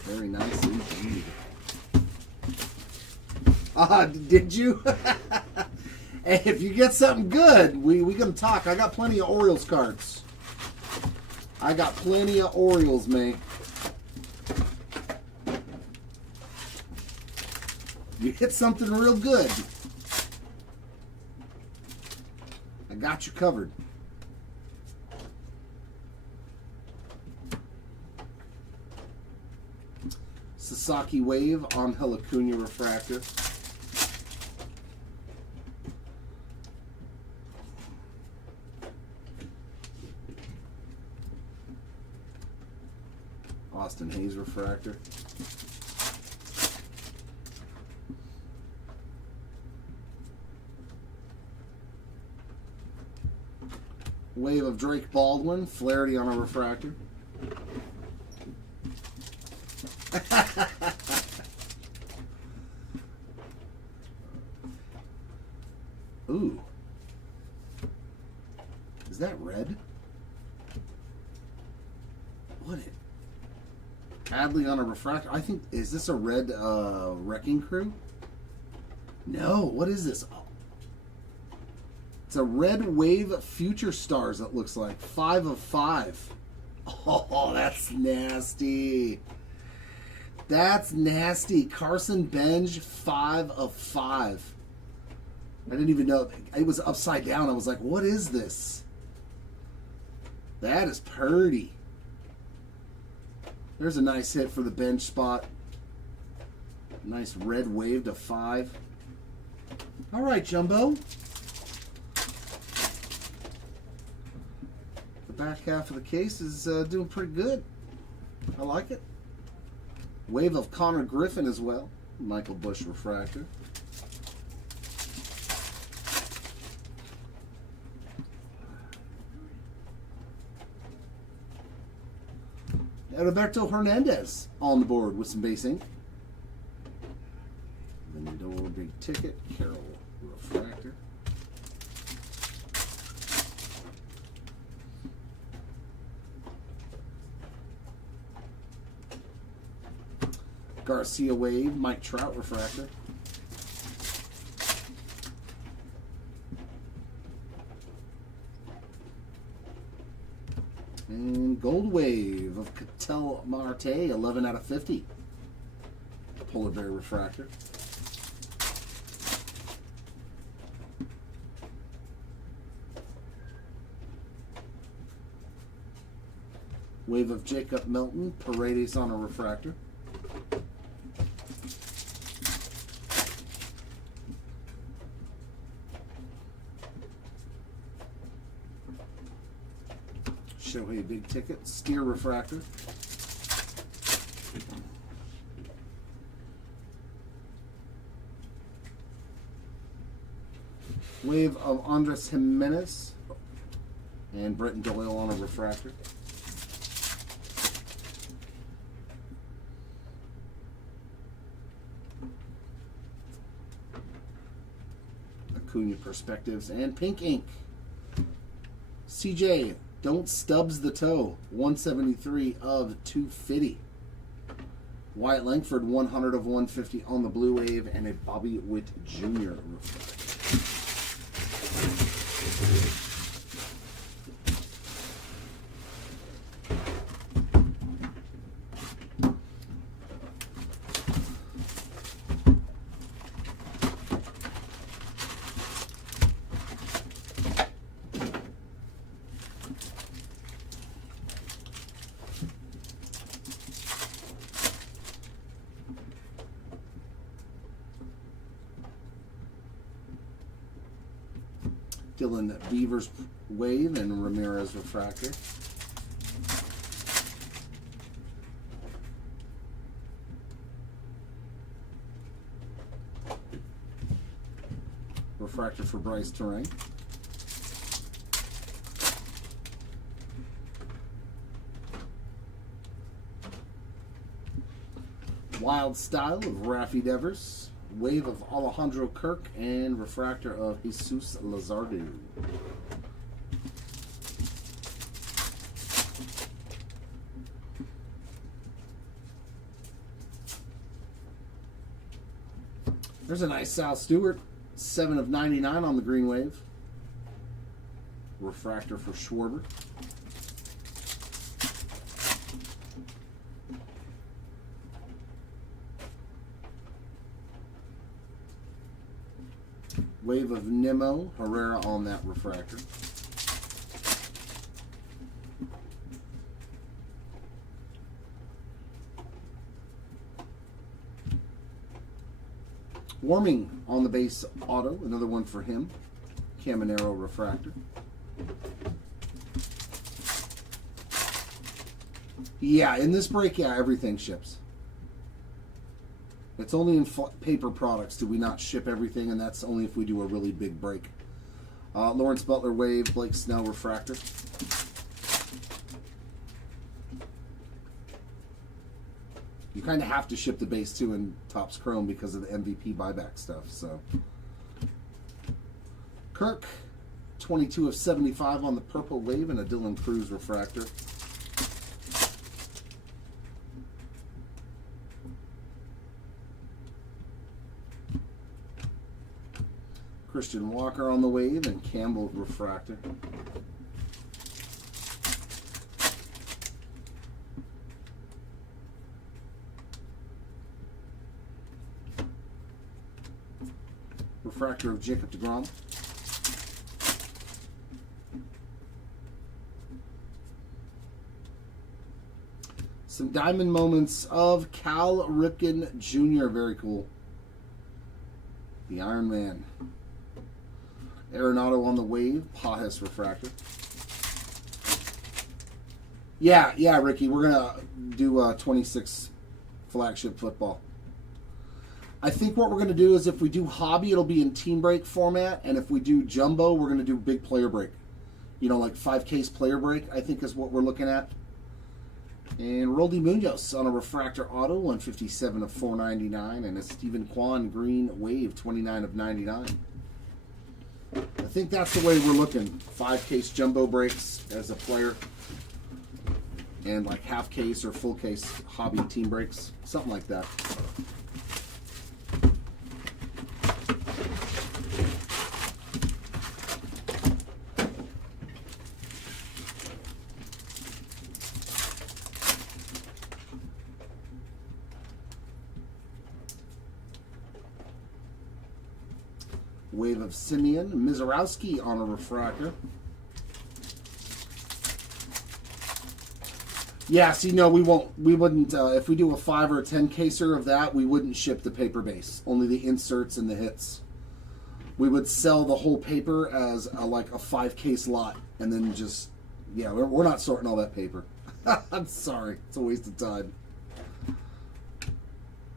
Very nice indeed. Did you? Hey, if you get something good, we gonna talk. I got plenty of Orioles cards. I got plenty of Orioles, man. You hit something real good, I got you covered. Sasaki Wave on Acuna refractor. Austin Hayes refractor. Wave of Drake Baldwin, Flaherty on a refractor. Ooh. Is that red? What it? Adley on a refractor. I think, is this a red Wrecking Crew? No, what is this? Oh. It's a red Wave Future Stars, it looks like. 5 of 5. Oh, that's nasty. That's nasty. Carson Benj, 5 of 5. I didn't even know. It was upside down. I was like, what is this? That is purty. There's a nice hit for the bench spot. Nice red Wave to 5. All right, Jumbo. The back half of the case is doing pretty good. I like it. Wave of Connor Griffin as well. Michael Busch refractor. Roberto Hernandez on the board with some base ink. Lindor Big Ticket, Carroll Refractor. Garcia Wave, Mike Trout Refractor. And Gold Wave of Ketel Marte, 11 out of 50. Polar Bear Refractor. Wave of Jacob Milton, Paredes on a Refractor. Shohei Big Ticket, Steer Refractor. Wave of Andres Jimenez and Britton Doyle on a Refractor. Acuna Perspectives and Pink Ink. CJ, don't stubs the toe. 173 of 250. Wyatt Langford, 100 of 150 on the Blue Wave, and a Bobby Witt Jr. Dylan Beavers Wave and Ramirez Refractor. Refractor for Bryce Terrain. Wild Style of Rafi Devers. Wave of Alejandro Kirk and Refractor of Jesus Lazardo. There's a nice Sal Stewart, 7 of 99 on the Green Wave. Refractor for Schwarber. Wave of Nemo, Herrera on that Refractor. Warming on the base auto, another one for him. Caminero Refractor. Yeah, in this break, yeah, everything ships. It's only in paper products do we not ship everything, and that's only if we do a really big break. Lawrence Butler Wave, Blake Snell Refractor. You kind of have to ship the base too in Topps Chrome because of the MVP buyback stuff. So Kirk, 22 of 75 on the Purple Wave and a Dylan Cruz Refractor. Christian Walker on the Wave and Campbell Refractor. Refractor of Jacob deGrom. Some diamond moments of Cal Ripken Jr. Very cool. The Iron Man. Arenado on the Wave, Pajes Refractor. Yeah, Ricky, we're gonna do 26 flagship football. I think what we're gonna do is if we do hobby, it'll be in team break format, and if we do jumbo, we're gonna do big player break. You know, like 5 case player break, I think is what we're looking at. And Roldy Munoz on a refractor auto, 157 of 499, and a Stephen Kwan green wave, 29 of 99. I think that's the way we're looking. 5-case jumbo breaks as a player, and like half-case or full-case hobby team breaks, something like that. Wave of Simeon Mizorowski on a refractor. Yeah, see, no, we wouldn't, if we do a 5 or a 10 caser of that, we wouldn't ship the paper base, only the inserts and the hits. We would sell the whole paper as like a 5-case lot, and then just, yeah, we're not sorting all that paper. I'm sorry, it's a waste of time.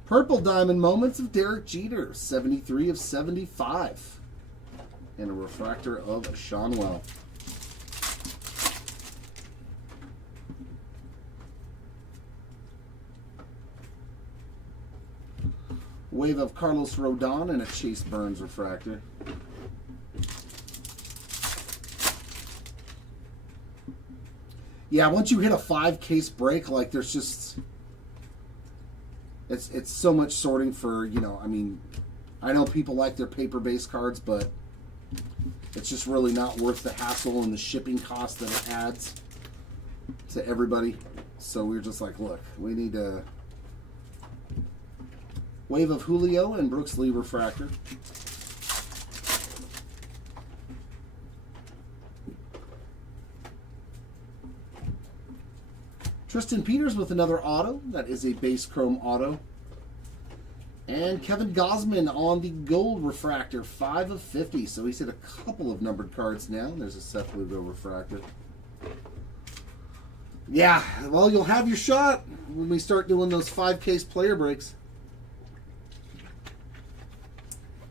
Purple Diamond Moments of Derek Jeter, 73 of 75. And a refractor of Seanwell. Wave of Carlos Rodon and a Chase Burns refractor. Yeah, once you hit a 5-case break, like there's just... It's so much sorting for, you know, I mean, I know people like their paper-based cards, but it's just really not worth the hassle and the shipping cost that it adds to everybody. So we're just like, look, we need a wave of Julio and Brooks Lee refractor. Tristan Peters with another auto. That is a base chrome auto. And Kevin Gosman on the gold refractor, 5 of 50. So he's hit a couple of numbered cards now. There's a Seth Lugo refractor. Yeah, well, you'll have your shot when we start doing those 5-case player breaks.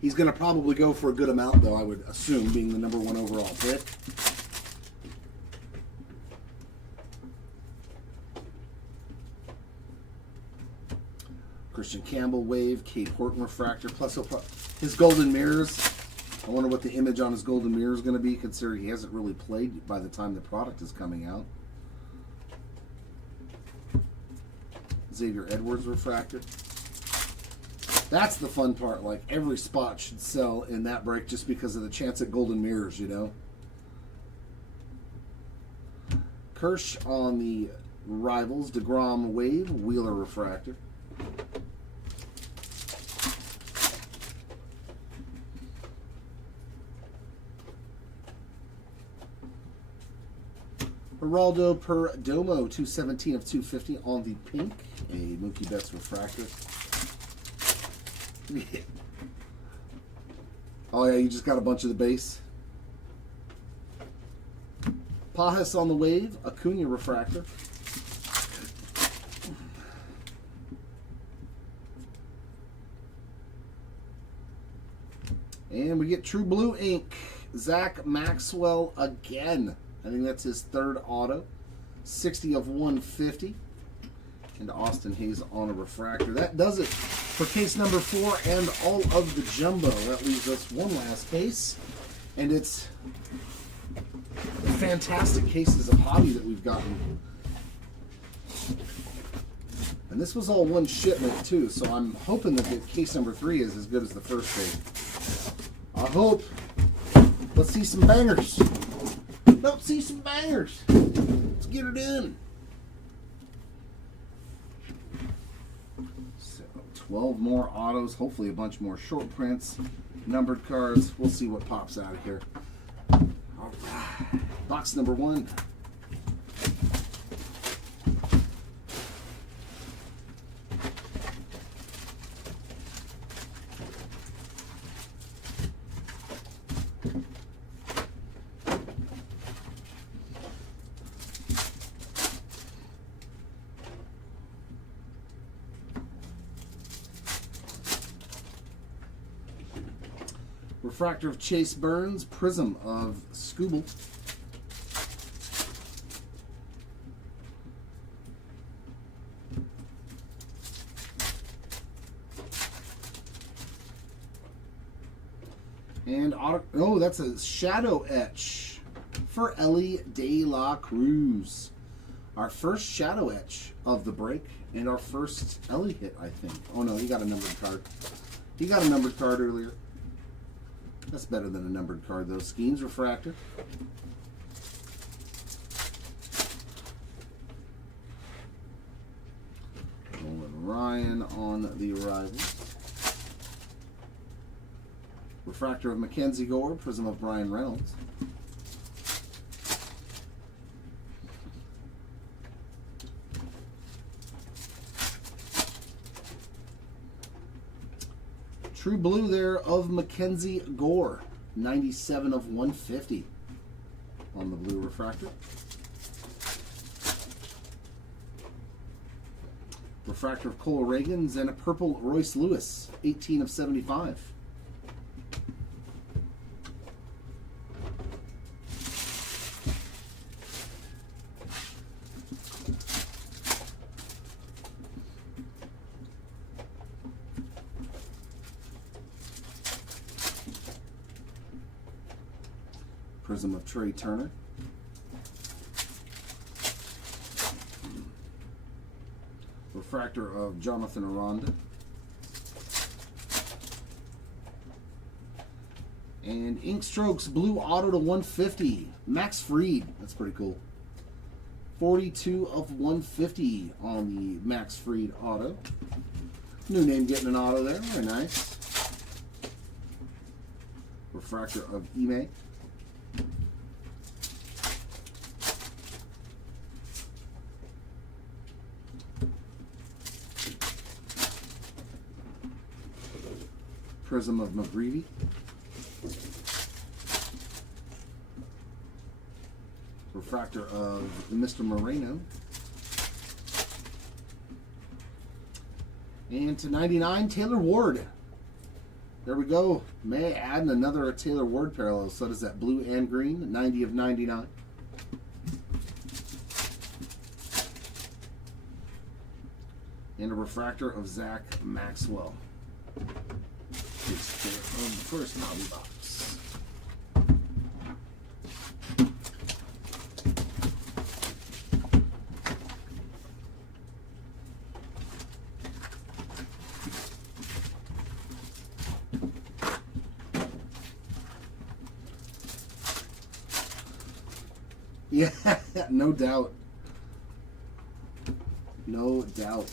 He's going to probably go for a good amount, though, I would assume, being the #1 overall pick. Christian Campbell wave, Kate Horton refractor, plus his golden mirrors. I wonder what the image on his golden mirror is going to be, considering he hasn't really played by the time the product is coming out. Xavier Edwards refractor. That's the fun part. Like, every spot should sell in that break just because of the chance at golden mirrors, you know. Kirsch on the Rivals, DeGrom wave, Wheeler refractor. Geraldo Perdomo, 217 of 250 on the pink. A Mookie Betts refractor. Oh yeah, you just got a bunch of the base. Pajas on the wave, Acuna refractor. And we get True Blue ink, Zach Maxwell again. I think that's his 3rd auto. 60 of 150. And Austin Hayes on a refractor. That does it for case number 4 and all of the jumbo. That leaves us one last case. And it's fantastic cases of hobby that we've gotten. And this was all one shipment too, so I'm hoping that the case number 3 is as good as the first thing. I hope. Let's see some bangers. Let's see some bangers. Let's get her done. So 12 more autos, hopefully a bunch more short prints, numbered cards. We'll see what pops out of here. All right. Box number 1. Refractor of Chase Burns, Prism of Scooble. And oh, that's a shadow etch for Ellie De La Cruz. Our first shadow etch of the break and our first Ellie hit, I think. Oh no, he got a numbered card. He got a numbered card earlier. That's better than a numbered card though. Skeens refractor. Nolan Ryan on the arrivals. Refractor of Mackenzie Gore, Prism of Brian Reynolds. True blue there of Mackenzie Gore, 97 of 150 on the blue refractor. Refractor of Cole Reagans and a purple Royce Lewis, 18 of 75. Prism of Trey Turner. Refractor of Jonathan Aranda. And Ink Strokes Blue Auto to 150. Max Fried. That's pretty cool. 42 of 150 on the Max Fried Auto. New name getting an auto there. Very nice. Refractor of eBay. Prism of McGreevy. Refractor of Mr. Moreno. And to 99, Taylor Ward. There we go. May add another Taylor Ward parallel. So does that blue and green, 90 of 99. And a refractor of Zach Maxwell. Takes care of the first hobby box. Yeah, no doubt. No doubt.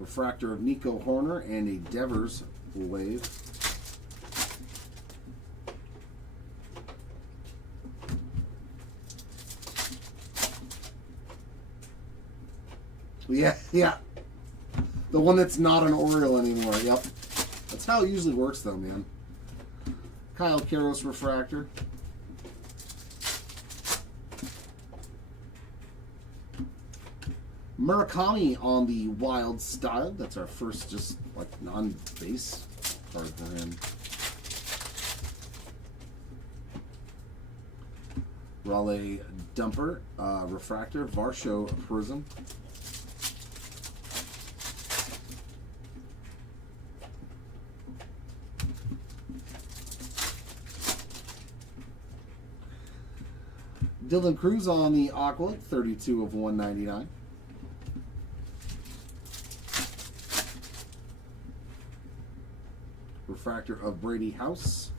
Refractor of Nico Horner and a Devers wave. Yeah. The one that's not an Oriole anymore. Yep. That's how it usually works though, man. Kyle Karros refractor. Murakami on the Wild Style. That's our first just like non-base card for him. Raleigh Dumper, refractor, Varsho Prism. Dylan Cruz on the Aqua, 32 of 199. Refractor of Brady House.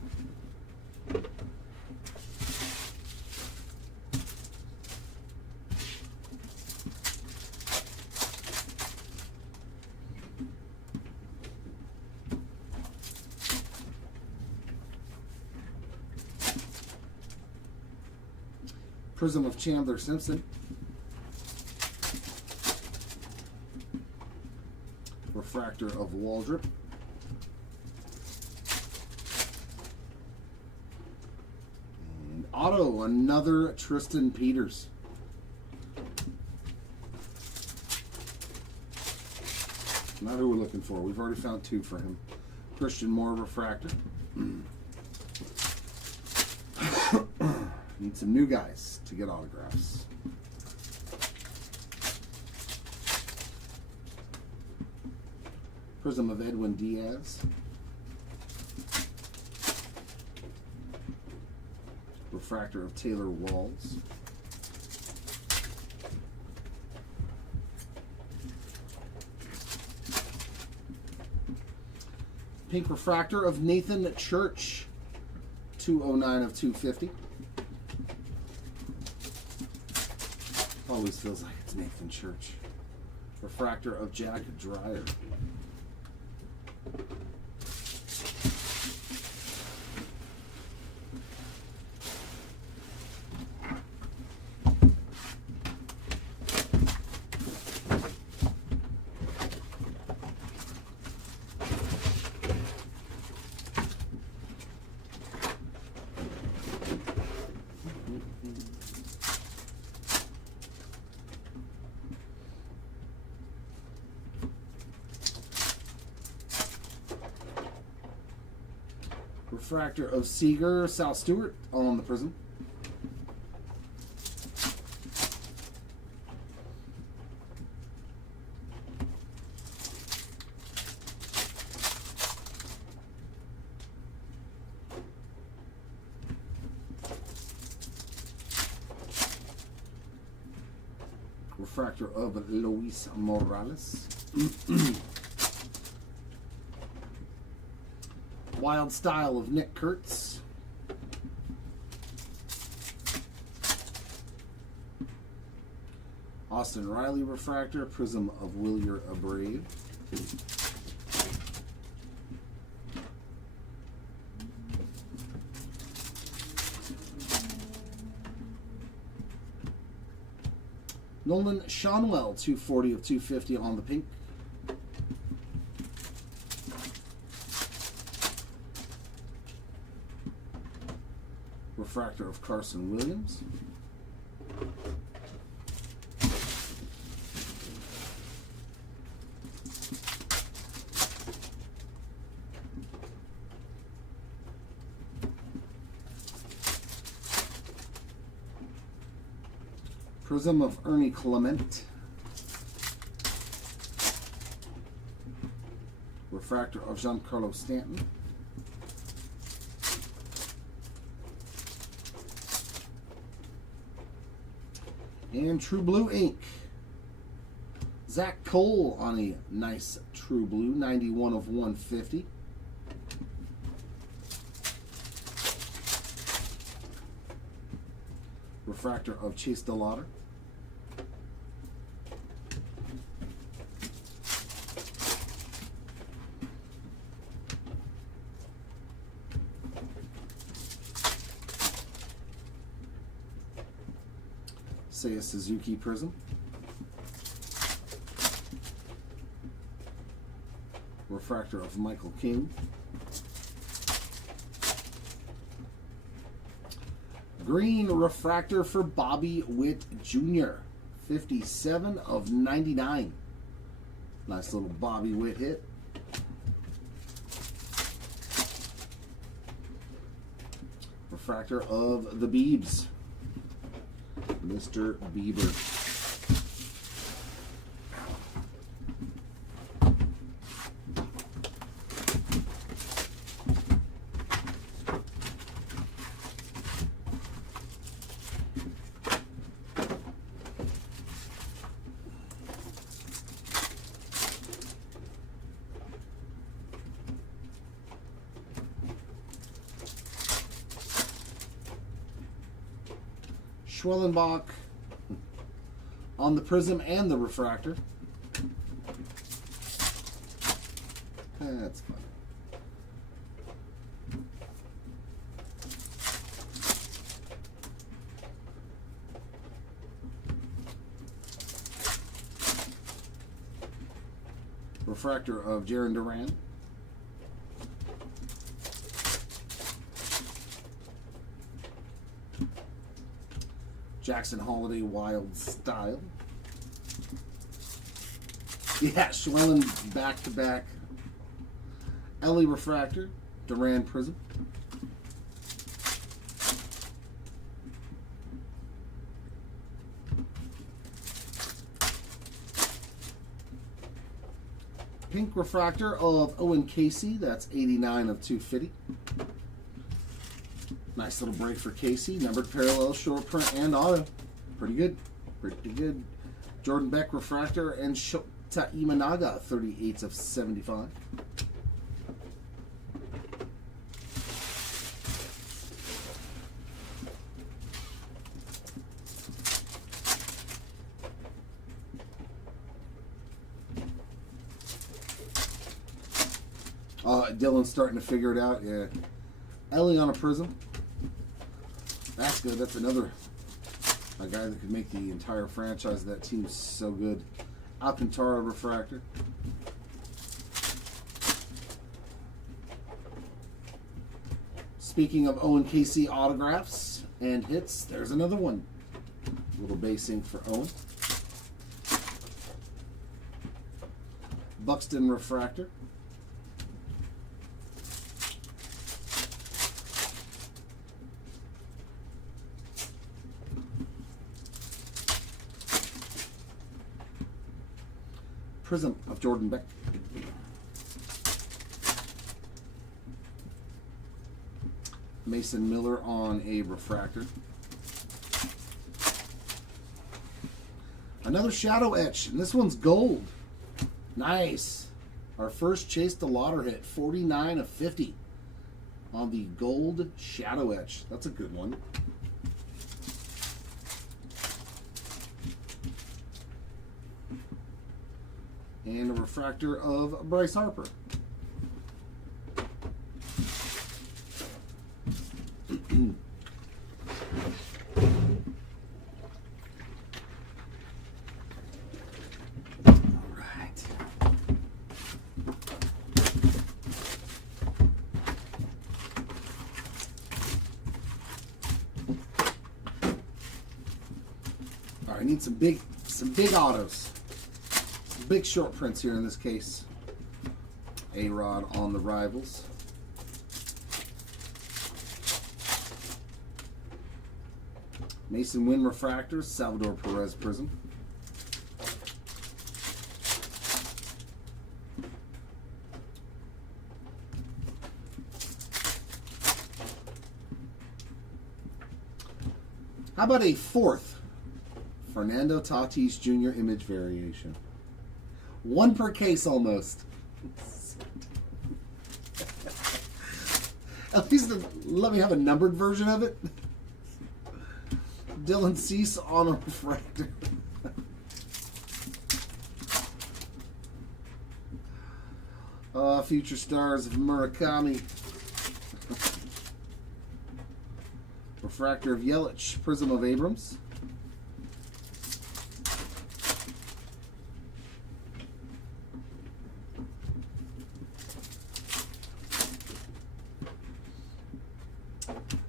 Prism of Chandler Simpson. Refractor of Waldrop. And auto, another Tristan Peters. Not who we're looking for. We've already found two for him. Christian Moore refractor. Need some new guys to get autographs. Prism of Edwin Diaz. Refractor of Taylor Walls. Pink refractor of Nathan Church. 209 of 250. Always feels like it's Nathan Church. Refractor of Jack Dreyer. Refractor of Seager, Sal Stewart, all on the Prism. Refractor of Luis Morales. Wild Style of Nick Kurtz. Austin Riley refractor. Prism of Wilyer Abreu. Nolan Shonwell, 240 of 250 on the pink. Refractor of Carson Williams. Prism of Ernie Clement. Refractor of Giancarlo Stanton. And True Blue ink. Zach Cole on a nice True Blue, 91 of 150. Refractor of Chase DeLauder. Seiya Suzuki Prism. Refractor of Michael King. Green refractor for Bobby Witt Jr. 57 of 99. Nice little Bobby Witt hit. Refractor of the Biebs. Mr. Bieber. Schwellenbach on the Prism and the refractor. That's fun. Refractor of Jaron Duran. Jackson Holiday Wild Style. Yeah, Schwellen back-to-back. Ellie refractor. Duran Prism. Pink refractor of Owen Casey. That's 89 of 250. Nice little break for Casey. Numbered parallel, short print, and auto. Pretty good. Pretty good. Jordan Beck refractor and Shota Imanaga, 38 of 75. Dylan's starting to figure it out. Yeah. Ellie on a prism. That's good. That's another a guy that could make the entire franchise of that team so good. Alcantara refractor. Speaking of Owen Casey autographs and hits, there's another one. Little basing for Owen. Buxton refractor. Prism of Jordan Beck. Mason Miller on a refractor. Another shadow etch, and this one's gold. Nice. Our first Chase the Lauder hit, 49 of 50 on the gold shadow etch. That's a good one. And a refractor of Bryce Harper. All right, I need some big autos. Big short prints here in this case. A-Rod on the Rivals. Mason Wynn refractors, Salvador Perez prism. How about a fourth Fernando Tatis Jr. image variation? One per case almost. At least let me have a numbered version of it. Dylan Cease on a refractor. Future stars of Murakami. Refractor of Yelich. Prism of Abrams.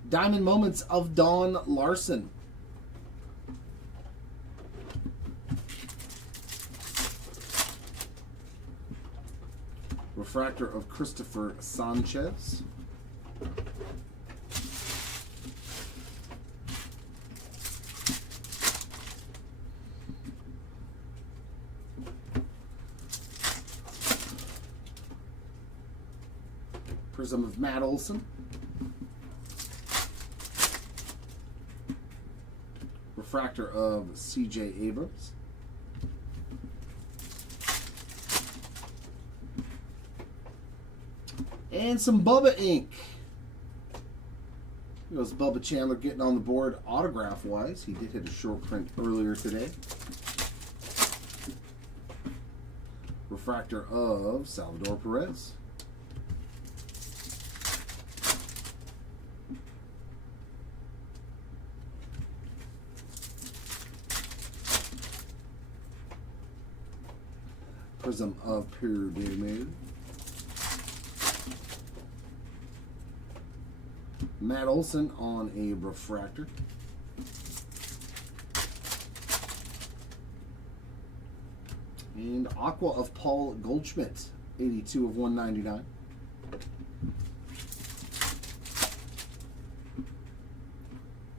Diamond Moments of Don Larson. Refractor of Christopher Sanchez. Prism of Matt Olson. Refractor of C.J. Abrams. And some Bubba ink. Here goes Bubba Chandler getting on the board autograph-wise. He did hit a short print earlier today. Refractor of Salvador Perez. Prism of Purdue. Matt Olson on a refractor. And Aqua of Paul Goldschmidt, 82 of 199.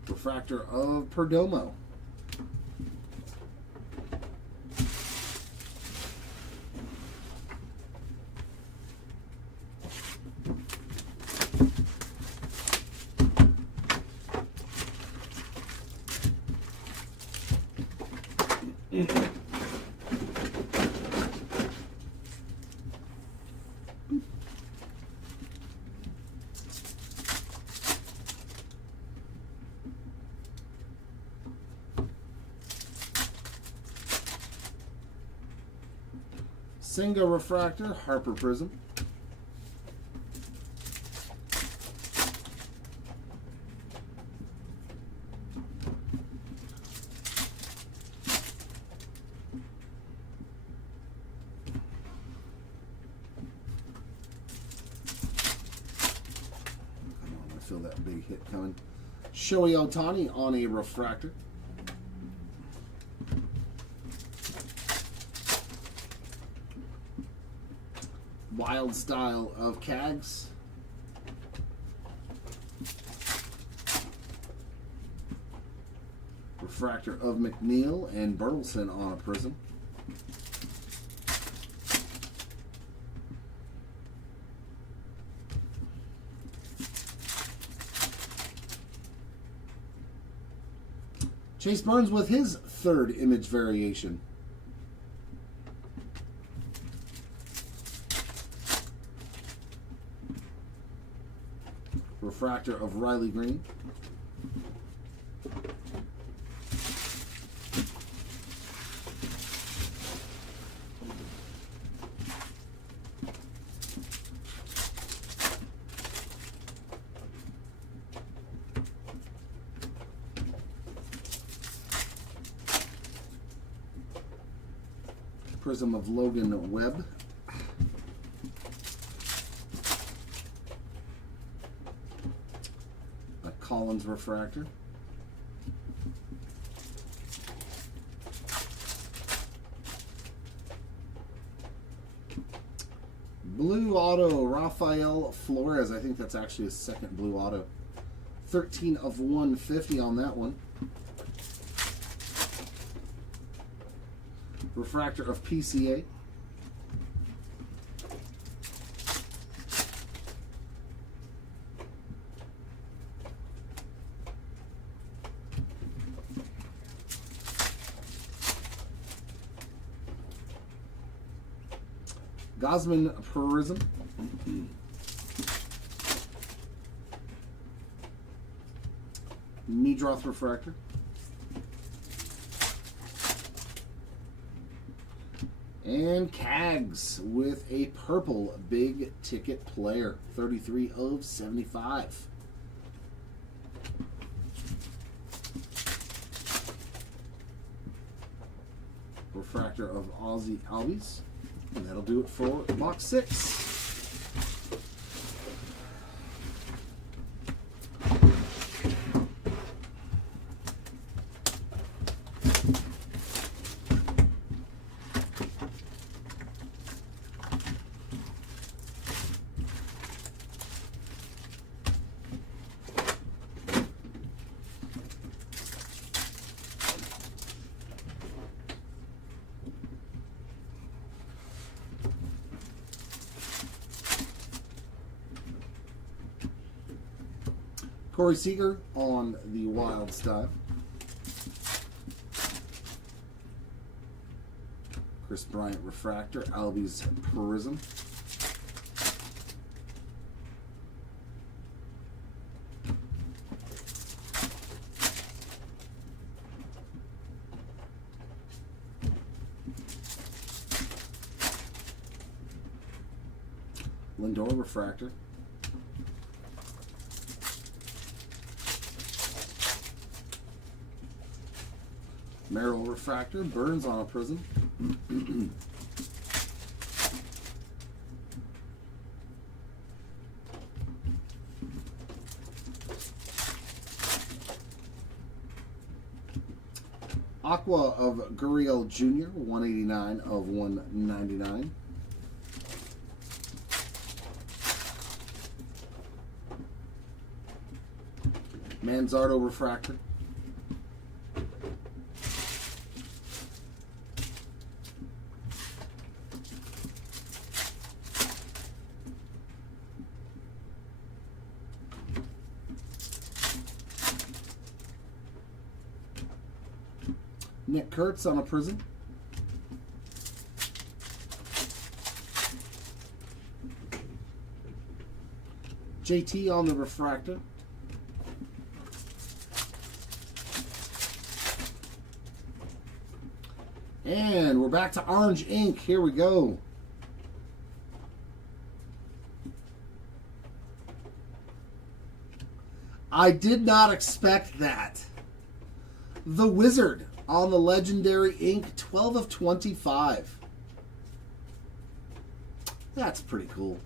Refractor of Perdomo. Senga refractor, Harper Prism. I feel that big hit coming. Shohei Ohtani on a refractor. Wild Style of Cags. Refractor of McNeil and Burleson on a prism. Chase Burns with his third image variation. Refractor of Riley Green. Prism of Logan Webb. A Collins refractor. Blue auto, Rafael Flores. I think that's actually his second blue auto. 13 of 150 on that one. Refractor of PCA. Gosman Prism. Meadroth refractor. And Cags with a purple big ticket player. 33 of 75. Refractor of Ozzy Albies. And that'll do it for box 6. Corey Seager on the Wild Style. Chris Bryant refractor, Albies Prism. Lindor refractor. Merrill refractor, Burns on a prism. Aqua of Gurriel Jr., 189 of 199. Manzardo refractor. Nick Kurtz on a prism. JT on the refractor. And we're back to orange ink. Here we go. I did not expect that. The Wizard on the Legendary Ink, 12 of 25. That's pretty cool.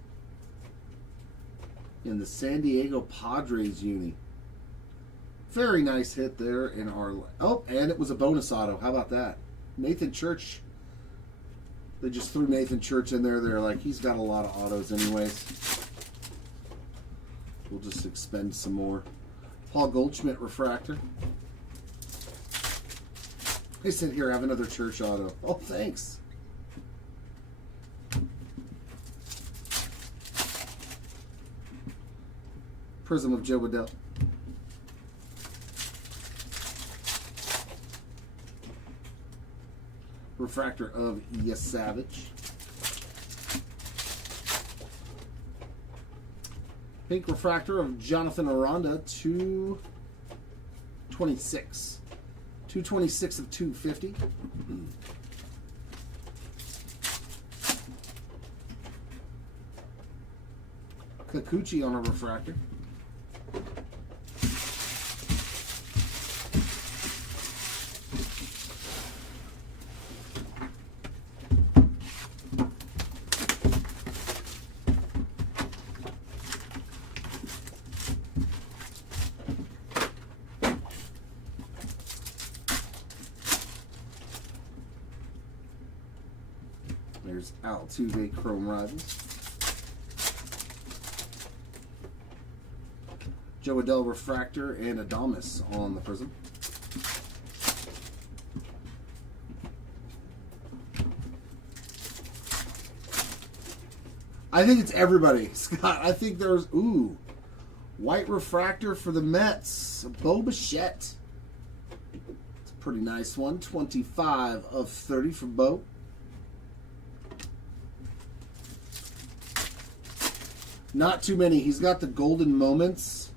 In the San Diego Padres uni. Very nice hit there in our... Oh, and it was a bonus auto. How about that? Nathan Church. They just threw Nathan Church in there. They're like, he's got a lot of autos anyways. We'll just expend some more. Paul Goldschmidt refractor. They said, here, have another Church auto. Oh, thanks. Prism of Joe Waddell. Refractor of Savage. Pink refractor of Jonathan Aranda, 226. 226 of 250. Kikuchi on a refractor. There's Altuve Chrome Rivals. Joe Adele refractor and Adames on the Prism. I think it's everybody, Scott. I think there's white refractor for the Mets, Bo Bichette. It's a pretty nice one. 25 of 30 for Bo. Not too many. He's got the golden moments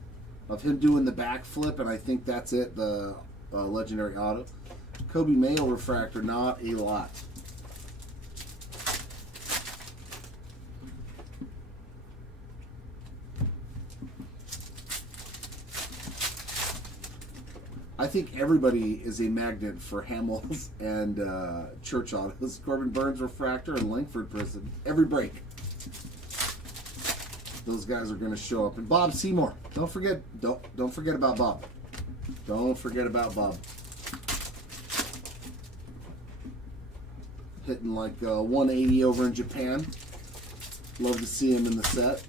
of him doing the backflip, and I think that's it, the legendary auto. Kobe Mayo refractor, not a lot. I think everybody is a magnet for Hamels and Church autos. Corbin Burns refractor and Langford Prism. Every break. Those guys are going to show up. And Bob Seymour. Don't forget about Bob. Don't forget about Bob. Hitting like 180 over in Japan. Love to see him in the set.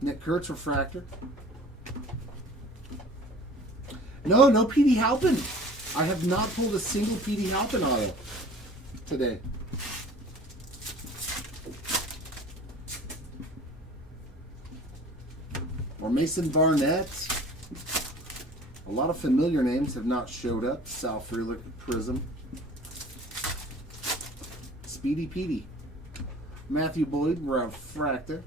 Nick Kurtz refractor. No Petey Halpin. I have not pulled a single Petey Halpin auto today. Or Mason Barnett. A lot of familiar names have not showed up. Sal Frelick Prism. Speedy Petey. Matthew Boyd refractor.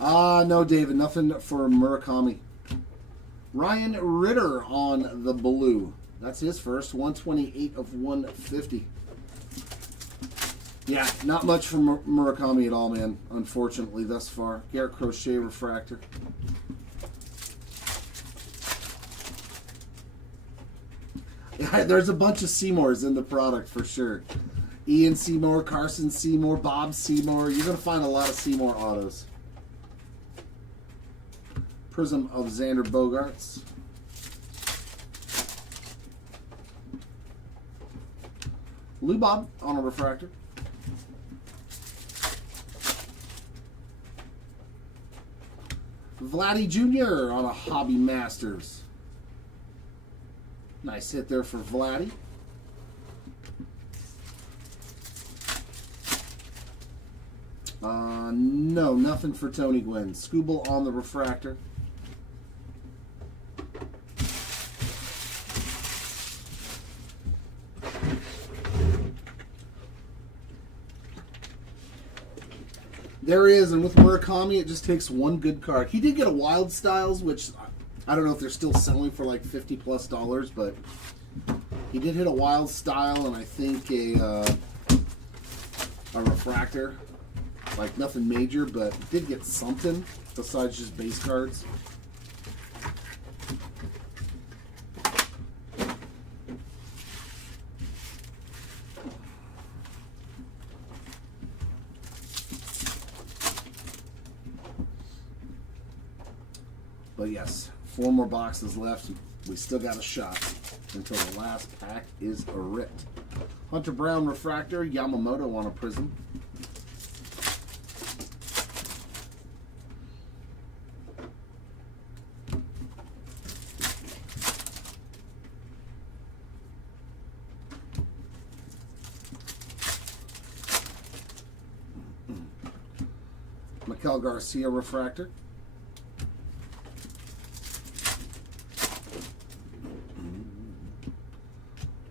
No, David. Nothing for Murakami. Ryan Ritter on the blue. That's his first. 128 of 150. Yeah, not much from Murakami at all, man. Unfortunately, thus far. Garrett Crochet refractor. Yeah, there's a bunch of Seymours in the product for sure. Ian Seymour, Carson Seymour, Bob Seymour. You're going to find a lot of Seymour autos. Prism of Xander Bogaerts. Lou Bob on a refractor. Vladdy Jr. on a Hobby Masters. Nice hit there for Vladdy. No, nothing for Tony Gwynn. Scooble on the refractor. There he is, and with Murakami, it just takes one good card. He did get a Wild Styles, which I don't know if they're still selling for like $50+, but he did hit a Wild Style, and I think a refractor, Like nothing major, but did get something besides just base cards. But yes, 4 more boxes left. We still got a shot until the last pack is ripped. Hunter Brown refractor, Yamamoto on a prism. Mikel Garcia refractor.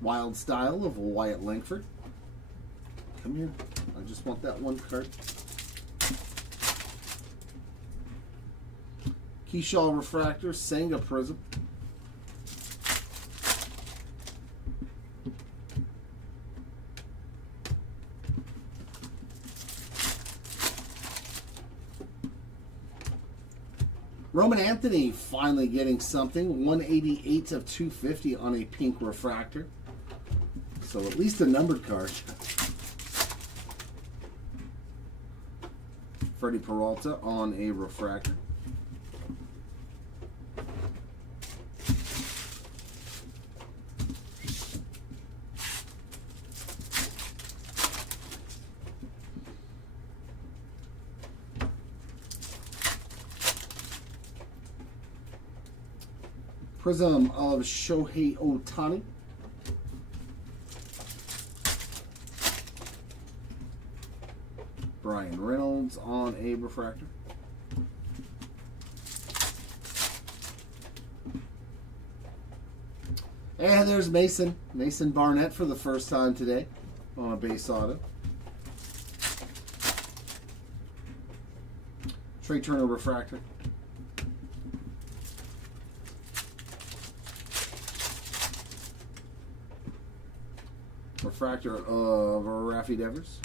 Wild Style of Wyatt Langford. Come here. I just want that one card. Keyshaw refractor, Senga prism. Roman Anthony finally getting something. 188 of 250 on a pink refractor. So at least a numbered card. Freddie Peralta on a refractor. Prism of Shohei Ohtani. Brian Reynolds on a refractor. And there's Mason Barnett for the first time today on a base auto. Trey Turner refractor. Refractor of Rafi Devers.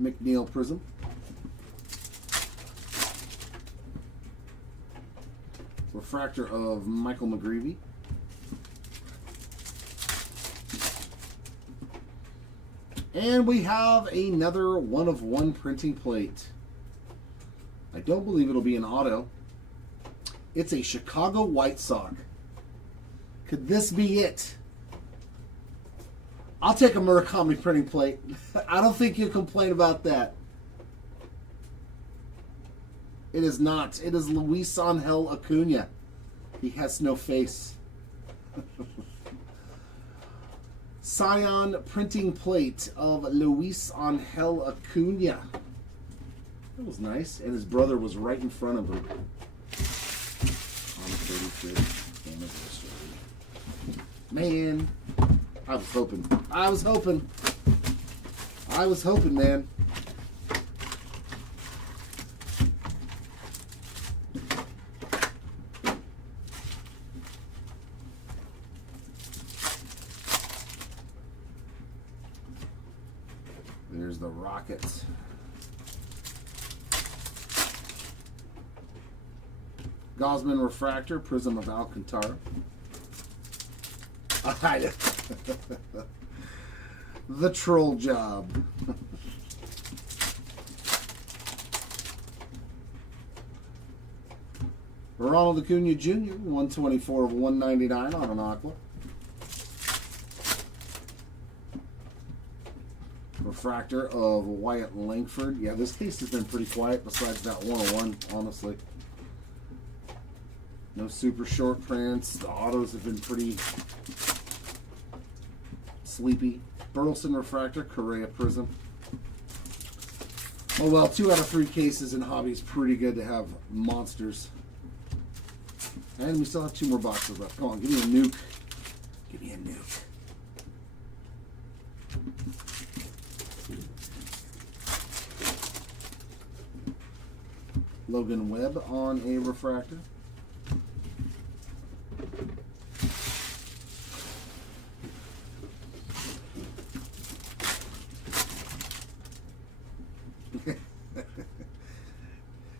McNeil prism. Refractor of Michael McGreevy. And we have another 1 of 1 printing plate. I don't believe it'll be an auto. It's a Chicago White Sox. Could this be it? I'll take a Murakami printing plate. I don't think you'll complain about that. It is not. It is Luis Angel Acuna. He has no face. Scion printing plate of Luis Angel Acuna. That was nice. And his brother was right in front of him. On the 35th anniversary. Man, I was hoping, man. There's the Rockets. Gosman refractor, Prism of Alcantara. The troll job. Ronald Acuna Jr., 124 of 199 on an aqua. Refractor of Wyatt Langford. Yeah, this case has been pretty quiet besides that 101, honestly. No super short prints. The autos have been pretty sleepy. Burleson refractor, Correa prism. Oh well, 2 out of 3 cases in hobby is pretty good to have monsters. And we still have 2 more boxes left. Come on, give me a nuke. Give me a nuke. Logan Webb on a refractor.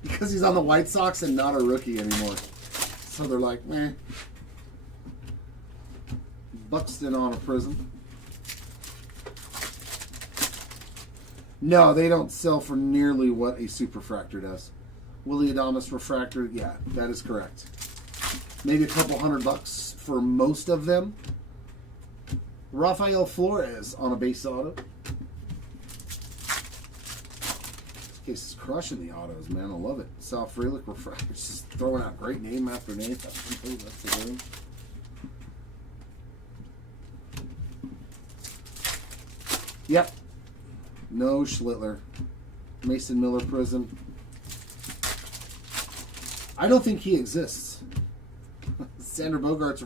Because he's on the White Sox and not a rookie anymore. So they're like, meh. Buxton on a prism. No, they don't sell for nearly what a superfractor does. Willie Adames refractor, yeah, that is correct. Maybe a couple $100 for most of them. Rafael Flores on a base auto. This case is crushing the autos, man. I love it. Sal Frelick refractor, just throwing out great name after name. That's the name. Yep. No Schlittler. Mason Miller Prism. I don't think he exists. Sander Bogarts.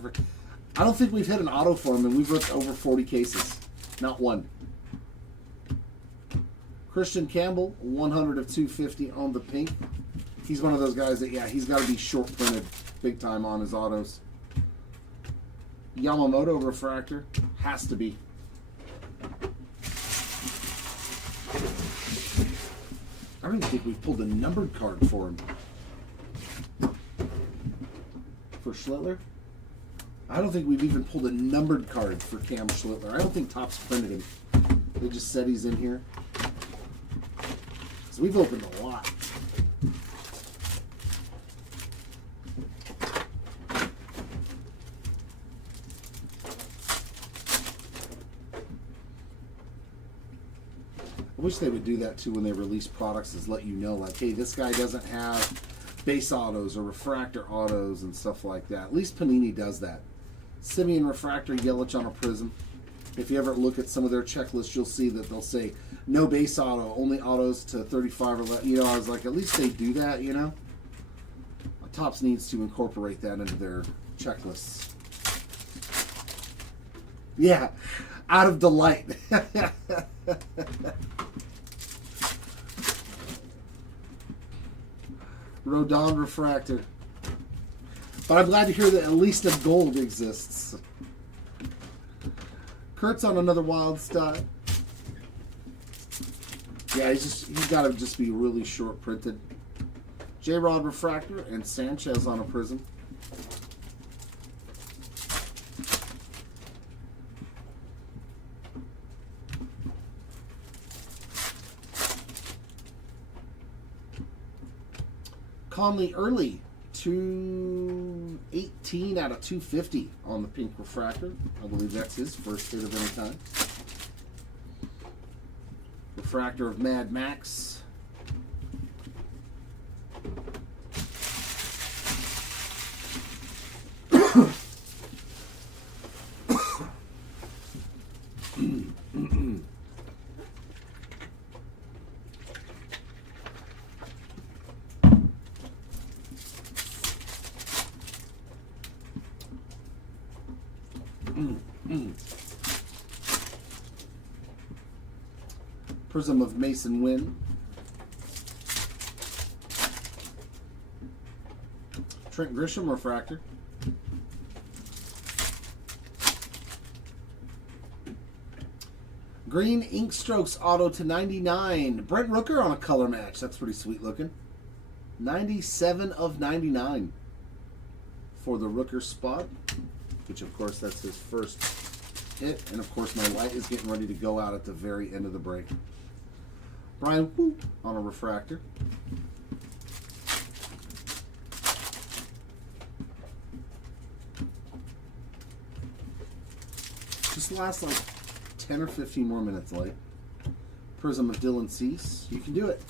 I don't think we've hit an auto for him, and we've ripped over 40 cases. Not one. Christian Campbell, 100 of 250 on the pink. He's one of those guys that, yeah, he's got to be short printed big time on his autos. Yamamoto refractor. Has to be. I don't even think we've pulled a numbered card for him. For Schlittler? I don't think we've even pulled a numbered card for Cam Schlittler. I don't think Topps printed him. They just said he's in here. So we've opened a lot. I wish they would do that too when they release products, is let you know, like, hey, this guy doesn't have base autos or refractor autos and stuff like that. At least Panini does that. Simeon refractor, Yelich on a prism. If you ever look at some of their checklists, you'll see that they'll say no base auto, only autos to 35 or less. You know, I was like, at least they do that, you know? Topps needs to incorporate that into their checklists. Yeah, out of delight. Rodon refractor. But I'm glad to hear that at least a gold exists. Kurtz on another wild style. Yeah, he's got to just be really short printed. J-Rod refractor and Sanchez on a prism. Conley Early, 218 out of 250 on the pink refractor. I believe that's his first hit of any time. Refractor of Mad Max. Prism of Mason Wynn. Trent Grisham refractor. Green Ink Strokes auto to 99. Brent Rooker on a color match. That's pretty sweet looking. 97 of 99 for the Rooker spot, which of course that's his first hit. And of course my light is getting ready to go out at the very end of the break. Brian Wu on a refractor. Just last like 10 or 15 more minutes late. Prism of Dylan Cease. You can do it.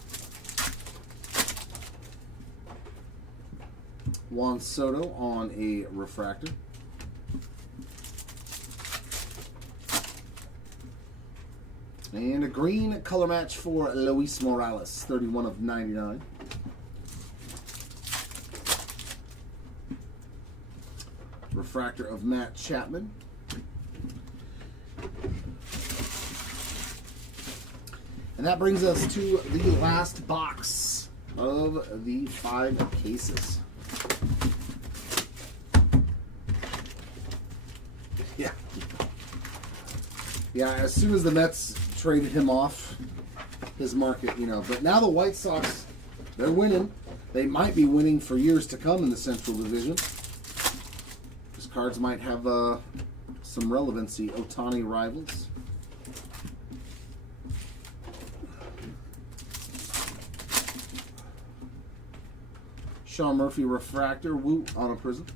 Juan Soto on a refractor. And a green color match for Luis Morales, 31 of 99. Refractor of Matt Chapman. And that brings us to the last box of the 5 cases. Yeah. Yeah, as soon as the Mets traded him off, his market, But now the White Sox, they're winning. They might be winning for years to come in the Central Division. These cards might have some relevancy. Ohtani rivals. Sean Murphy refractor, Woo on a prism.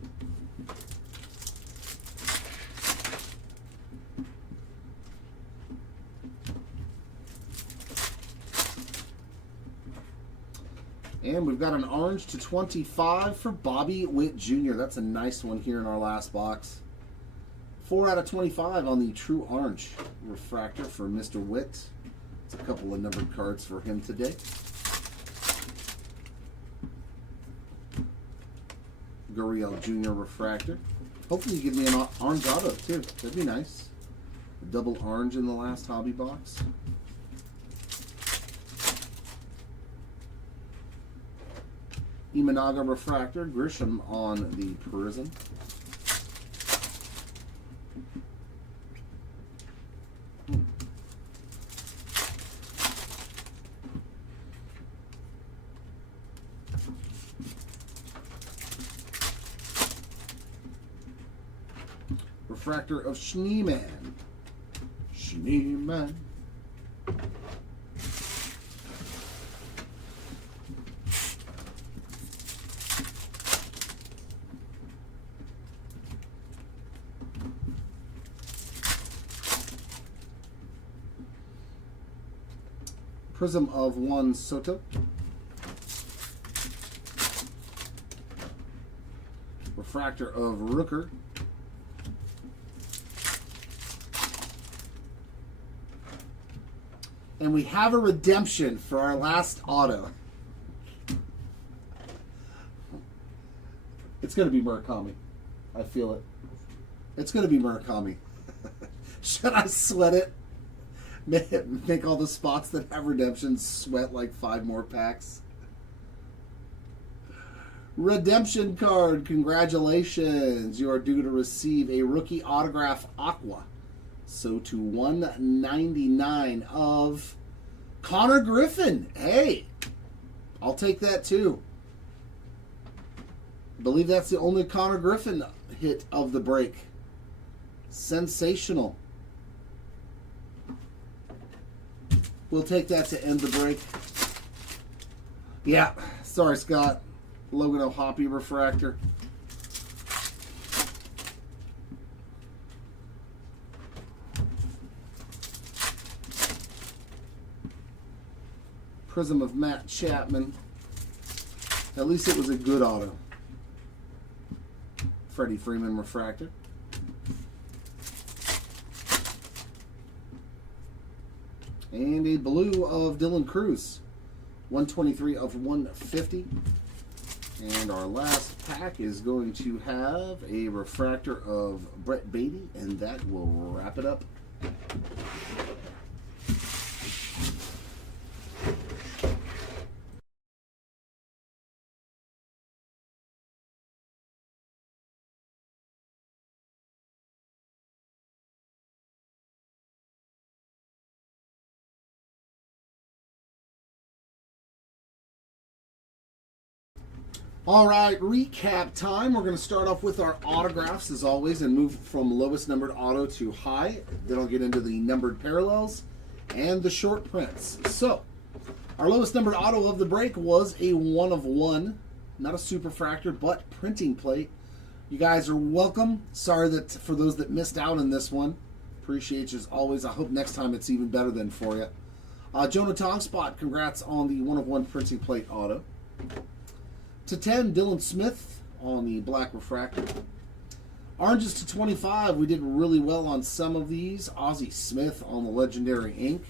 And we've got an orange to 25 for Bobby Witt Jr. That's a nice one here in our last box. 4 out of 25 on the true orange refractor for Mr. Witt. It's a couple of numbered cards for him today. Gurriel Jr. refractor. Hopefully you give me an orange auto too. That'd be nice. A double orange in the last hobby box. Imanaga refractor, Grisham on the prism. Refractor of Schneeman. Schneeman. Prism of Juan Soto. Refractor of Rooker. And we have a redemption for our last auto. It's going to be Murakami. I feel it. It's going to be Murakami. Should I sweat it? Make all the spots that have redemptions sweat like 5 more packs. Redemption card. Congratulations. You are due to receive a rookie autograph Aqua. So to 199 of Connor Griffin. Hey, I'll take that too. I believe that's the only Connor Griffin hit of the break. Sensational. We'll take that to end the break. Yeah, sorry Scott. Logan O'Hoppe refractor. Prism of Matt Chapman. At least it was a good auto. Freddie Freeman refractor. And a blue of Dylan Cruz. 123 of 150. And our last pack is going to have a refractor of Brett Beatty, and that will wrap it up. All right, recap time. We're going to start off with our autographs as always and move from lowest numbered auto to high. Then I'll get into the numbered parallels and the short prints. So, our lowest numbered auto of the break was a 1 of 1. Not a superfractor, but printing plate. You guys are welcome. Sorry that for those that missed out on this one. Appreciate you as always. I hope next time it's even better than for you. Jonah Tongspot, congrats on the 1 of 1 printing plate auto. To 10, Dylan Smith on the black refractor. Oranges to 25, we did really well on some of these. Ozzie Smith on the legendary ink.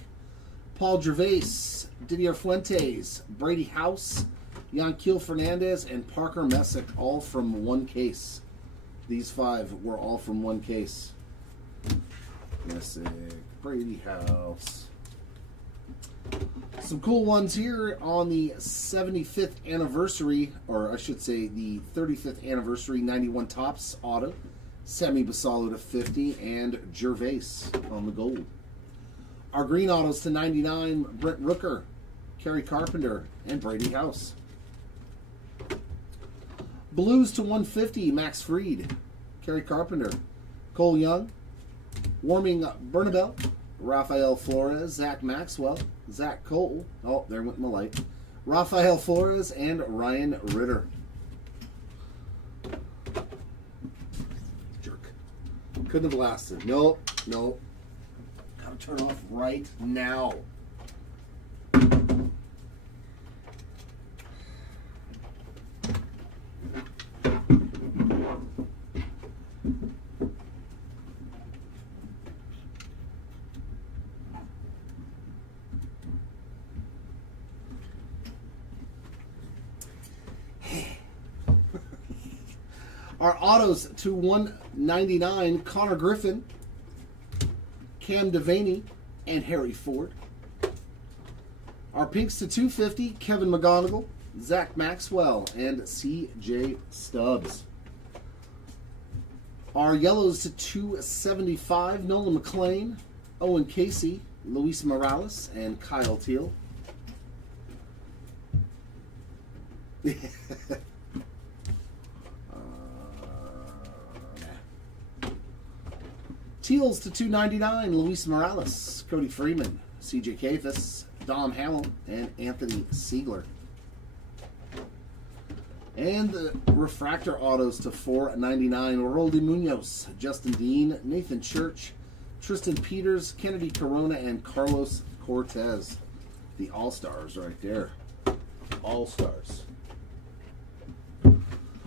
Paul Gervais, Didier Fuentes, Brady House, Yanquiel Fernandez, and Parker Messick, all from one case. These 5 were all from one case. Messick, Brady House. Some cool ones here on the 75th anniversary, or I should say the 35th anniversary 91 Topps auto. Sammy Basallo to 50 and Gervais on the gold. Our green autos to 99, Brent Rooker, Kerry Carpenter, and Brady House. Blues to 150, Max Fried, Kerry Carpenter, Cole Young, Warming Bernabel, Rafael Flores, Zach Maxwell, Zach Cole, oh, there went my light, Rafael Flores, and Ryan Ritter. Jerk. Couldn't have lasted. Nope. Gotta turn off right now. Our autos to 199, Connor Griffin, Cam Devaney, and Harry Ford. Our pinks to 250, Kevin McGonigal, Zach Maxwell, and C.J. Stubbs. Our yellows to 275, Nolan McLean, Owen Casey, Luis Morales, and Kyle Teal. Teals to 299, Luis Morales, Cody Freeman, CJ Kafis, Dom Hamill, and Anthony Siegler. And the refractor autos to 499, Oroldi Munoz, Justin Dean, Nathan Church, Tristan Peters, Kennedy Corona, and Carlos Cortez. The All-Stars right there. All-Stars.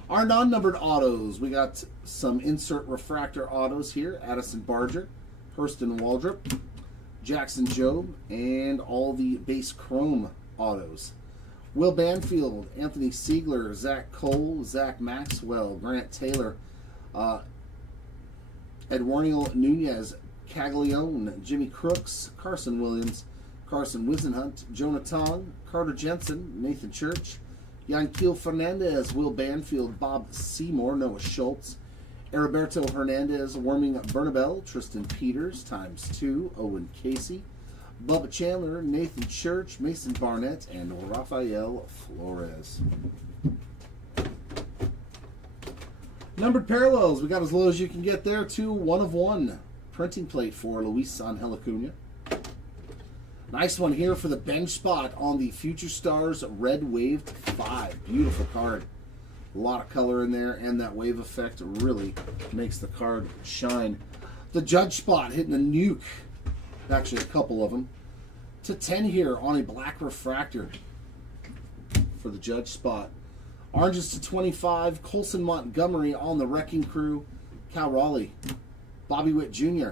Our non-numbered autos, we got some insert refractor autos here. Addison Barger, Hurston Waldrop, Jackson Jobe, and all the base chrome autos. Will Banfield, Anthony Siegler, Zach Cole, Zach Maxwell, Grant Taylor, Eduardo Nunez, Caglione, Jimmy Crooks, Carson Williams, Carson Wisenhunt, Jonah Tong, Carter Jensen, Nathan Church, Yanquiel Fernandez, Will Banfield, Bob Seymour, Noah Schultz, Heriberto Hernandez, Warming Bernabel, Tristan Peters, ×2, Owen Casey, Bubba Chandler, Nathan Church, Mason Barnett, and Rafael Flores. Numbered parallels, we got as low as you can get there to 1 of 1. Printing plate for Luis Angel Acuna. Nice one here for the bench spot on the Future Stars Red Waved 5. Beautiful card. A lot of color in there, and that wave effect really makes the card shine. The judge spot hitting a nuke. Actually, a couple of them. To 10 here on a black refractor for the judge spot. Oranges to 25. Colson Montgomery on the Wrecking Crew. Cal Raleigh. Bobby Witt Jr.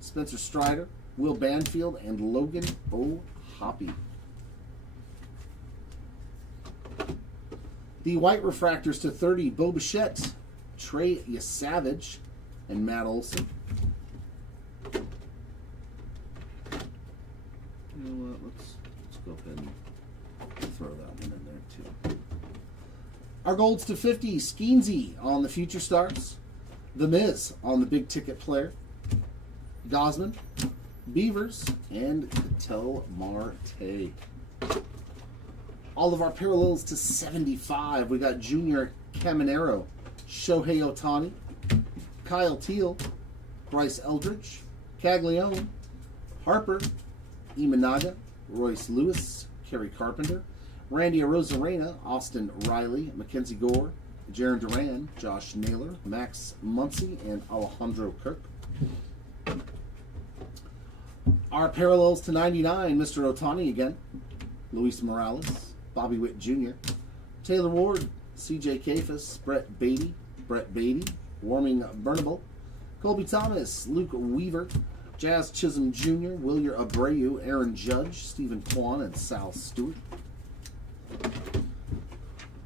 Spencer Strider. Will Banfield, and Logan O'Hoppy. The white refractors to 30, Bo Bichette, Trey Yesavage, and Matt Olson. You know what, let's go ahead and throw that one in there too. Our golds to 50, Skeensy on the Future Stars, The Miz on the Big Ticket Player, Gosman, Beavers, and Ketel Marte. All of our parallels to 75. We got Junior Caminero, Shohei Ohtani, Kyle Teal, Bryce Eldridge, Caglione, Harper, Imanaga, Royce Lewis, Kerry Carpenter, Randy Arozarena, Austin Riley, Mackenzie Gore, Jaron Duran, Josh Naylor, Max Muncy, and Alejandro Kirk. Our parallels to 99, Mr. Ohtani again, Luis Morales, Bobby Witt Jr., Taylor Ward, C.J. Kafis, Brett Beatty, Warming Bernabel, Colby Thomas, Luke Weaver, Jazz Chisholm Jr., Wilyer Abreu, Aaron Judge, Stephen Kwan, and Sal Stewart.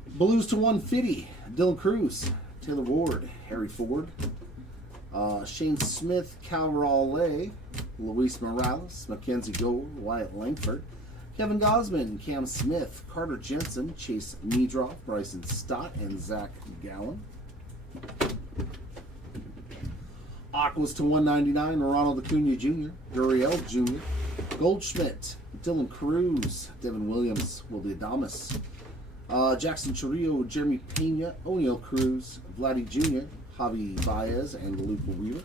Blues to 150, Dylan Cruz, Taylor Ward, Harry Ford, Shane Smith, Cal Raleigh, Luis Morales, Mackenzie Gold, Wyatt Langford, Kevin Gosman, Cam Smith, Carter Jensen, Chase Meadroff, Bryson Stott, and Zach Gallen. Aquas to 199, Ronald Acuna Jr., Gurriel Jr., Goldschmidt, Dylan Cruz, Devin Williams, Willie Adamas, Jackson Chorrillo, Jeremy Pena, O'Neal Cruz, Vladdy Jr., Javi Baez, and Luke Weaver.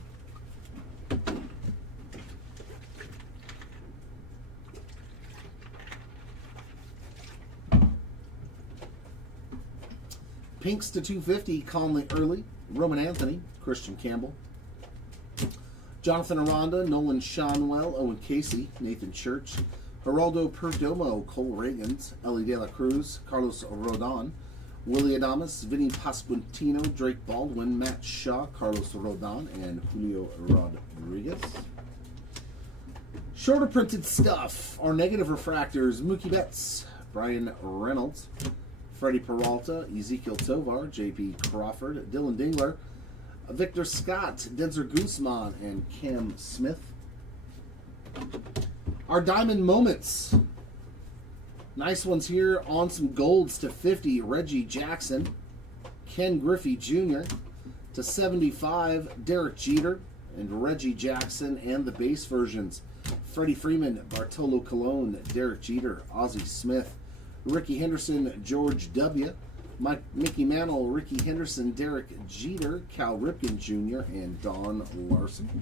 Pinks to 250, Conley Early, Roman Anthony, Christian Campbell, Jonathan Aranda, Nolan Shonwell, Owen Casey, Nathan Church, Geraldo Perdomo, Cole Reagans, Ellie De La Cruz, Carlos Rodon, Willie Adamas, Vinny Pasquantino, Drake Baldwin, Matt Shaw, Carlos Rodon, and Julio Rodriguez. Shorter printed stuff. Our negative refractors: Mookie Betts, Brian Reynolds, Freddie Peralta, Ezekiel Tovar, J.P. Crawford, Dylan Dingler, Victor Scott, Denzer Guzman, and Cam Smith. Our diamond moments. Nice ones here on some golds to 50. Reggie Jackson, Ken Griffey Jr. to 75. Derek Jeter and Reggie Jackson, and the base versions: Freddie Freeman, Bartolo Colon, Derek Jeter, Ozzie Smith, Ricky Henderson, George W., Mickey Mantle, Ricky Henderson, Derek Jeter, Cal Ripken Jr., and Don Larson.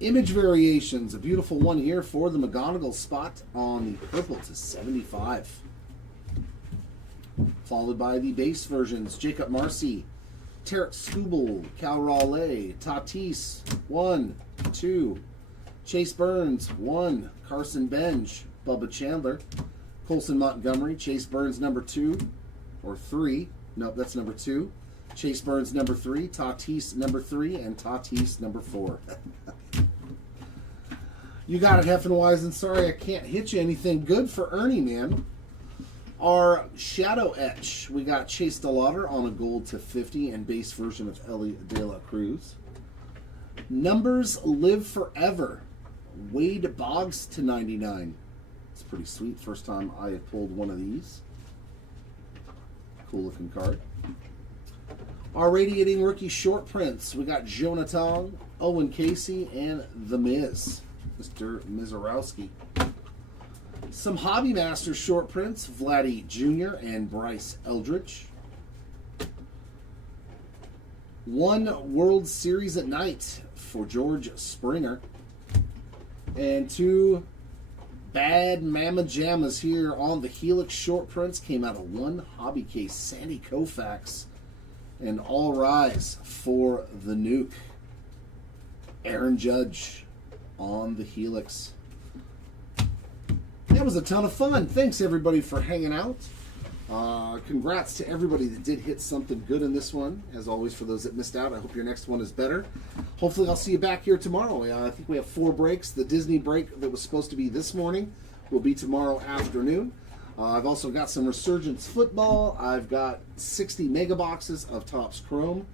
Image variations. A beautiful one here for the McGonigal spot on the purple to 75. Followed by the base versions: Jacob Marcy, Tarek Skubal, Cal Raleigh, Tatis, 1, 2, Chase Burns, 1, Carson Benj, Bubba Chandler, Colson Montgomery, Chase Burns number 2, or 3. Nope, that's number 2. Chase Burns number 3, Tatis number 3, and Tatis number 4. You got it, Heffenweisen. Sorry I can't hit you anything good for Ernie, man. Our shadow etch, we got Chase DeLauder on a gold to 50 and base version of Ellie De La Cruz. Numbers live forever. Wade Boggs to 99. It's pretty sweet. First time I have pulled one of these. Cool looking card. Our radiating rookie short prints, we got Jonathan, Owen Casey, and The Miz, Mr. Mizorowski. Some Hobby Masters short prints, Vladdy Jr. and Bryce Eldridge. One World Series at night for George Springer. And 2 Bad Mama Jammas here on the Helix short prints. Came out of 1 hobby case. Sandy Koufax. And all rise for the nuke. Aaron Judge on the Helix. That was a ton of fun. Thanks everybody for hanging out. Congrats to everybody that did hit something good in this one. As always, for those that missed out, I hope your next one is better. Hopefully I'll see you back here tomorrow. I think we have 4 breaks. The Disney break that was supposed to be this morning will be tomorrow afternoon. I've also got some Resurgence football. I've got 60 mega boxes of Topps Chrome.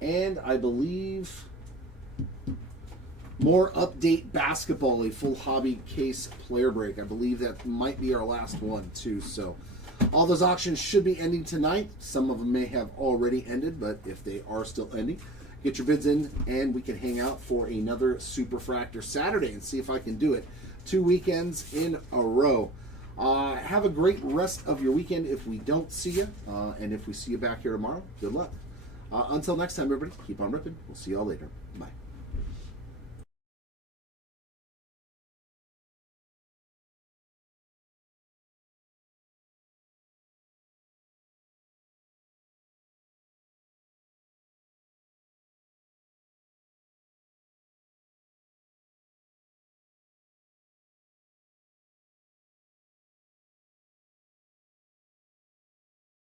And I believe more update basketball, a full hobby case player break. I believe that might be our last one too. So all those auctions should be ending tonight. Some of them may have already ended, but if they are still ending, get your bids in and we can hang out for another Superfractor Saturday and see if I can do it 2 weekends in a row. Have a great rest of your weekend if we don't see you. And if we see you back here tomorrow, good luck. Until next time, everybody, keep on ripping. We'll see y'all later. Bye.